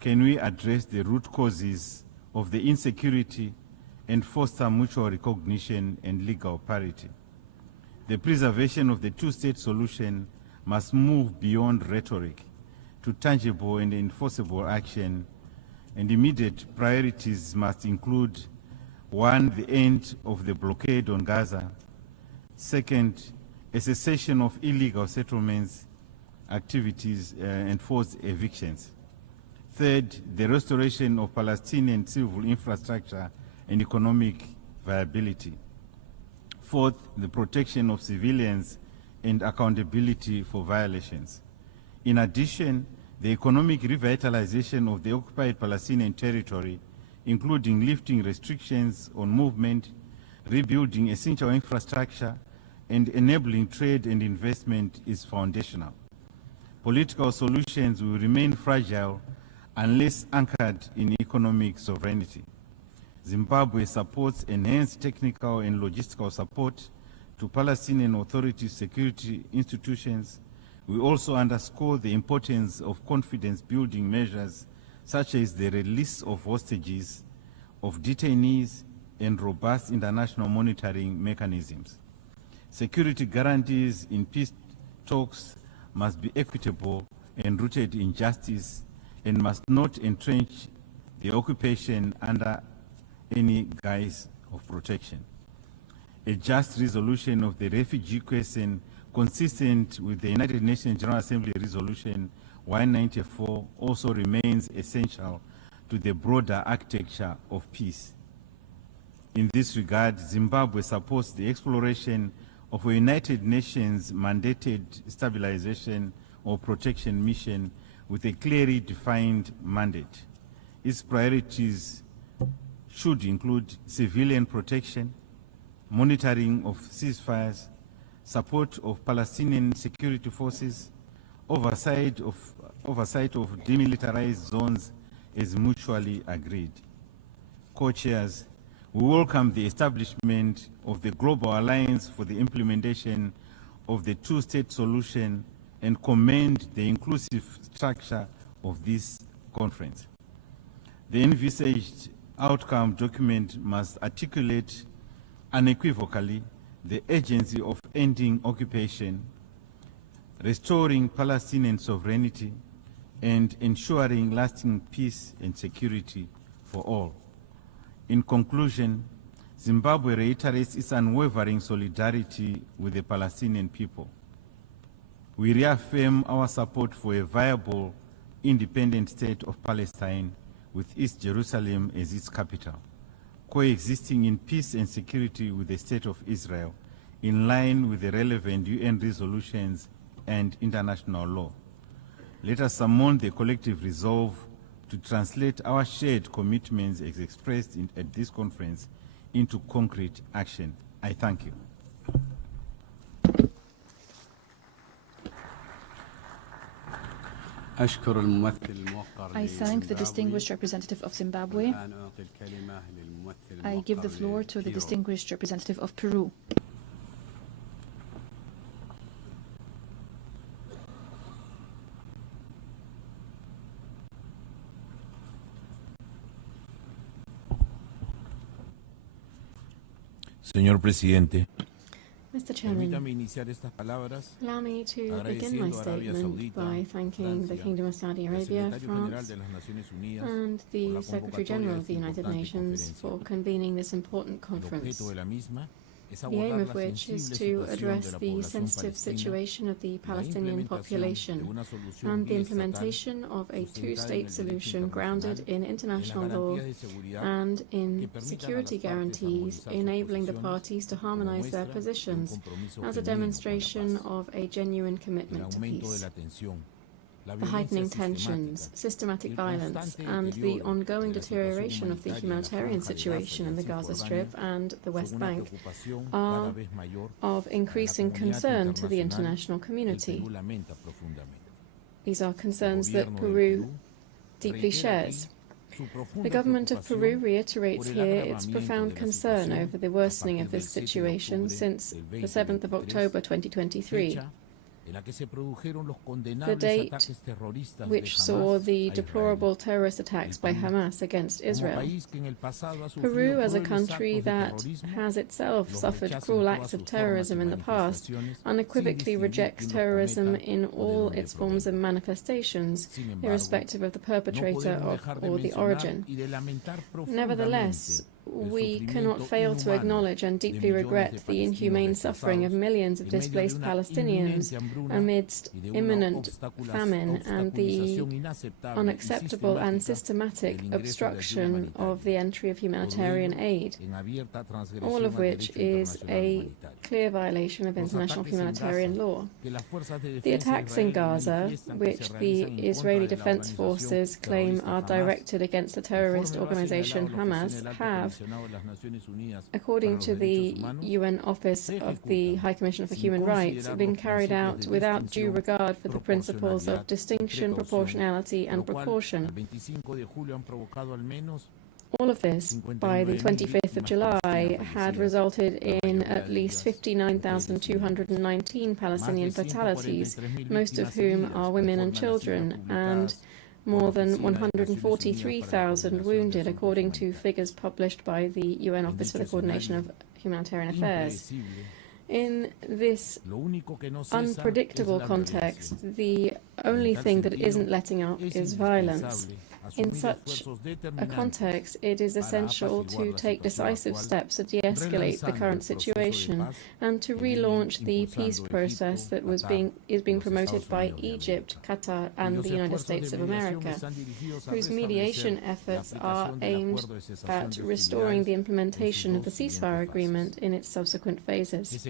can we address the root causes of the insecurity and foster mutual recognition and legal parity. The preservation of the two-state solution must move beyond rhetoric to tangible and enforceable action, and immediate priorities must include: 1, the end of the blockade on Gaza; 2nd, a cessation of illegal settlements, activities, and forced evictions; 3rd, the restoration of Palestinian civil infrastructure and economic viability; 4th, the protection of civilians and accountability for violations. In addition, the economic revitalization of the occupied Palestinian territory, including lifting restrictions on movement, rebuilding essential infrastructure, and enabling trade and investment, is foundational. Political solutions will remain fragile unless anchored in economic sovereignty. Zimbabwe supports enhanced technical and logistical support to Palestinian Authority security institutions. We also underscore the importance of confidence-building measures such as the release of hostages, of detainees, and robust international monitoring mechanisms. Security guarantees in talks must be equitable and rooted in justice and must not entrench the occupation under any guise of protection. A just resolution of the refugee question consistent with the United Nations General Assembly Resolution 194 also remains essential to the broader architecture of peace. In this regard, Zimbabwe supports the exploration of a United Nations mandated stabilization or protection mission with a clearly defined mandate. Its priorities should include civilian protection, monitoring of ceasefires, support of Palestinian security forces, oversight of demilitarized zones as mutually agreed. Co-chairs, we welcome the establishment of the Global Alliance for the implementation of the two-state solution and commend the inclusive structure of this conference. The envisaged outcome document must articulate unequivocally the urgency of ending occupation, restoring Palestinian sovereignty, and ensuring lasting peace and security for all. In conclusion, Zimbabwe reiterates its unwavering solidarity with the Palestinian people. We reaffirm our support for a viable, independent state of Palestine with East Jerusalem as its capital, coexisting in peace and security with the State of Israel, in line with the relevant UN resolutions and international law. Let us summon the collective resolve to translate our shared commitments as expressed at this conference into concrete action. I thank you. I thank the distinguished representative of Zimbabwe. I give the floor to the distinguished representative of Peru. Señor Presidente, Mr. Chairman, allow me to begin my statement by thanking the Kingdom of Saudi Arabia, France, and the Secretary General of the United Nations for convening this important conference, the aim of which is to address the sensitive situation of the Palestinian population and the implementation of a two-state solution grounded in international law and in security guarantees, enabling the parties to harmonize their positions as a demonstration of a genuine commitment to peace. The heightening tensions, systematic violence, and the ongoing deterioration of the humanitarian situation in the Gaza Strip and the West Bank are of increasing concern to the international community. These are concerns that Peru deeply shares. The government of Peru reiterates here its profound concern over the worsening of this situation since the 7th of October 2023. The date which saw the deplorable terrorist attacks by Hamas against Israel. Peru, as a country that has itself suffered cruel acts of terrorism in the past, unequivocally rejects terrorism in all its forms and manifestations, irrespective of the perpetrator or the origin. Nevertheless, we cannot fail to acknowledge and deeply regret the inhumane suffering of millions of displaced Palestinians amidst imminent famine and the unacceptable and systematic obstruction of the entry of humanitarian aid, all of which is a clear violation of international humanitarian law. The attacks in Gaza, which the Israeli Defense Forces claim are directed against the terrorist organization Hamas, have, according to the UN Office of the High Commissioner for Human Rights, been carried out without due regard for the principles of distinction, proportionality, and proportion. All of this, by the 25th of July, had resulted in at least 59,219 Palestinian fatalities, most of whom are women and children, and more than 143,000 wounded, according to figures published by the UN Office for the Coordination of Humanitarian Affairs. In this unpredictable context, the only thing that isn't letting up is violence. In such a context, it is essential to take decisive steps to de-escalate the current situation and to relaunch the peace process that is being promoted by Egypt, Qatar, and the United States of America, whose mediation efforts are aimed at restoring the implementation of the ceasefire agreement in its subsequent phases.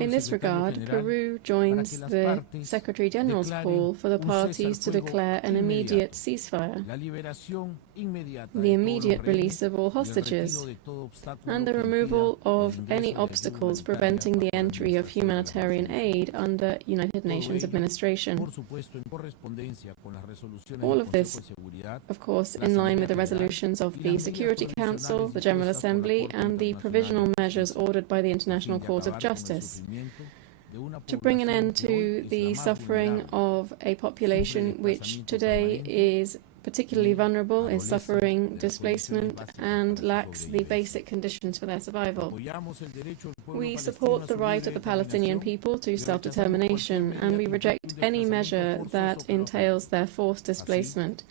In this regard, Peru joins the Secretary General's call for the parties to declare an immediate ceasefire, the immediate release of all hostages, and the removal of any obstacles preventing the entry of humanitarian aid under United Nations administration. All of this, of course, in line with the resolutions of the Security Council, the General Assembly, and the provisional measures ordered by the International Court of Justice, to bring an end to the suffering of a population which today is particularly vulnerable, is suffering displacement, and lacks the basic conditions for their survival. We support the right of the Palestinian people to self-determination, and we reject any measure that entails their forced displacement,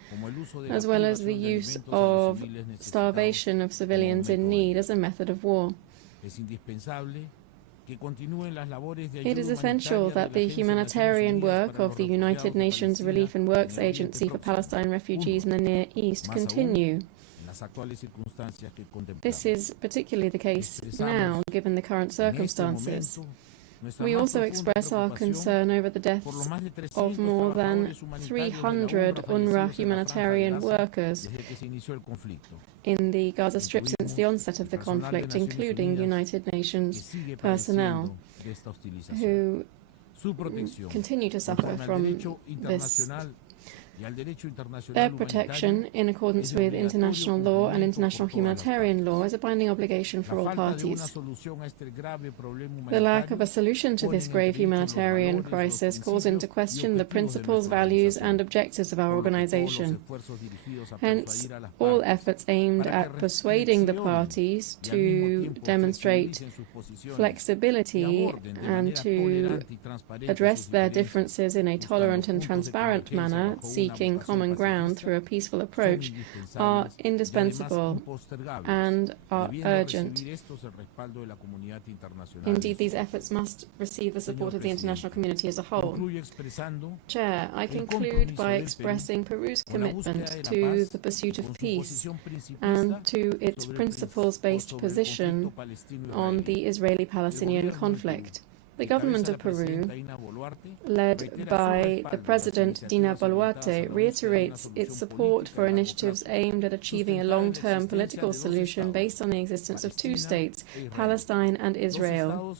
as well as the use of starvation of civilians in need as a method of war. It is essential that the humanitarian work of the United Nations Relief and Works Agency for Palestine refugees in the Near East continue. This is particularly the case now, given the current circumstances. We also express our concern over the deaths of more than 300 UNRWA humanitarian workers in the Gaza Strip since the onset of the conflict, including United Nations personnel, who continue to suffer from this. Their protection, in accordance with international law and international humanitarian law, is a binding obligation for all parties. The lack of a solution to this grave humanitarian crisis calls into question the principles, values, and objectives of our organization. Hence, all efforts aimed at persuading the parties to demonstrate flexibility and to address their differences in a tolerant and transparent manner, seeking common ground through a peaceful approach, are indispensable and are urgent. Indeed, these efforts must receive the support of the international community as a whole. Chair, I conclude by expressing Peru's commitment to the pursuit of peace and to its principles-based position on the Israeli-Palestinian conflict. The government of Peru, led by the President Dina Boluarte, reiterates its support for initiatives aimed at achieving a long-term political solution based on the existence of two states, Palestine and Israel.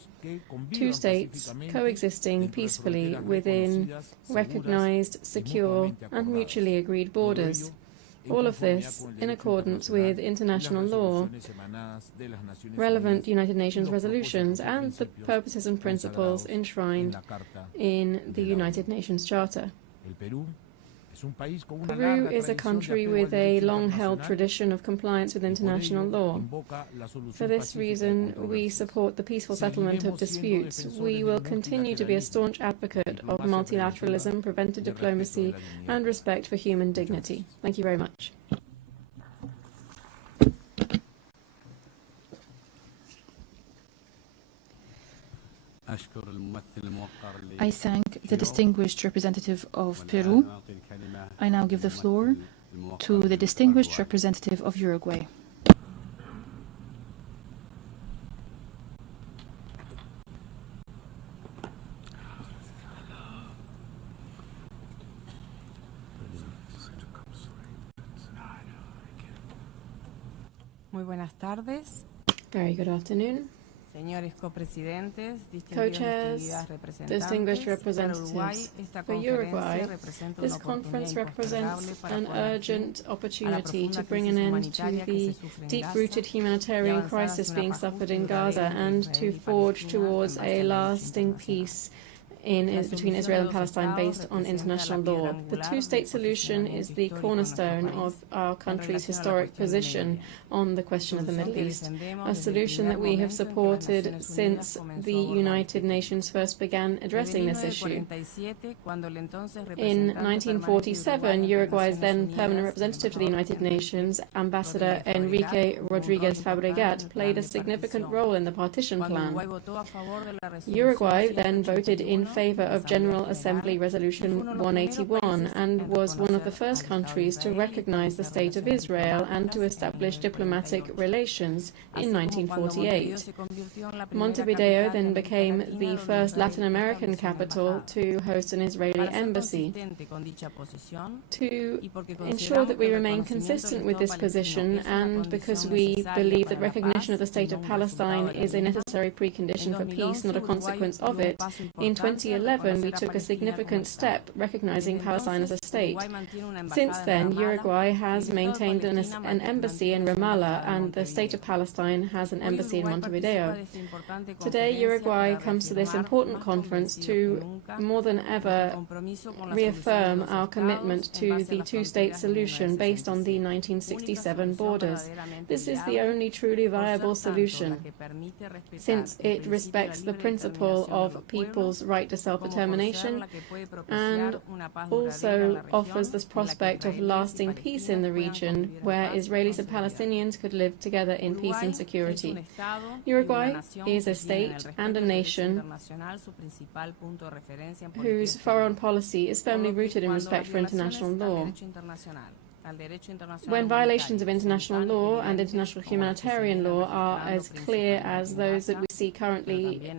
Two states coexisting peacefully within recognized, secure, and mutually agreed borders. All of this in accordance with international law, relevant United Nations resolutions, and the purposes and principles enshrined in the United Nations Charter. Peru is a country with a long-held tradition of compliance with international law. For this reason, we support the peaceful settlement of disputes. We will continue to be a staunch advocate of multilateralism, preventive diplomacy, and respect for human dignity. Thank you very much. I thank the distinguished representative of Peru. I now give the floor to the distinguished representative of Uruguay. Muy buenas tardes. Very good afternoon. Señores copresidentes, co-chairs, distinguished representatives. For Uruguay, this conference represents an urgent opportunity to bring an end to the deep-rooted humanitarian crisis being suffered in Gaza and to forge towards a lasting peace between Israel and Palestine based on international law. The two-state solution is the cornerstone of our country's historic position on the question of the Middle East, a solution that we have supported since the United Nations first began addressing this issue. In 1947, Uruguay's then permanent representative to the United Nations, Ambassador Enrique Rodriguez Fabregat, played a significant role in the partition plan. Uruguay then voted in favor of General Assembly Resolution 181 and was one of the first countries to recognize the State of Israel and to establish diplomatic relations in 1948. Montevideo then became the first Latin American capital to host an Israeli embassy. To ensure that we remain consistent with this position, and because we believe that recognition of the State of Palestine is a necessary precondition for peace, not a consequence of it, in 2011 we took a significant step recognizing Palestine as a state. Since then, Uruguay has maintained an embassy in Ramallah, and the State of Palestine has an embassy in Montevideo. Today, Uruguay comes to this important conference to more than ever reaffirm our commitment to the two-state solution based on the 1967 borders. This is the only truly viable solution, since it respects the principle of people's right to self-determination and also offers this prospect of lasting peace in the region where Israelis and Palestinians could live together in peace and security. Uruguay is a state and a nation whose foreign policy is firmly rooted in respect for international law. When violations of international law and international humanitarian law are as clear as those that we see currently,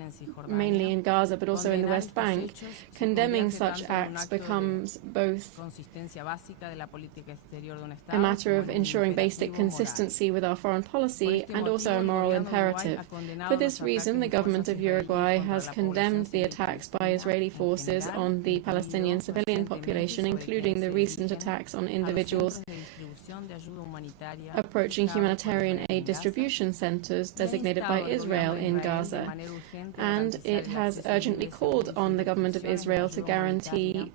mainly in Gaza but also in the West Bank, condemning such acts becomes both a matter of ensuring basic consistency with our foreign policy and also a moral imperative. For this reason, the government of Uruguay has condemned the attacks by Israeli forces on the Palestinian civilian population, including the recent attacks on individuals approaching humanitarian aid distribution centers designated by Israel in Gaza. And it has urgently called on the government of Israel to guarantee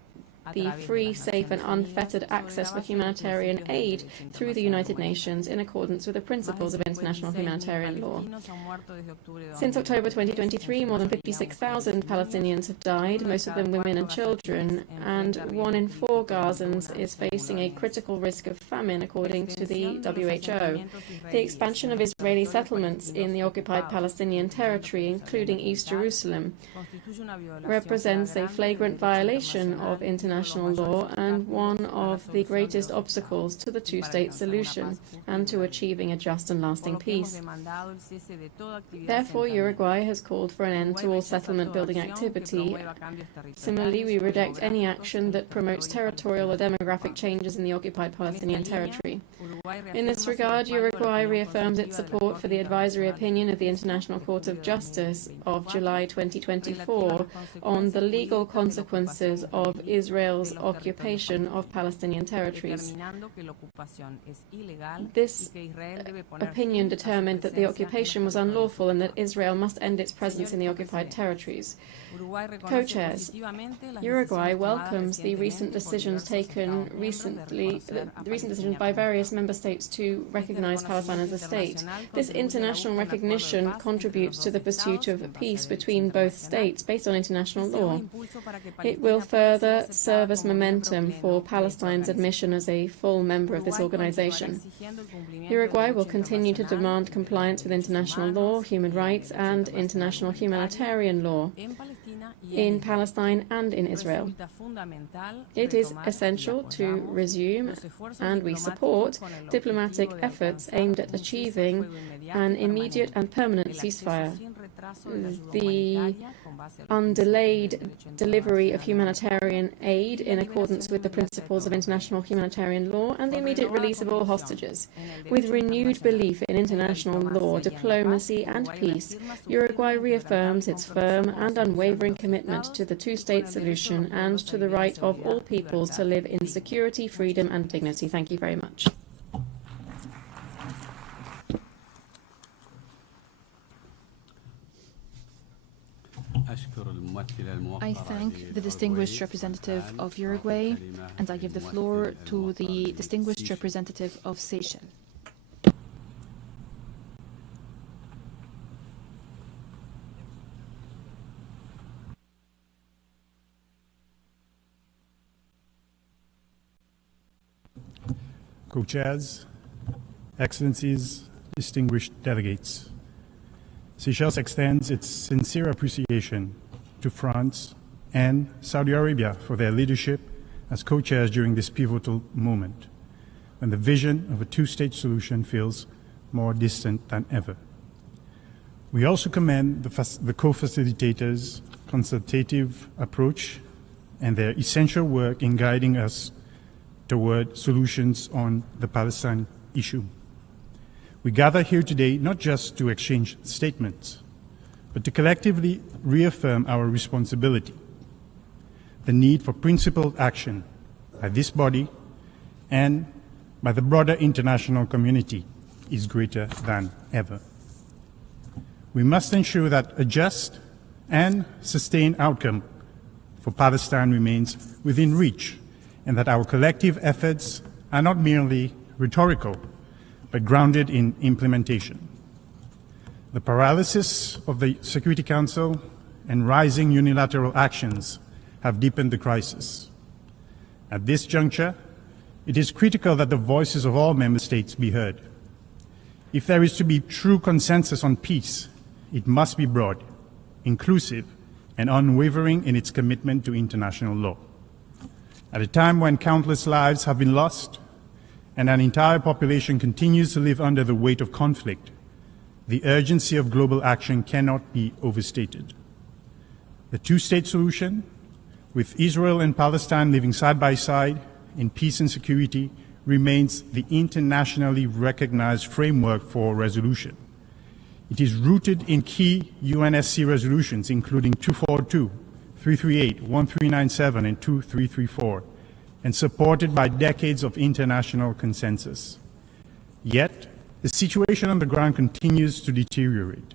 the free, safe and unfettered access for humanitarian aid through the United Nations in accordance with the principles of international humanitarian law. Since October 2023, more than 56,000 Palestinians have died, most of them women and children, and 1 in 4 Gazans is facing a critical risk of famine, according to the WHO. The expansion of Israeli settlements in the occupied Palestinian territory, including East Jerusalem, represents a flagrant violation of international law and one of the greatest obstacles to the two-state solution and to achieving a just and lasting peace. Therefore, Uruguay has called for an end to all settlement-building activity. Similarly, we reject any action that promotes territorial or demographic changes in the occupied Palestinian territory. In this regard, Uruguay reaffirms its support for the advisory opinion of the International Court of Justice of July 2024 on the legal consequences of Israel's occupation of Palestinian territories. This opinion determined that the occupation was unlawful and that Israel must end its presence in the occupied territories. Co-chairs, Uruguay welcomes the recent decisions taken by various member states to recognize Palestine as a state. This international recognition contributes to the pursuit of peace between both states based on international law. It will further serve as momentum for Palestine's admission as a full member of this organization. Uruguay will continue to demand compliance with international law, human rights, and international humanitarian law in Palestine and in Israel. It is essential to resume, and we support, diplomatic efforts aimed at achieving an immediate and permanent ceasefire, the undelayed delivery of humanitarian aid in accordance with the principles of international humanitarian law, and the immediate release of all hostages. With renewed belief in international law, diplomacy and peace, Uruguay reaffirms its firm and unwavering commitment to the two-state solution and to the right of all peoples to live in security, freedom and dignity. Thank you very much. I thank the distinguished representative of Uruguay, and I give the floor to the distinguished representative of Seychelles. Co-chairs, Excellencies, distinguished delegates, Seychelles extends its sincere appreciation to France and Saudi Arabia for their leadership as co-chairs during this pivotal moment, when the vision of a two-state solution feels more distant than ever. We also commend the co-facilitators' consultative approach and their essential work in guiding us toward solutions on the Palestine issue. We gather here today not just to exchange statements, but to collectively reaffirm our responsibility. The need for principled action by this body and by the broader international community is greater than ever. We must ensure that a just and sustained outcome for Palestine remains within reach, and that our collective efforts are not merely rhetorical, but grounded in implementation. The paralysis of the Security Council and rising unilateral actions have deepened the crisis. At this juncture, it is critical that the voices of all member states be heard. If there is to be true consensus on peace, it must be broad, inclusive, and unwavering in its commitment to international law. At a time when countless lives have been lost and an entire population continues to live under the weight of conflict, the urgency of global action cannot be overstated. The two-state solution, with Israel and Palestine living side by side in peace and security, remains the internationally recognized framework for resolution. It is rooted in key UNSC resolutions, including 242, 338, 1397, and 2334, and supported by decades of international consensus. Yet, the situation on the ground continues to deteriorate.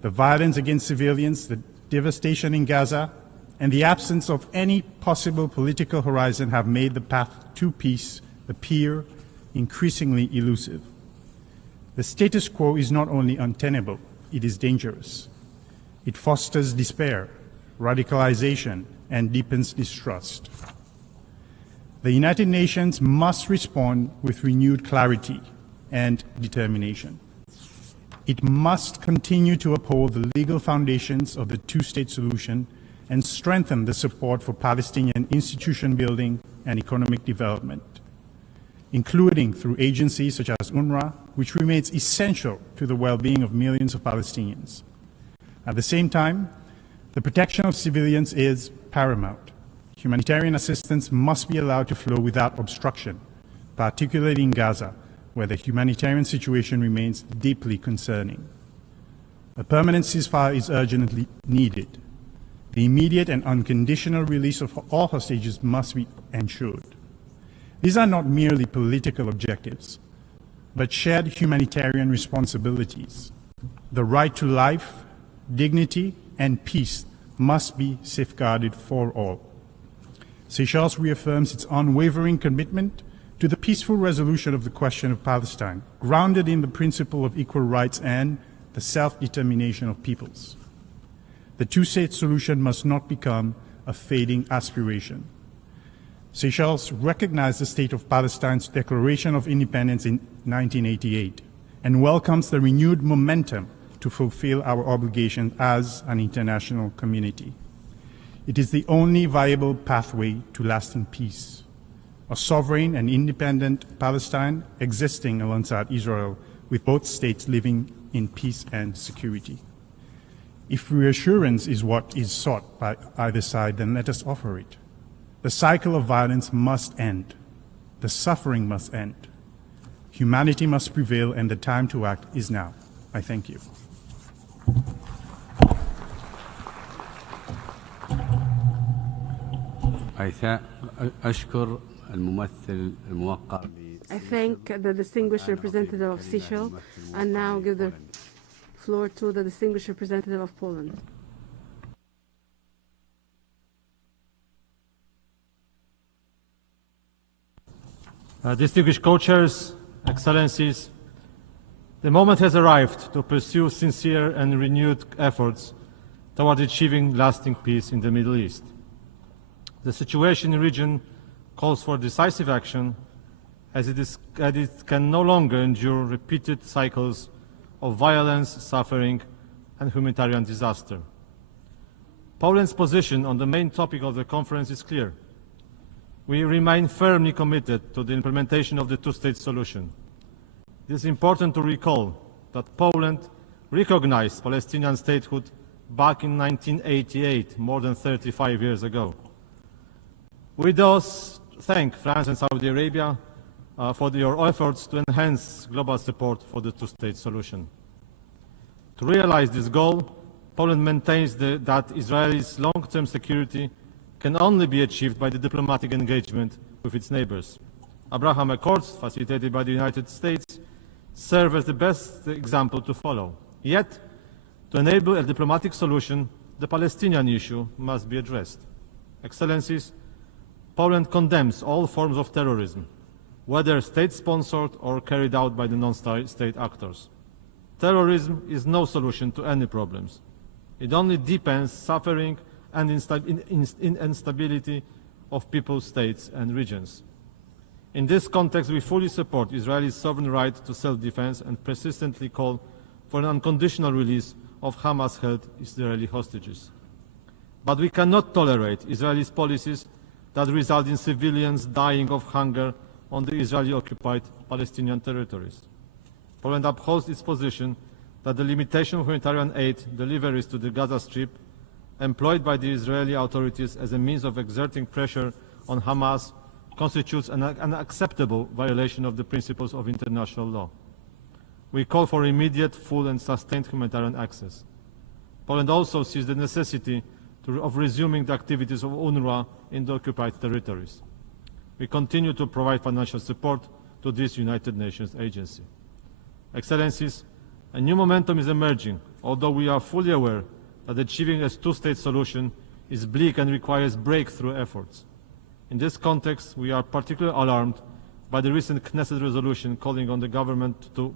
The violence against civilians, the devastation in Gaza, and the absence of any possible political horizon have made the path to peace appear increasingly elusive. The status quo is not only untenable, it is dangerous. It fosters despair, radicalization, and deepens distrust. The United Nations must respond with renewed clarity and determination. It must continue to uphold the legal foundations of the two-state solution and strengthen the support for Palestinian institution building and economic development, including through agencies such as UNRWA, which remains essential to the well-being of millions of Palestinians. At the same time, the protection of civilians is paramount. Humanitarian assistance must be allowed to flow without obstruction, particularly in Gaza, where the humanitarian situation remains deeply concerning. A permanent ceasefire is urgently needed. The immediate and unconditional release of all hostages must be ensured. These are not merely political objectives, but shared humanitarian responsibilities. The right to life, dignity, and peace must be safeguarded for all. Seychelles reaffirms its unwavering commitment to the peaceful resolution of the question of Palestine, grounded in the principle of equal rights and the self-determination of peoples. The two-state solution must not become a fading aspiration. Seychelles recognized the State of Palestine's declaration of independence in 1988 and welcomes the renewed momentum to fulfill our obligations as an international community. It is the only viable pathway to lasting peace, a sovereign and independent Palestine existing alongside Israel, with both states living in peace and security. If reassurance is what is sought by either side, then let us offer it. The cycle of violence must end. The suffering must end. Humanity must prevail, and the time to act is now. I thank you. I thank the distinguished representative of Seychelles and now give the floor to the distinguished representative of Poland. Distinguished co-chairs, Excellencies, the moment has arrived to pursue sincere and renewed efforts toward achieving lasting peace in the Middle East. The situation in the region calls for decisive action as it can no longer endure repeated cycles of violence, suffering, and humanitarian disaster. Poland's position on the main topic of the conference is clear. We remain firmly committed to the implementation of the two-state solution. It is important to recall that Poland recognized Palestinian statehood back in 1988, more than 35 years ago. We thus thank France and Saudi Arabia for your efforts to enhance global support for the two-state solution. To realize this goal, Poland maintains that Israel's long-term security can only be achieved by the diplomatic engagement with its neighbors. Abraham Accords, facilitated by the United States, serve as the best example to follow. Yet, to enable a diplomatic solution, the Palestinian issue must be addressed. Excellencies, Poland condemns all forms of terrorism, whether state-sponsored or carried out by the non-state actors. Terrorism is no solution to any problems. It only deepens suffering and instability of people, states, and regions. In this context, we fully support Israel's sovereign right to self-defense and persistently call for an unconditional release of Hamas-held Israeli hostages. But we cannot tolerate Israel's policies that result in civilians dying of hunger on the Israeli-occupied Palestinian territories. Poland upholds its position that the limitation of humanitarian aid deliveries to the Gaza Strip employed by the Israeli authorities as a means of exerting pressure on Hamas constitutes an unacceptable violation of the principles of international law. We call for immediate, full and sustained humanitarian access. Poland also sees the necessity of resuming the activities of UNRWA in the occupied territories. We continue to provide financial support to this United Nations agency. Excellencies, a new momentum is emerging, although we are fully aware that achieving a two-state solution is bleak and requires breakthrough efforts. In this context, we are particularly alarmed by the recent Knesset resolution calling on the government to,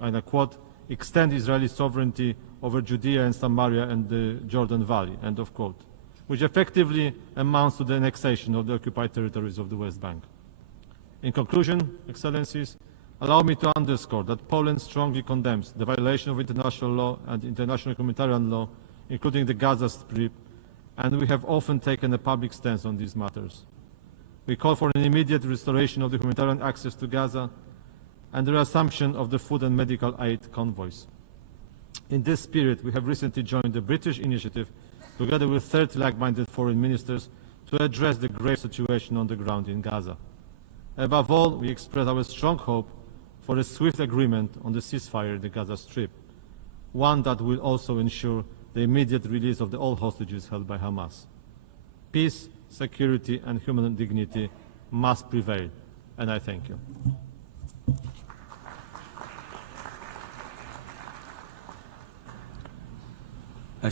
and I quote, extend Israeli sovereignty over Judea and Samaria and the Jordan Valley, end of quote, which effectively amounts to the annexation of the occupied territories of the West Bank. In conclusion, Excellencies, allow me to underscore that Poland strongly condemns the violation of international law and international humanitarian law, including the Gaza Strip, and we have often taken a public stance on these matters. We call for an immediate restoration of the humanitarian access to Gaza and the resumption of the food and medical aid convoys. In this spirit, we have recently joined the British initiative, together with 30 like-minded foreign ministers, to address the grave situation on the ground in Gaza. Above all, we express our strong hope for a swift agreement on the ceasefire in the Gaza Strip, one that will also ensure the immediate release of all hostages held by Hamas. Peace, security, and human dignity must prevail, and I thank you. I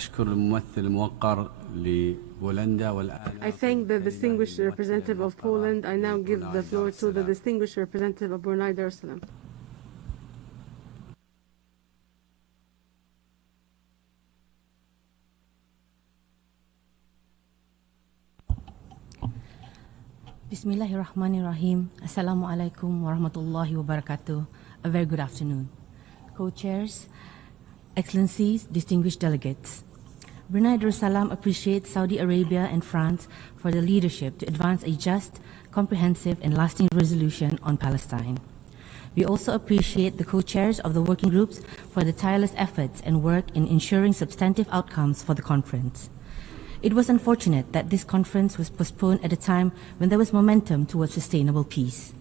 thank the distinguished representative of Poland. I now give the floor to the distinguished representative of Brunei Darussalam. Bismillahirrahmanirrahim. Assalamu alaikum warahmatullahi wabarakatuh. A very good afternoon. Co-chairs, Excellencies, distinguished delegates. Brunei Darussalam appreciates Saudi Arabia and France for their leadership to advance a just, comprehensive and lasting resolution on Palestine. We also appreciate the co-chairs of the working groups for the tireless efforts and work in ensuring substantive outcomes for the conference. It was unfortunate that this conference was postponed at a time when there was momentum towards sustainable peace.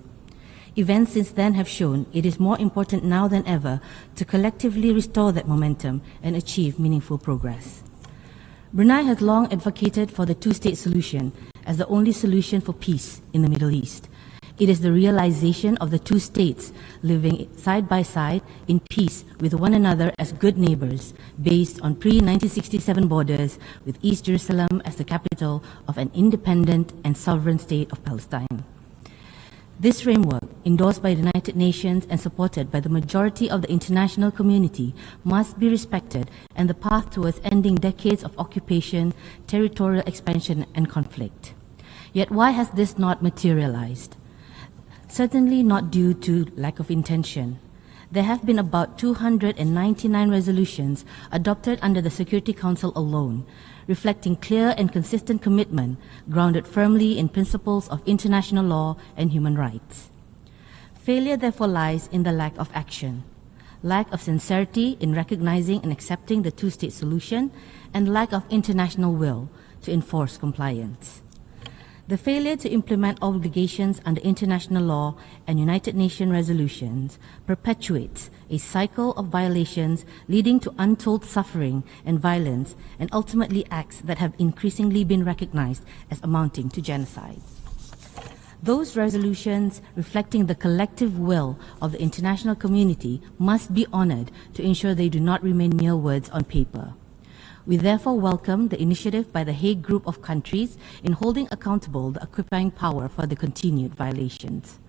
Events since then have shown it is more important now than ever to collectively restore that momentum and achieve meaningful progress. Brunei has long advocated for the two-state solution as the only solution for peace in the Middle East. It is the realization of the two states living side by side in peace with one another as good neighbors, based on pre-1967 borders, with East Jerusalem as the capital of an independent and sovereign state of Palestine. This framework, endorsed by the United Nations and supported by the majority of the international community, must be respected, and the path towards ending decades of occupation, territorial expansion, and conflict. Yet why has this not materialized? Certainly not due to lack of intention. There have been about 299 resolutions adopted under the Security Council alone, reflecting clear and consistent commitment grounded firmly in principles of international law and human rights. Failure therefore lies in the lack of action, lack of sincerity in recognizing and accepting the two-state solution, and lack of international will to enforce compliance. The failure to implement obligations under international law and United Nations resolutions perpetuates a cycle of violations leading to untold suffering and violence, and ultimately acts that have increasingly been recognized as amounting to genocide. Those resolutions reflecting the collective will of the international community must be honored to ensure they do not remain mere words on paper. We therefore welcome the initiative by the Hague Group of countries in holding accountable the occupying power for the continued violations.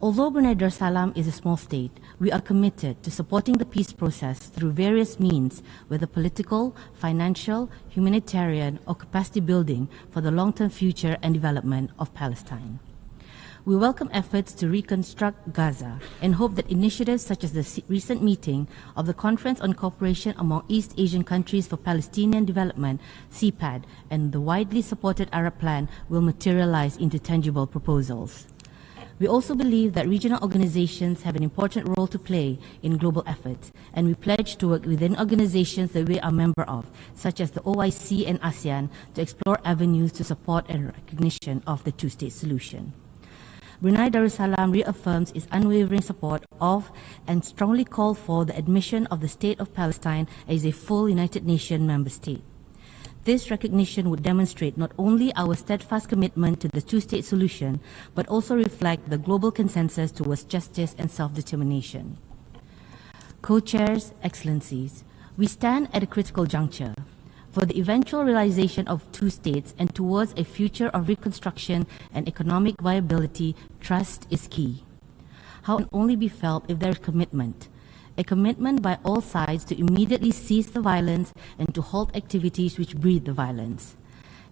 Although Brunei Darussalam is a small state, we are committed to supporting the peace process through various means, whether political, financial, humanitarian, or capacity building for the long-term future and development of Palestine. We welcome efforts to reconstruct Gaza and hope that initiatives such as the recent meeting of the Conference on Cooperation among East Asian Countries for Palestinian Development, CPAD, and the widely supported Arab Plan will materialize into tangible proposals. We also believe that regional organizations have an important role to play in global efforts, and we pledge to work within organizations that we are a member of, such as the OIC and ASEAN, to explore avenues to support and recognition of the two-state solution. Brunei Darussalam reaffirms its unwavering support of and strongly calls for the admission of the State of Palestine as a full United Nations member state. This recognition would demonstrate not only our steadfast commitment to the two-state solution, but also reflect the global consensus towards justice and self-determination. Co-chairs, Excellencies, we stand at a critical juncture. For the eventual realization of two states and towards a future of reconstruction and economic viability, trust is key. How can only be felt if there is commitment, a commitment by all sides to immediately cease the violence and to halt activities which breed the violence.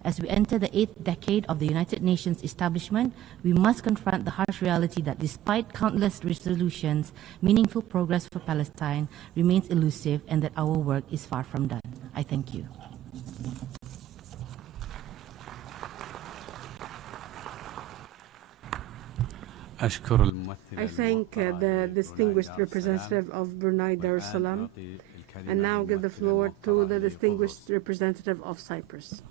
As we enter the 8th decade of the United Nations establishment, we must confront the harsh reality that despite countless resolutions, meaningful progress for Palestine remains elusive and that our work is far from done. I thank you. I thank the distinguished representative of Brunei Darussalam, and now give the floor to the distinguished representative of Cyprus.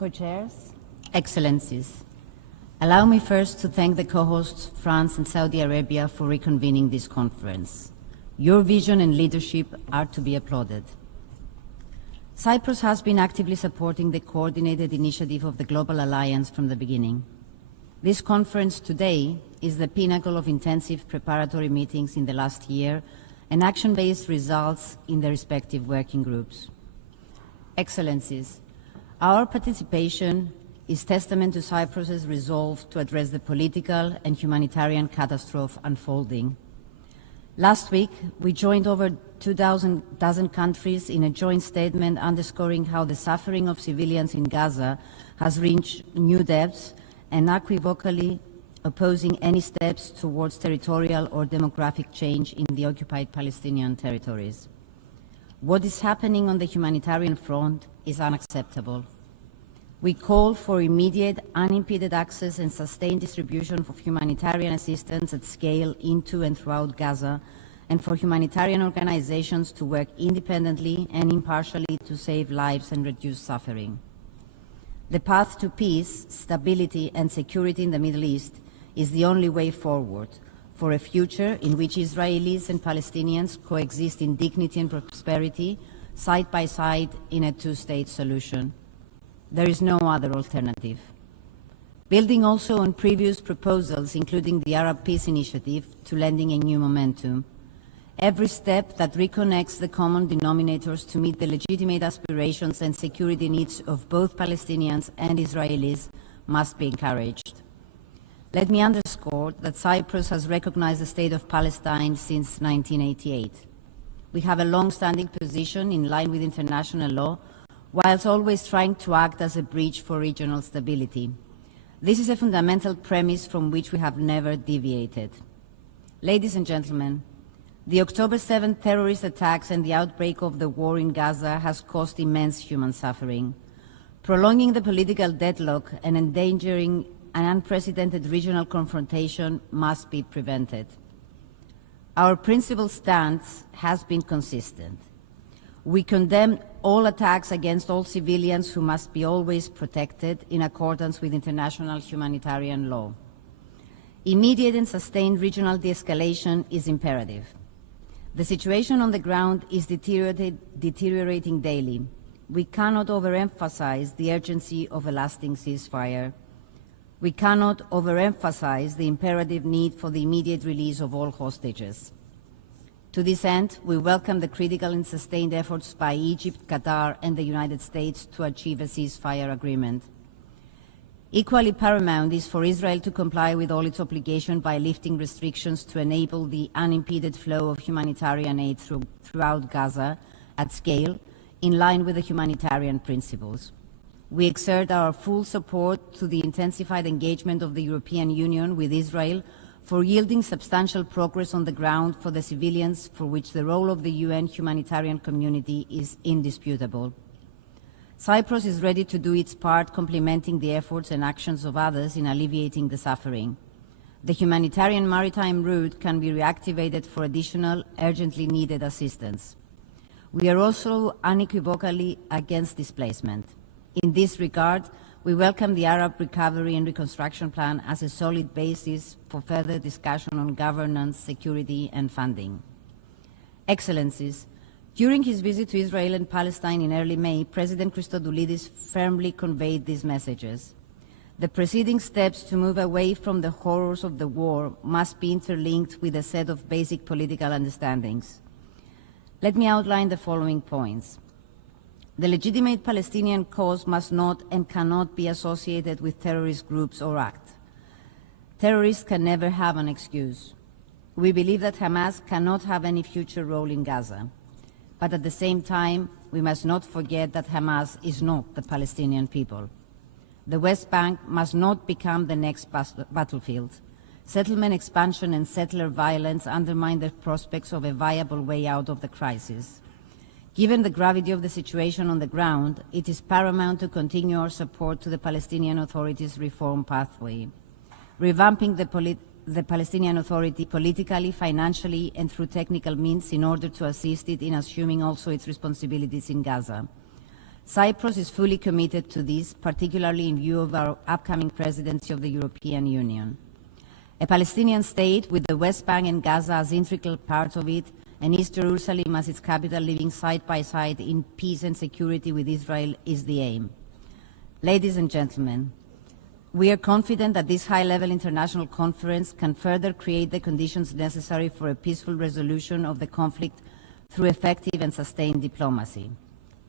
Co-chairs, Excellencies, allow me first to thank the co-hosts, France and Saudi Arabia, for reconvening this conference. Your vision and leadership are to be applauded. Cyprus has been actively supporting the coordinated initiative of the Global Alliance from the beginning. This conference today is the pinnacle of intensive preparatory meetings in the last year and action-based results in the respective working groups. Excellencies, our participation is testament to Cyprus's resolve to address the political and humanitarian catastrophe unfolding. Last week, we joined over 2,000 countries in a joint statement underscoring how the suffering of civilians in Gaza has reached new depths and unequivocally opposing any steps towards territorial or demographic change in the occupied Palestinian territories. What is happening on the humanitarian front is unacceptable. We call for immediate, unimpeded access and sustained distribution of humanitarian assistance at scale into and throughout Gaza, and for humanitarian organizations to work independently and impartially to save lives and reduce suffering. The path to peace, stability, and security in the Middle East is the only way forward for a future in which Israelis and Palestinians coexist in dignity and prosperity, side by side in a two-state solution. There is no other alternative. Building also on previous proposals, including the Arab Peace Initiative, to lending a new momentum, every step that reconnects the common denominators to meet the legitimate aspirations and security needs of both Palestinians and Israelis must be encouraged. Let me underscore that Cyprus has recognized the state of Palestine since 1988. We have a long-standing position in line with international law, whilst always trying to act as a bridge for regional stability. This is a fundamental premise from which we have never deviated. Ladies and gentlemen, the October 7th terrorist attacks and the outbreak of the war in Gaza has caused immense human suffering. Prolonging the political deadlock and endangering an unprecedented regional confrontation must be prevented. Our principal stance has been consistent. We condemn all attacks against all civilians who must be always protected in accordance with international humanitarian law. Immediate and sustained regional de-escalation is imperative. The situation on the ground is deteriorating daily. We cannot overemphasize the urgency of a lasting ceasefire. We cannot overemphasize the imperative need for the immediate release of all hostages. To this end, we welcome the critical and sustained efforts by Egypt, Qatar, and the United States to achieve a ceasefire agreement. Equally paramount is for Israel to comply with all its obligations by lifting restrictions to enable the unimpeded flow of humanitarian aid throughout Gaza at scale, in line with the humanitarian principles. We exert our full support to the intensified engagement of the European Union with Israel for yielding substantial progress on the ground for the civilians, for which the role of the UN humanitarian community is indisputable. Cyprus is ready to do its part, complementing the efforts and actions of others in alleviating the suffering. The humanitarian maritime route can be reactivated for additional, urgently needed assistance. We are also unequivocally against displacement. In this regard, we welcome the Arab Recovery and Reconstruction Plan as a solid basis for further discussion on governance, security, and funding. Excellencies, during his visit to Israel and Palestine in early May, President Christodoulidis firmly conveyed these messages. The preceding steps to move away from the horrors of the war must be interlinked with a set of basic political understandings. Let me outline the following points. The legitimate Palestinian cause must not and cannot be associated with terrorist groups or acts. Terrorists can never have an excuse. We believe that Hamas cannot have any future role in Gaza. But at the same time, we must not forget that Hamas is not the Palestinian people. The West Bank must not become the next battlefield. Settlement expansion and settler violence undermine the prospects of a viable way out of the crisis. Given the gravity of the situation on the ground, it is paramount to continue our support to the Palestinian Authority's reform pathway. Revamping the Palestinian Authority politically, financially, and through technical means in order to assist it in assuming also its responsibilities in Gaza. Cyprus is fully committed to this, particularly in view of our upcoming presidency of the European Union. A Palestinian state with the West Bank and Gaza as integral parts of it, and East Jerusalem as its capital, living side by side in peace and security with Israel, is the aim. Ladies and gentlemen, we are confident that this high-level international conference can further create the conditions necessary for a peaceful resolution of the conflict through effective and sustained diplomacy.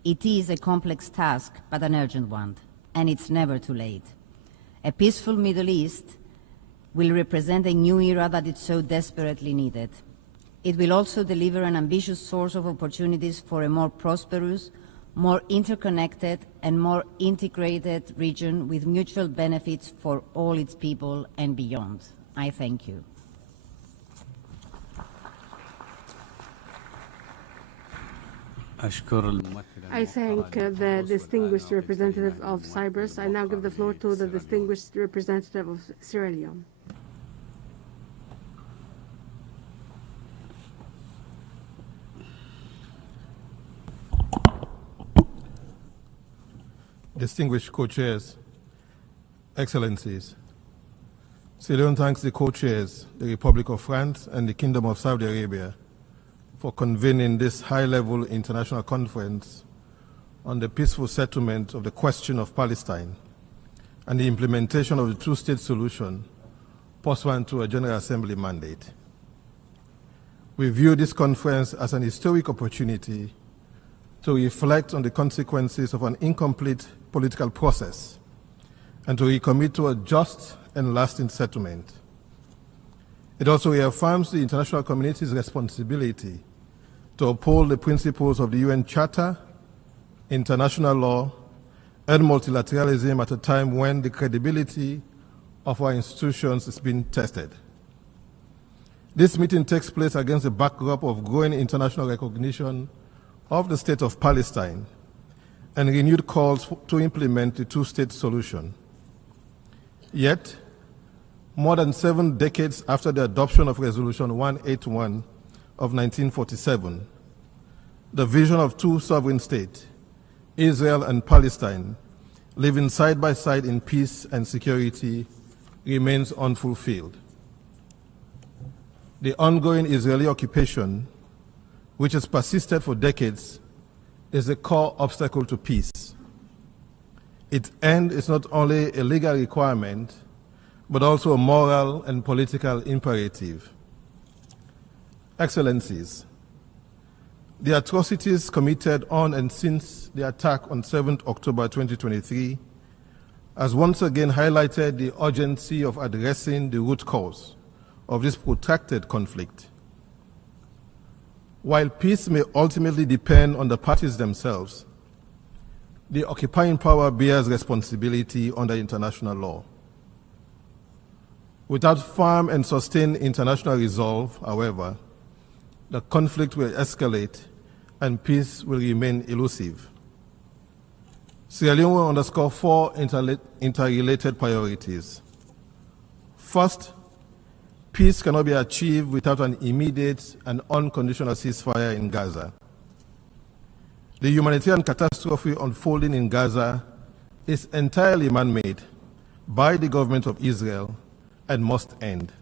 It is a complex task, but an urgent one, and it's never too late. A peaceful Middle East will represent a new era that is so desperately needed. It will also deliver an ambitious source of opportunities for a more prosperous, more interconnected, and more integrated region with mutual benefits for all its people and beyond. I thank you. I thank the distinguished representative of Cyprus. I now give the floor to the distinguished representative of Sierra Leone. Distinguished co-chairs, Excellencies, Sierra Leone thanks the co-chairs, the Republic of France and the Kingdom of Saudi Arabia, for convening this high-level international conference on the peaceful settlement of the question of Palestine and the implementation of the two-state solution pursuant to a General Assembly mandate. We view this conference as an historic opportunity to reflect on the consequences of an incomplete political process and to recommit to a just and lasting settlement. It also reaffirms the international community's responsibility to uphold the principles of the UN Charter, international law, and multilateralism at a time when the credibility of our institutions is being tested. This meeting takes place against the backdrop of growing international recognition of the state of Palestine and renewed calls to implement the two-state solution. Yet, more than 7 decades after the adoption of Resolution 181 of 1947, the vision of two sovereign states, Israel and Palestine, living side by side in peace and security, remains unfulfilled. The ongoing Israeli occupation, which has persisted for decades, is a core obstacle to peace. Its end is not only a legal requirement, but also a moral and political imperative. Excellencies, the atrocities committed on and since the attack on 7th October 2023 has once again highlighted the urgency of addressing the root cause of this protracted conflict. While peace may ultimately depend on the parties themselves, the occupying power bears responsibility under international law. Without firm and sustained international resolve, however, the conflict will escalate and peace will remain elusive. Sierra Leone will underscore 4 interrelated priorities. First, peace cannot be achieved without an immediate and unconditional ceasefire in Gaza. The humanitarian catastrophe unfolding in Gaza is entirely man-made by the government of Israel and must end.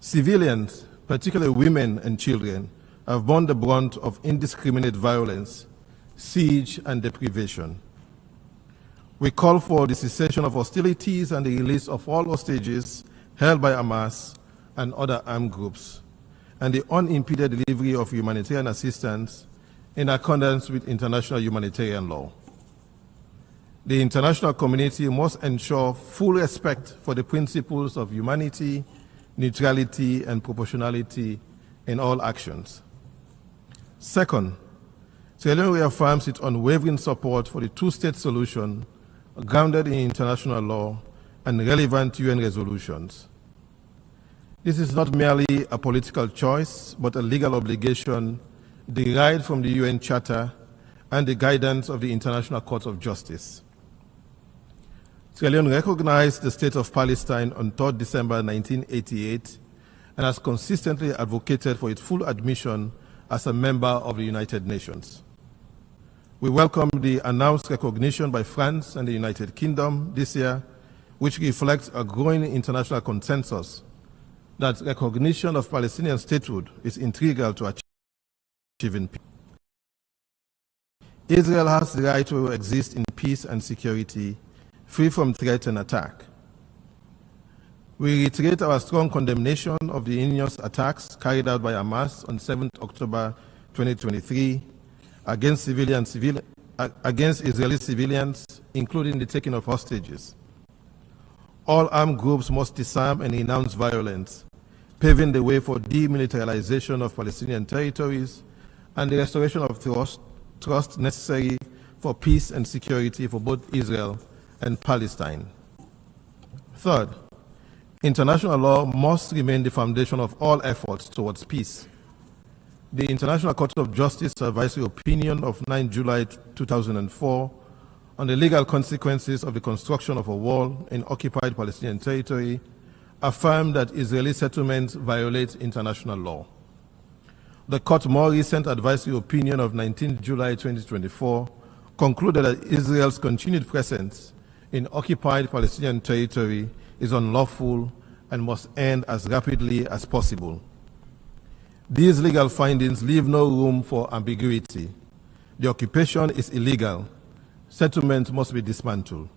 Civilians, particularly women and children, have borne the brunt of indiscriminate violence, siege, and deprivation. We call for the cessation of hostilities and the release of all hostages held by Hamas and other armed groups, and the unimpeded delivery of humanitarian assistance in accordance with international humanitarian law. The international community must ensure full respect for the principles of humanity, neutrality, and proportionality in all actions. Second, Sierra Leone reaffirms its unwavering support for the two-state solution grounded in international law and relevant UN resolutions. This is not merely a political choice, but a legal obligation derived from the UN Charter and the guidance of the International Court of Justice. Sierra Leone recognized the state of Palestine on 3rd December 1988 and has consistently advocated for its full admission as a member of the United Nations. We welcome the announced recognition by France and the United Kingdom this year, which reflects a growing international consensus that recognition of Palestinian statehood is integral to achieving peace. Israel has the right to exist in peace and security, free from threat and attack. We reiterate our strong condemnation of the heinous attacks carried out by Hamas on 7th October 2023 against Israeli civilians, including the taking of hostages. All armed groups must disarm and renounce violence, paving the way for demilitarization of Palestinian territories and the restoration of trust necessary for peace and security for both Israel and Palestine. Third, international law must remain the foundation of all efforts towards peace. The International Court of Justice advisory opinion of 9 July 2004 on the legal consequences of the construction of a wall in occupied Palestinian territory affirmed that Israeli settlements violate international law. The court's more recent advisory opinion of 19 July 2024 concluded that Israel's continued presence in occupied Palestinian territory is unlawful and must end as rapidly as possible. These legal findings leave no room for ambiguity. The occupation is illegal. Settlement must be dismantled.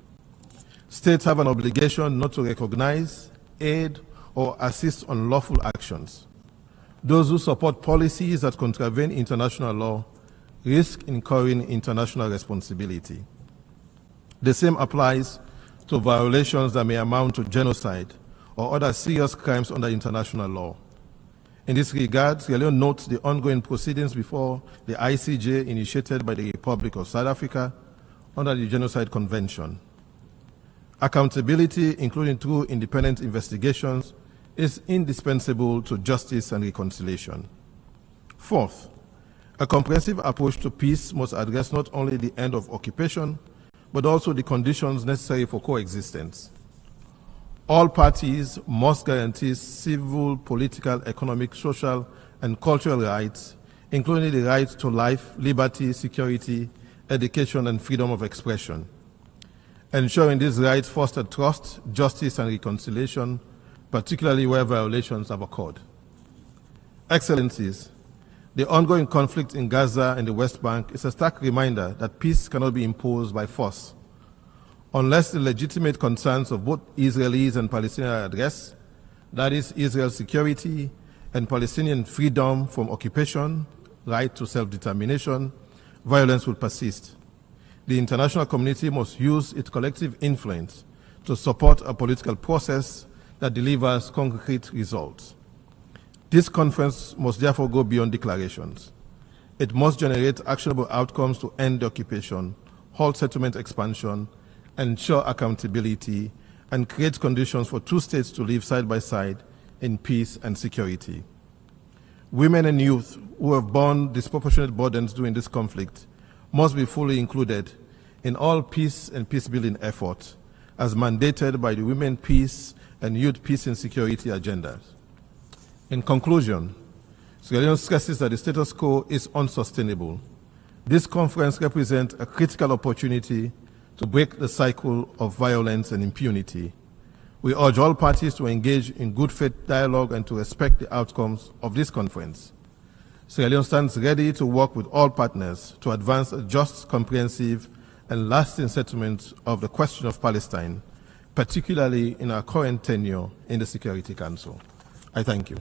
States have an obligation not to recognize, aid, or assist unlawful actions. Those who support policies that contravene international law risk incurring international responsibility. The same applies to violations that may amount to genocide or other serious crimes under international law. In this regard, Sierra Leone notes the ongoing proceedings before the ICJ initiated by the Republic of South Africa under the Genocide Convention. Accountability, including through independent investigations, is indispensable to justice and reconciliation. Fourth, a comprehensive approach to peace must address not only the end of occupation, but also the conditions necessary for coexistence. All parties must guarantee civil, political, economic, social, and cultural rights, including the right to life, liberty, security, education, and freedom of expression. Ensuring these rights foster trust, justice, and reconciliation, particularly where violations have occurred. Excellencies, the ongoing conflict in Gaza and the West Bank is a stark reminder that peace cannot be imposed by force. Unless the legitimate concerns of both Israelis and Palestinians are addressed, that is, Israel's security and Palestinian freedom from occupation, right to self-determination, violence will persist. The international community must use its collective influence to support a political process that delivers concrete results. This conference must therefore go beyond declarations. It must generate actionable outcomes to end the occupation, halt settlement expansion, ensure accountability, and create conditions for two states to live side by side in peace and security. Women and youth who have borne disproportionate burdens during this conflict must be fully included in all peace and peace-building efforts as mandated by the Women, Peace, and Youth, Peace and Security agendas. In conclusion, Sierra Leone stresses that the status quo is unsustainable. This conference represents a critical opportunity to break the cycle of violence and impunity. We urge all parties to engage in good faith dialogue and to respect the outcomes of this conference. Sierra Leone stands ready to work with all partners to advance a just, comprehensive, and lasting settlement of the question of Palestine, particularly in our current tenure in the Security Council. I thank you.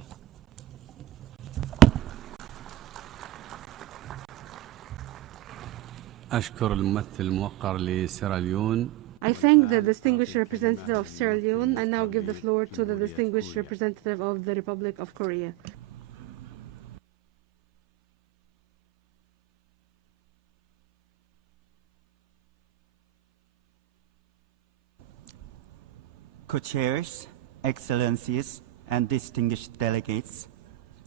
أشكر الممثل الموقر لسيراليون. I thank the distinguished representative of Sierra Leone. I now give the floor to the distinguished representative of the Republic of Korea. Co-chairs, excellencies, and distinguished delegates,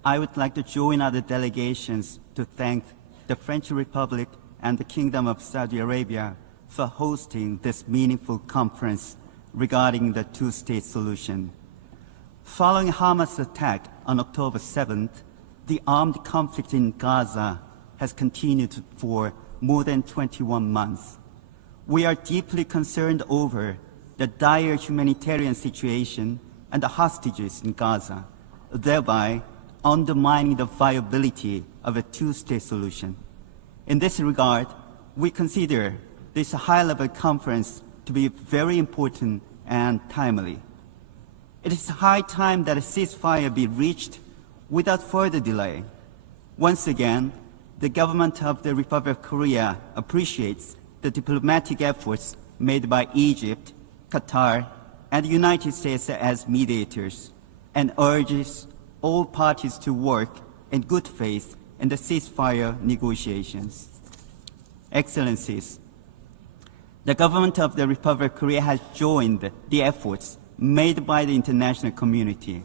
I would like to join other delegations to thank the French Republic and the Kingdom of Saudi Arabia for hosting this meaningful conference regarding the two-state solution. Following Hamas' attack on October 7th, the armed conflict in Gaza has continued for more than 21 months. We are deeply concerned over the dire humanitarian situation and the hostages in Gaza, thereby undermining the viability of a two-state solution. In this regard, we consider this high-level conference to be very important and timely. It is high time that a ceasefire be reached without further delay. Once again, the government of the Republic of Korea appreciates the diplomatic efforts made by Egypt, Qatar, and the United States as mediators, and urges all parties to work in good faith in the ceasefire negotiations. Excellencies, the government of the Republic of Korea has joined the efforts made by the international community.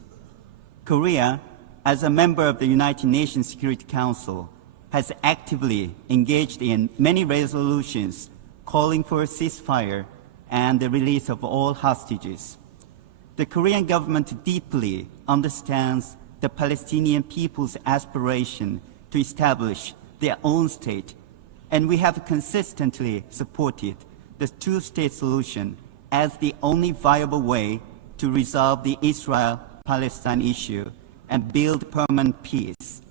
Korea, as a member of the United Nations Security Council, has actively engaged in many resolutions calling for a ceasefire and the release of all hostages. The Korean government deeply understands the Palestinian people's aspiration to establish their own state, and we have consistently supported the two-state solution as the only viable way to resolve the Israel-Palestine issue and build permanent peace.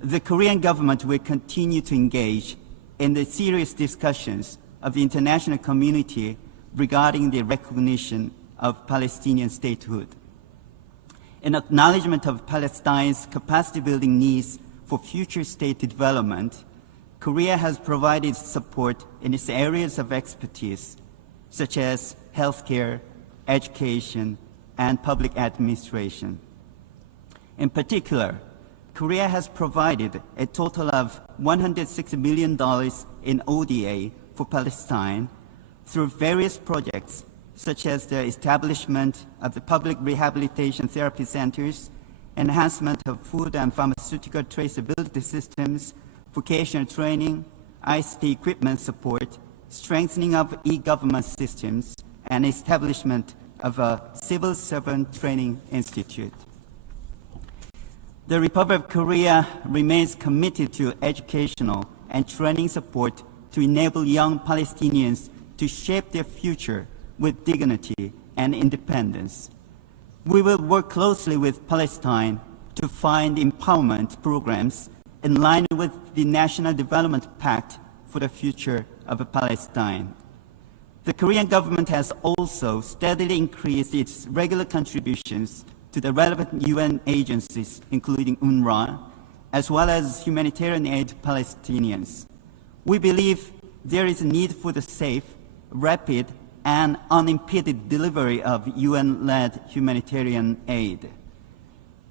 The Korean government will continue to engage in the serious discussions of the international community regarding the recognition of Palestinian statehood. in acknowledgement of Palestine's capacity-building needs for future state development, Korea has provided support in its areas of expertise, such as healthcare, education, and public administration. In particular, Korea has provided a total of $160 million in ODA for Palestine through various projects, such as the establishment of the public rehabilitation therapy centers, enhancement of food and pharmaceutical traceability systems, vocational training, ICT equipment support, strengthening of e-government systems, and establishment of a civil servant training institute. The Republic of Korea remains committed to educational and training support to enable young Palestinians to shape their future with dignity and independence. We will work closely with Palestine to find empowerment programs in line with the National Development Pact for the future of Palestine. The Korean government has also steadily increased its regular contributions to the relevant UN agencies, including UNRWA, as well as humanitarian aid to Palestinians. We believe there is a need for the safe, rapid, and unimpeded delivery of UN-led humanitarian aid.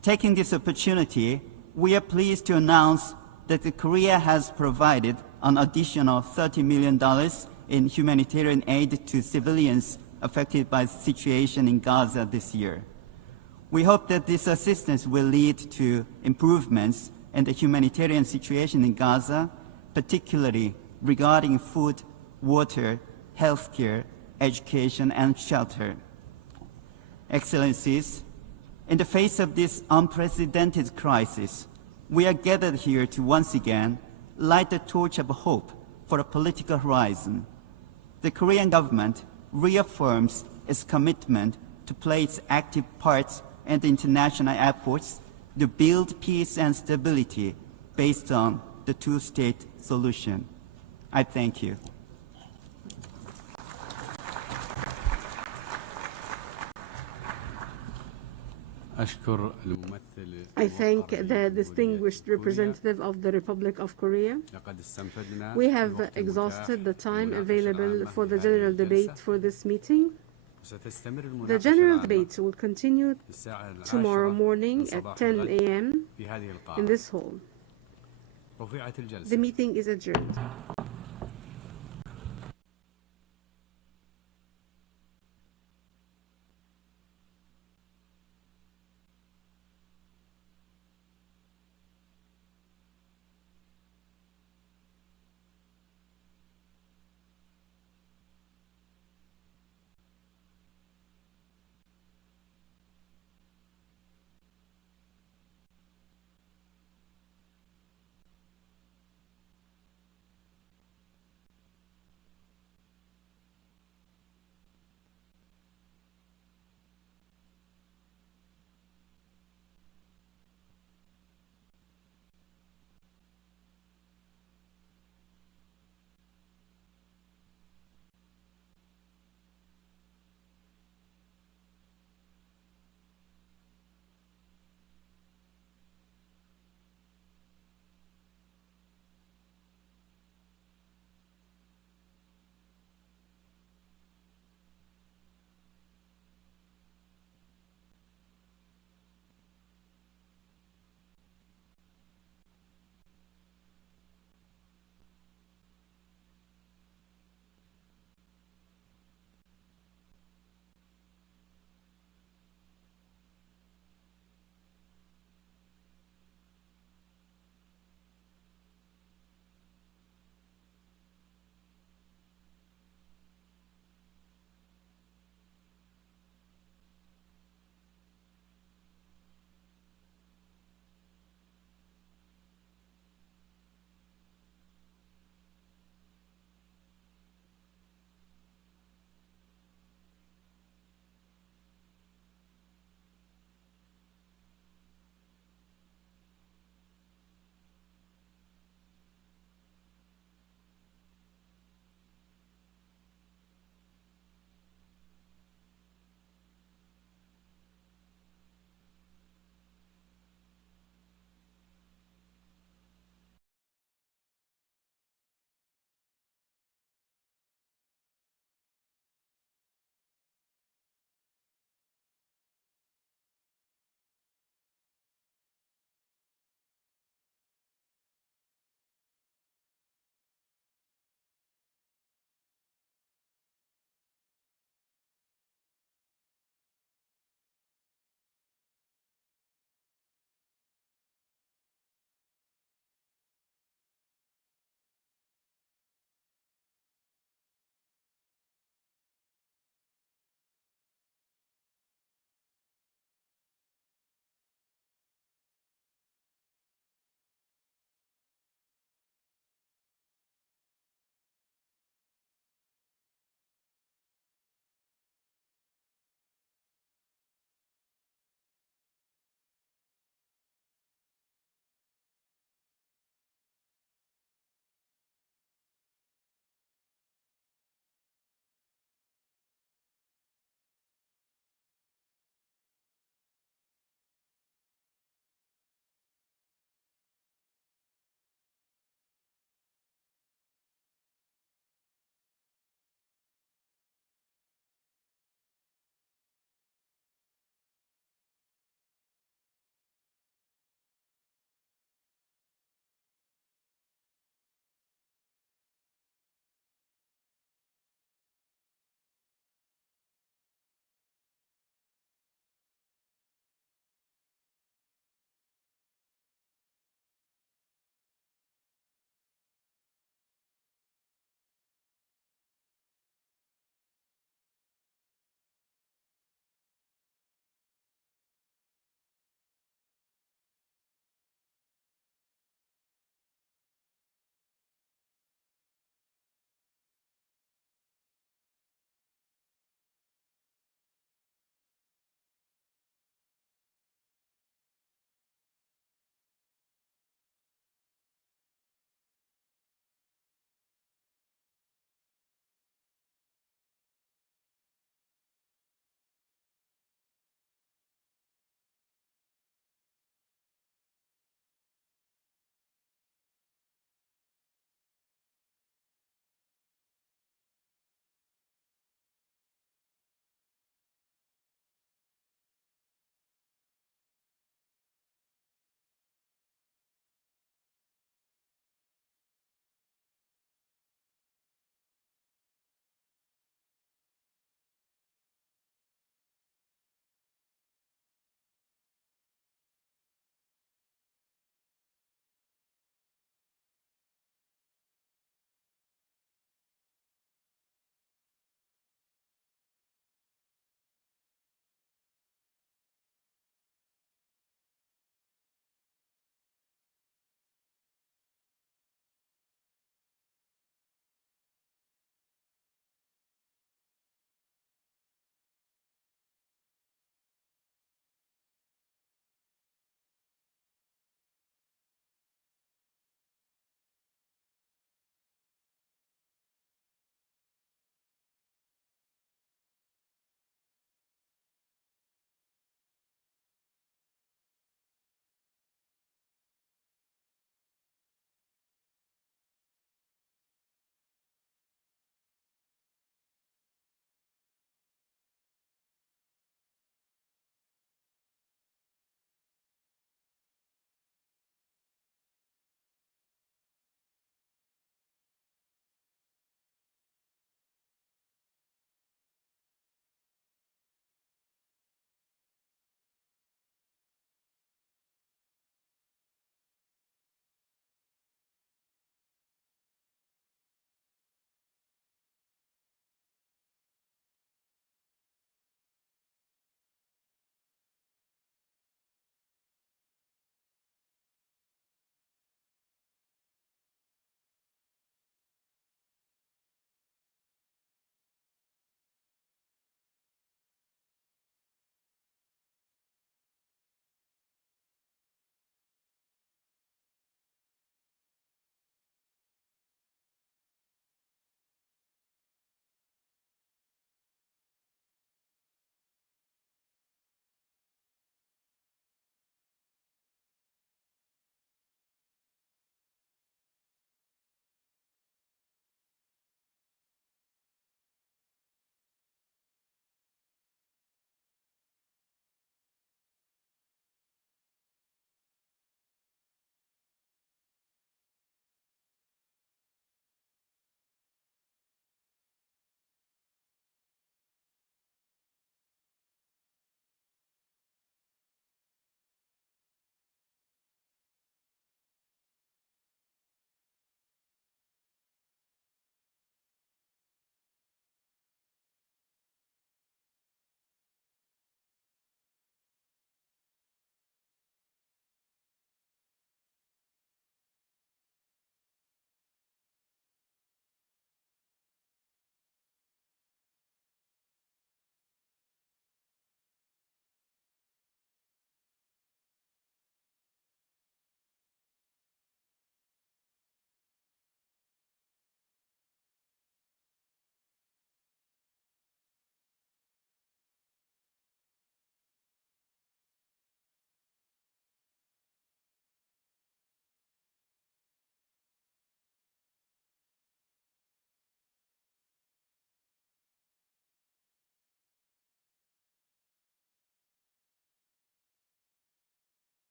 Taking this opportunity, we are pleased to announce that Korea has provided an additional $30 million in humanitarian aid to civilians affected by the situation in Gaza this year. We hope that this assistance will lead to improvements in the humanitarian situation in Gaza, particularly regarding food, water, healthcare, education, and shelter. Excellencies, in the face of this unprecedented crisis, we are gathered here to once again light the torch of hope for a political horizon. The Korean government reaffirms its commitment to play its active part in the international efforts to build peace and stability based on the two-state solution. I thank you. I thank the distinguished representative of the Republic of Korea. We have exhausted the time available for the general debate for this meeting. The general debate will continue tomorrow morning at 10 a.m. in this hall. The meeting is adjourned.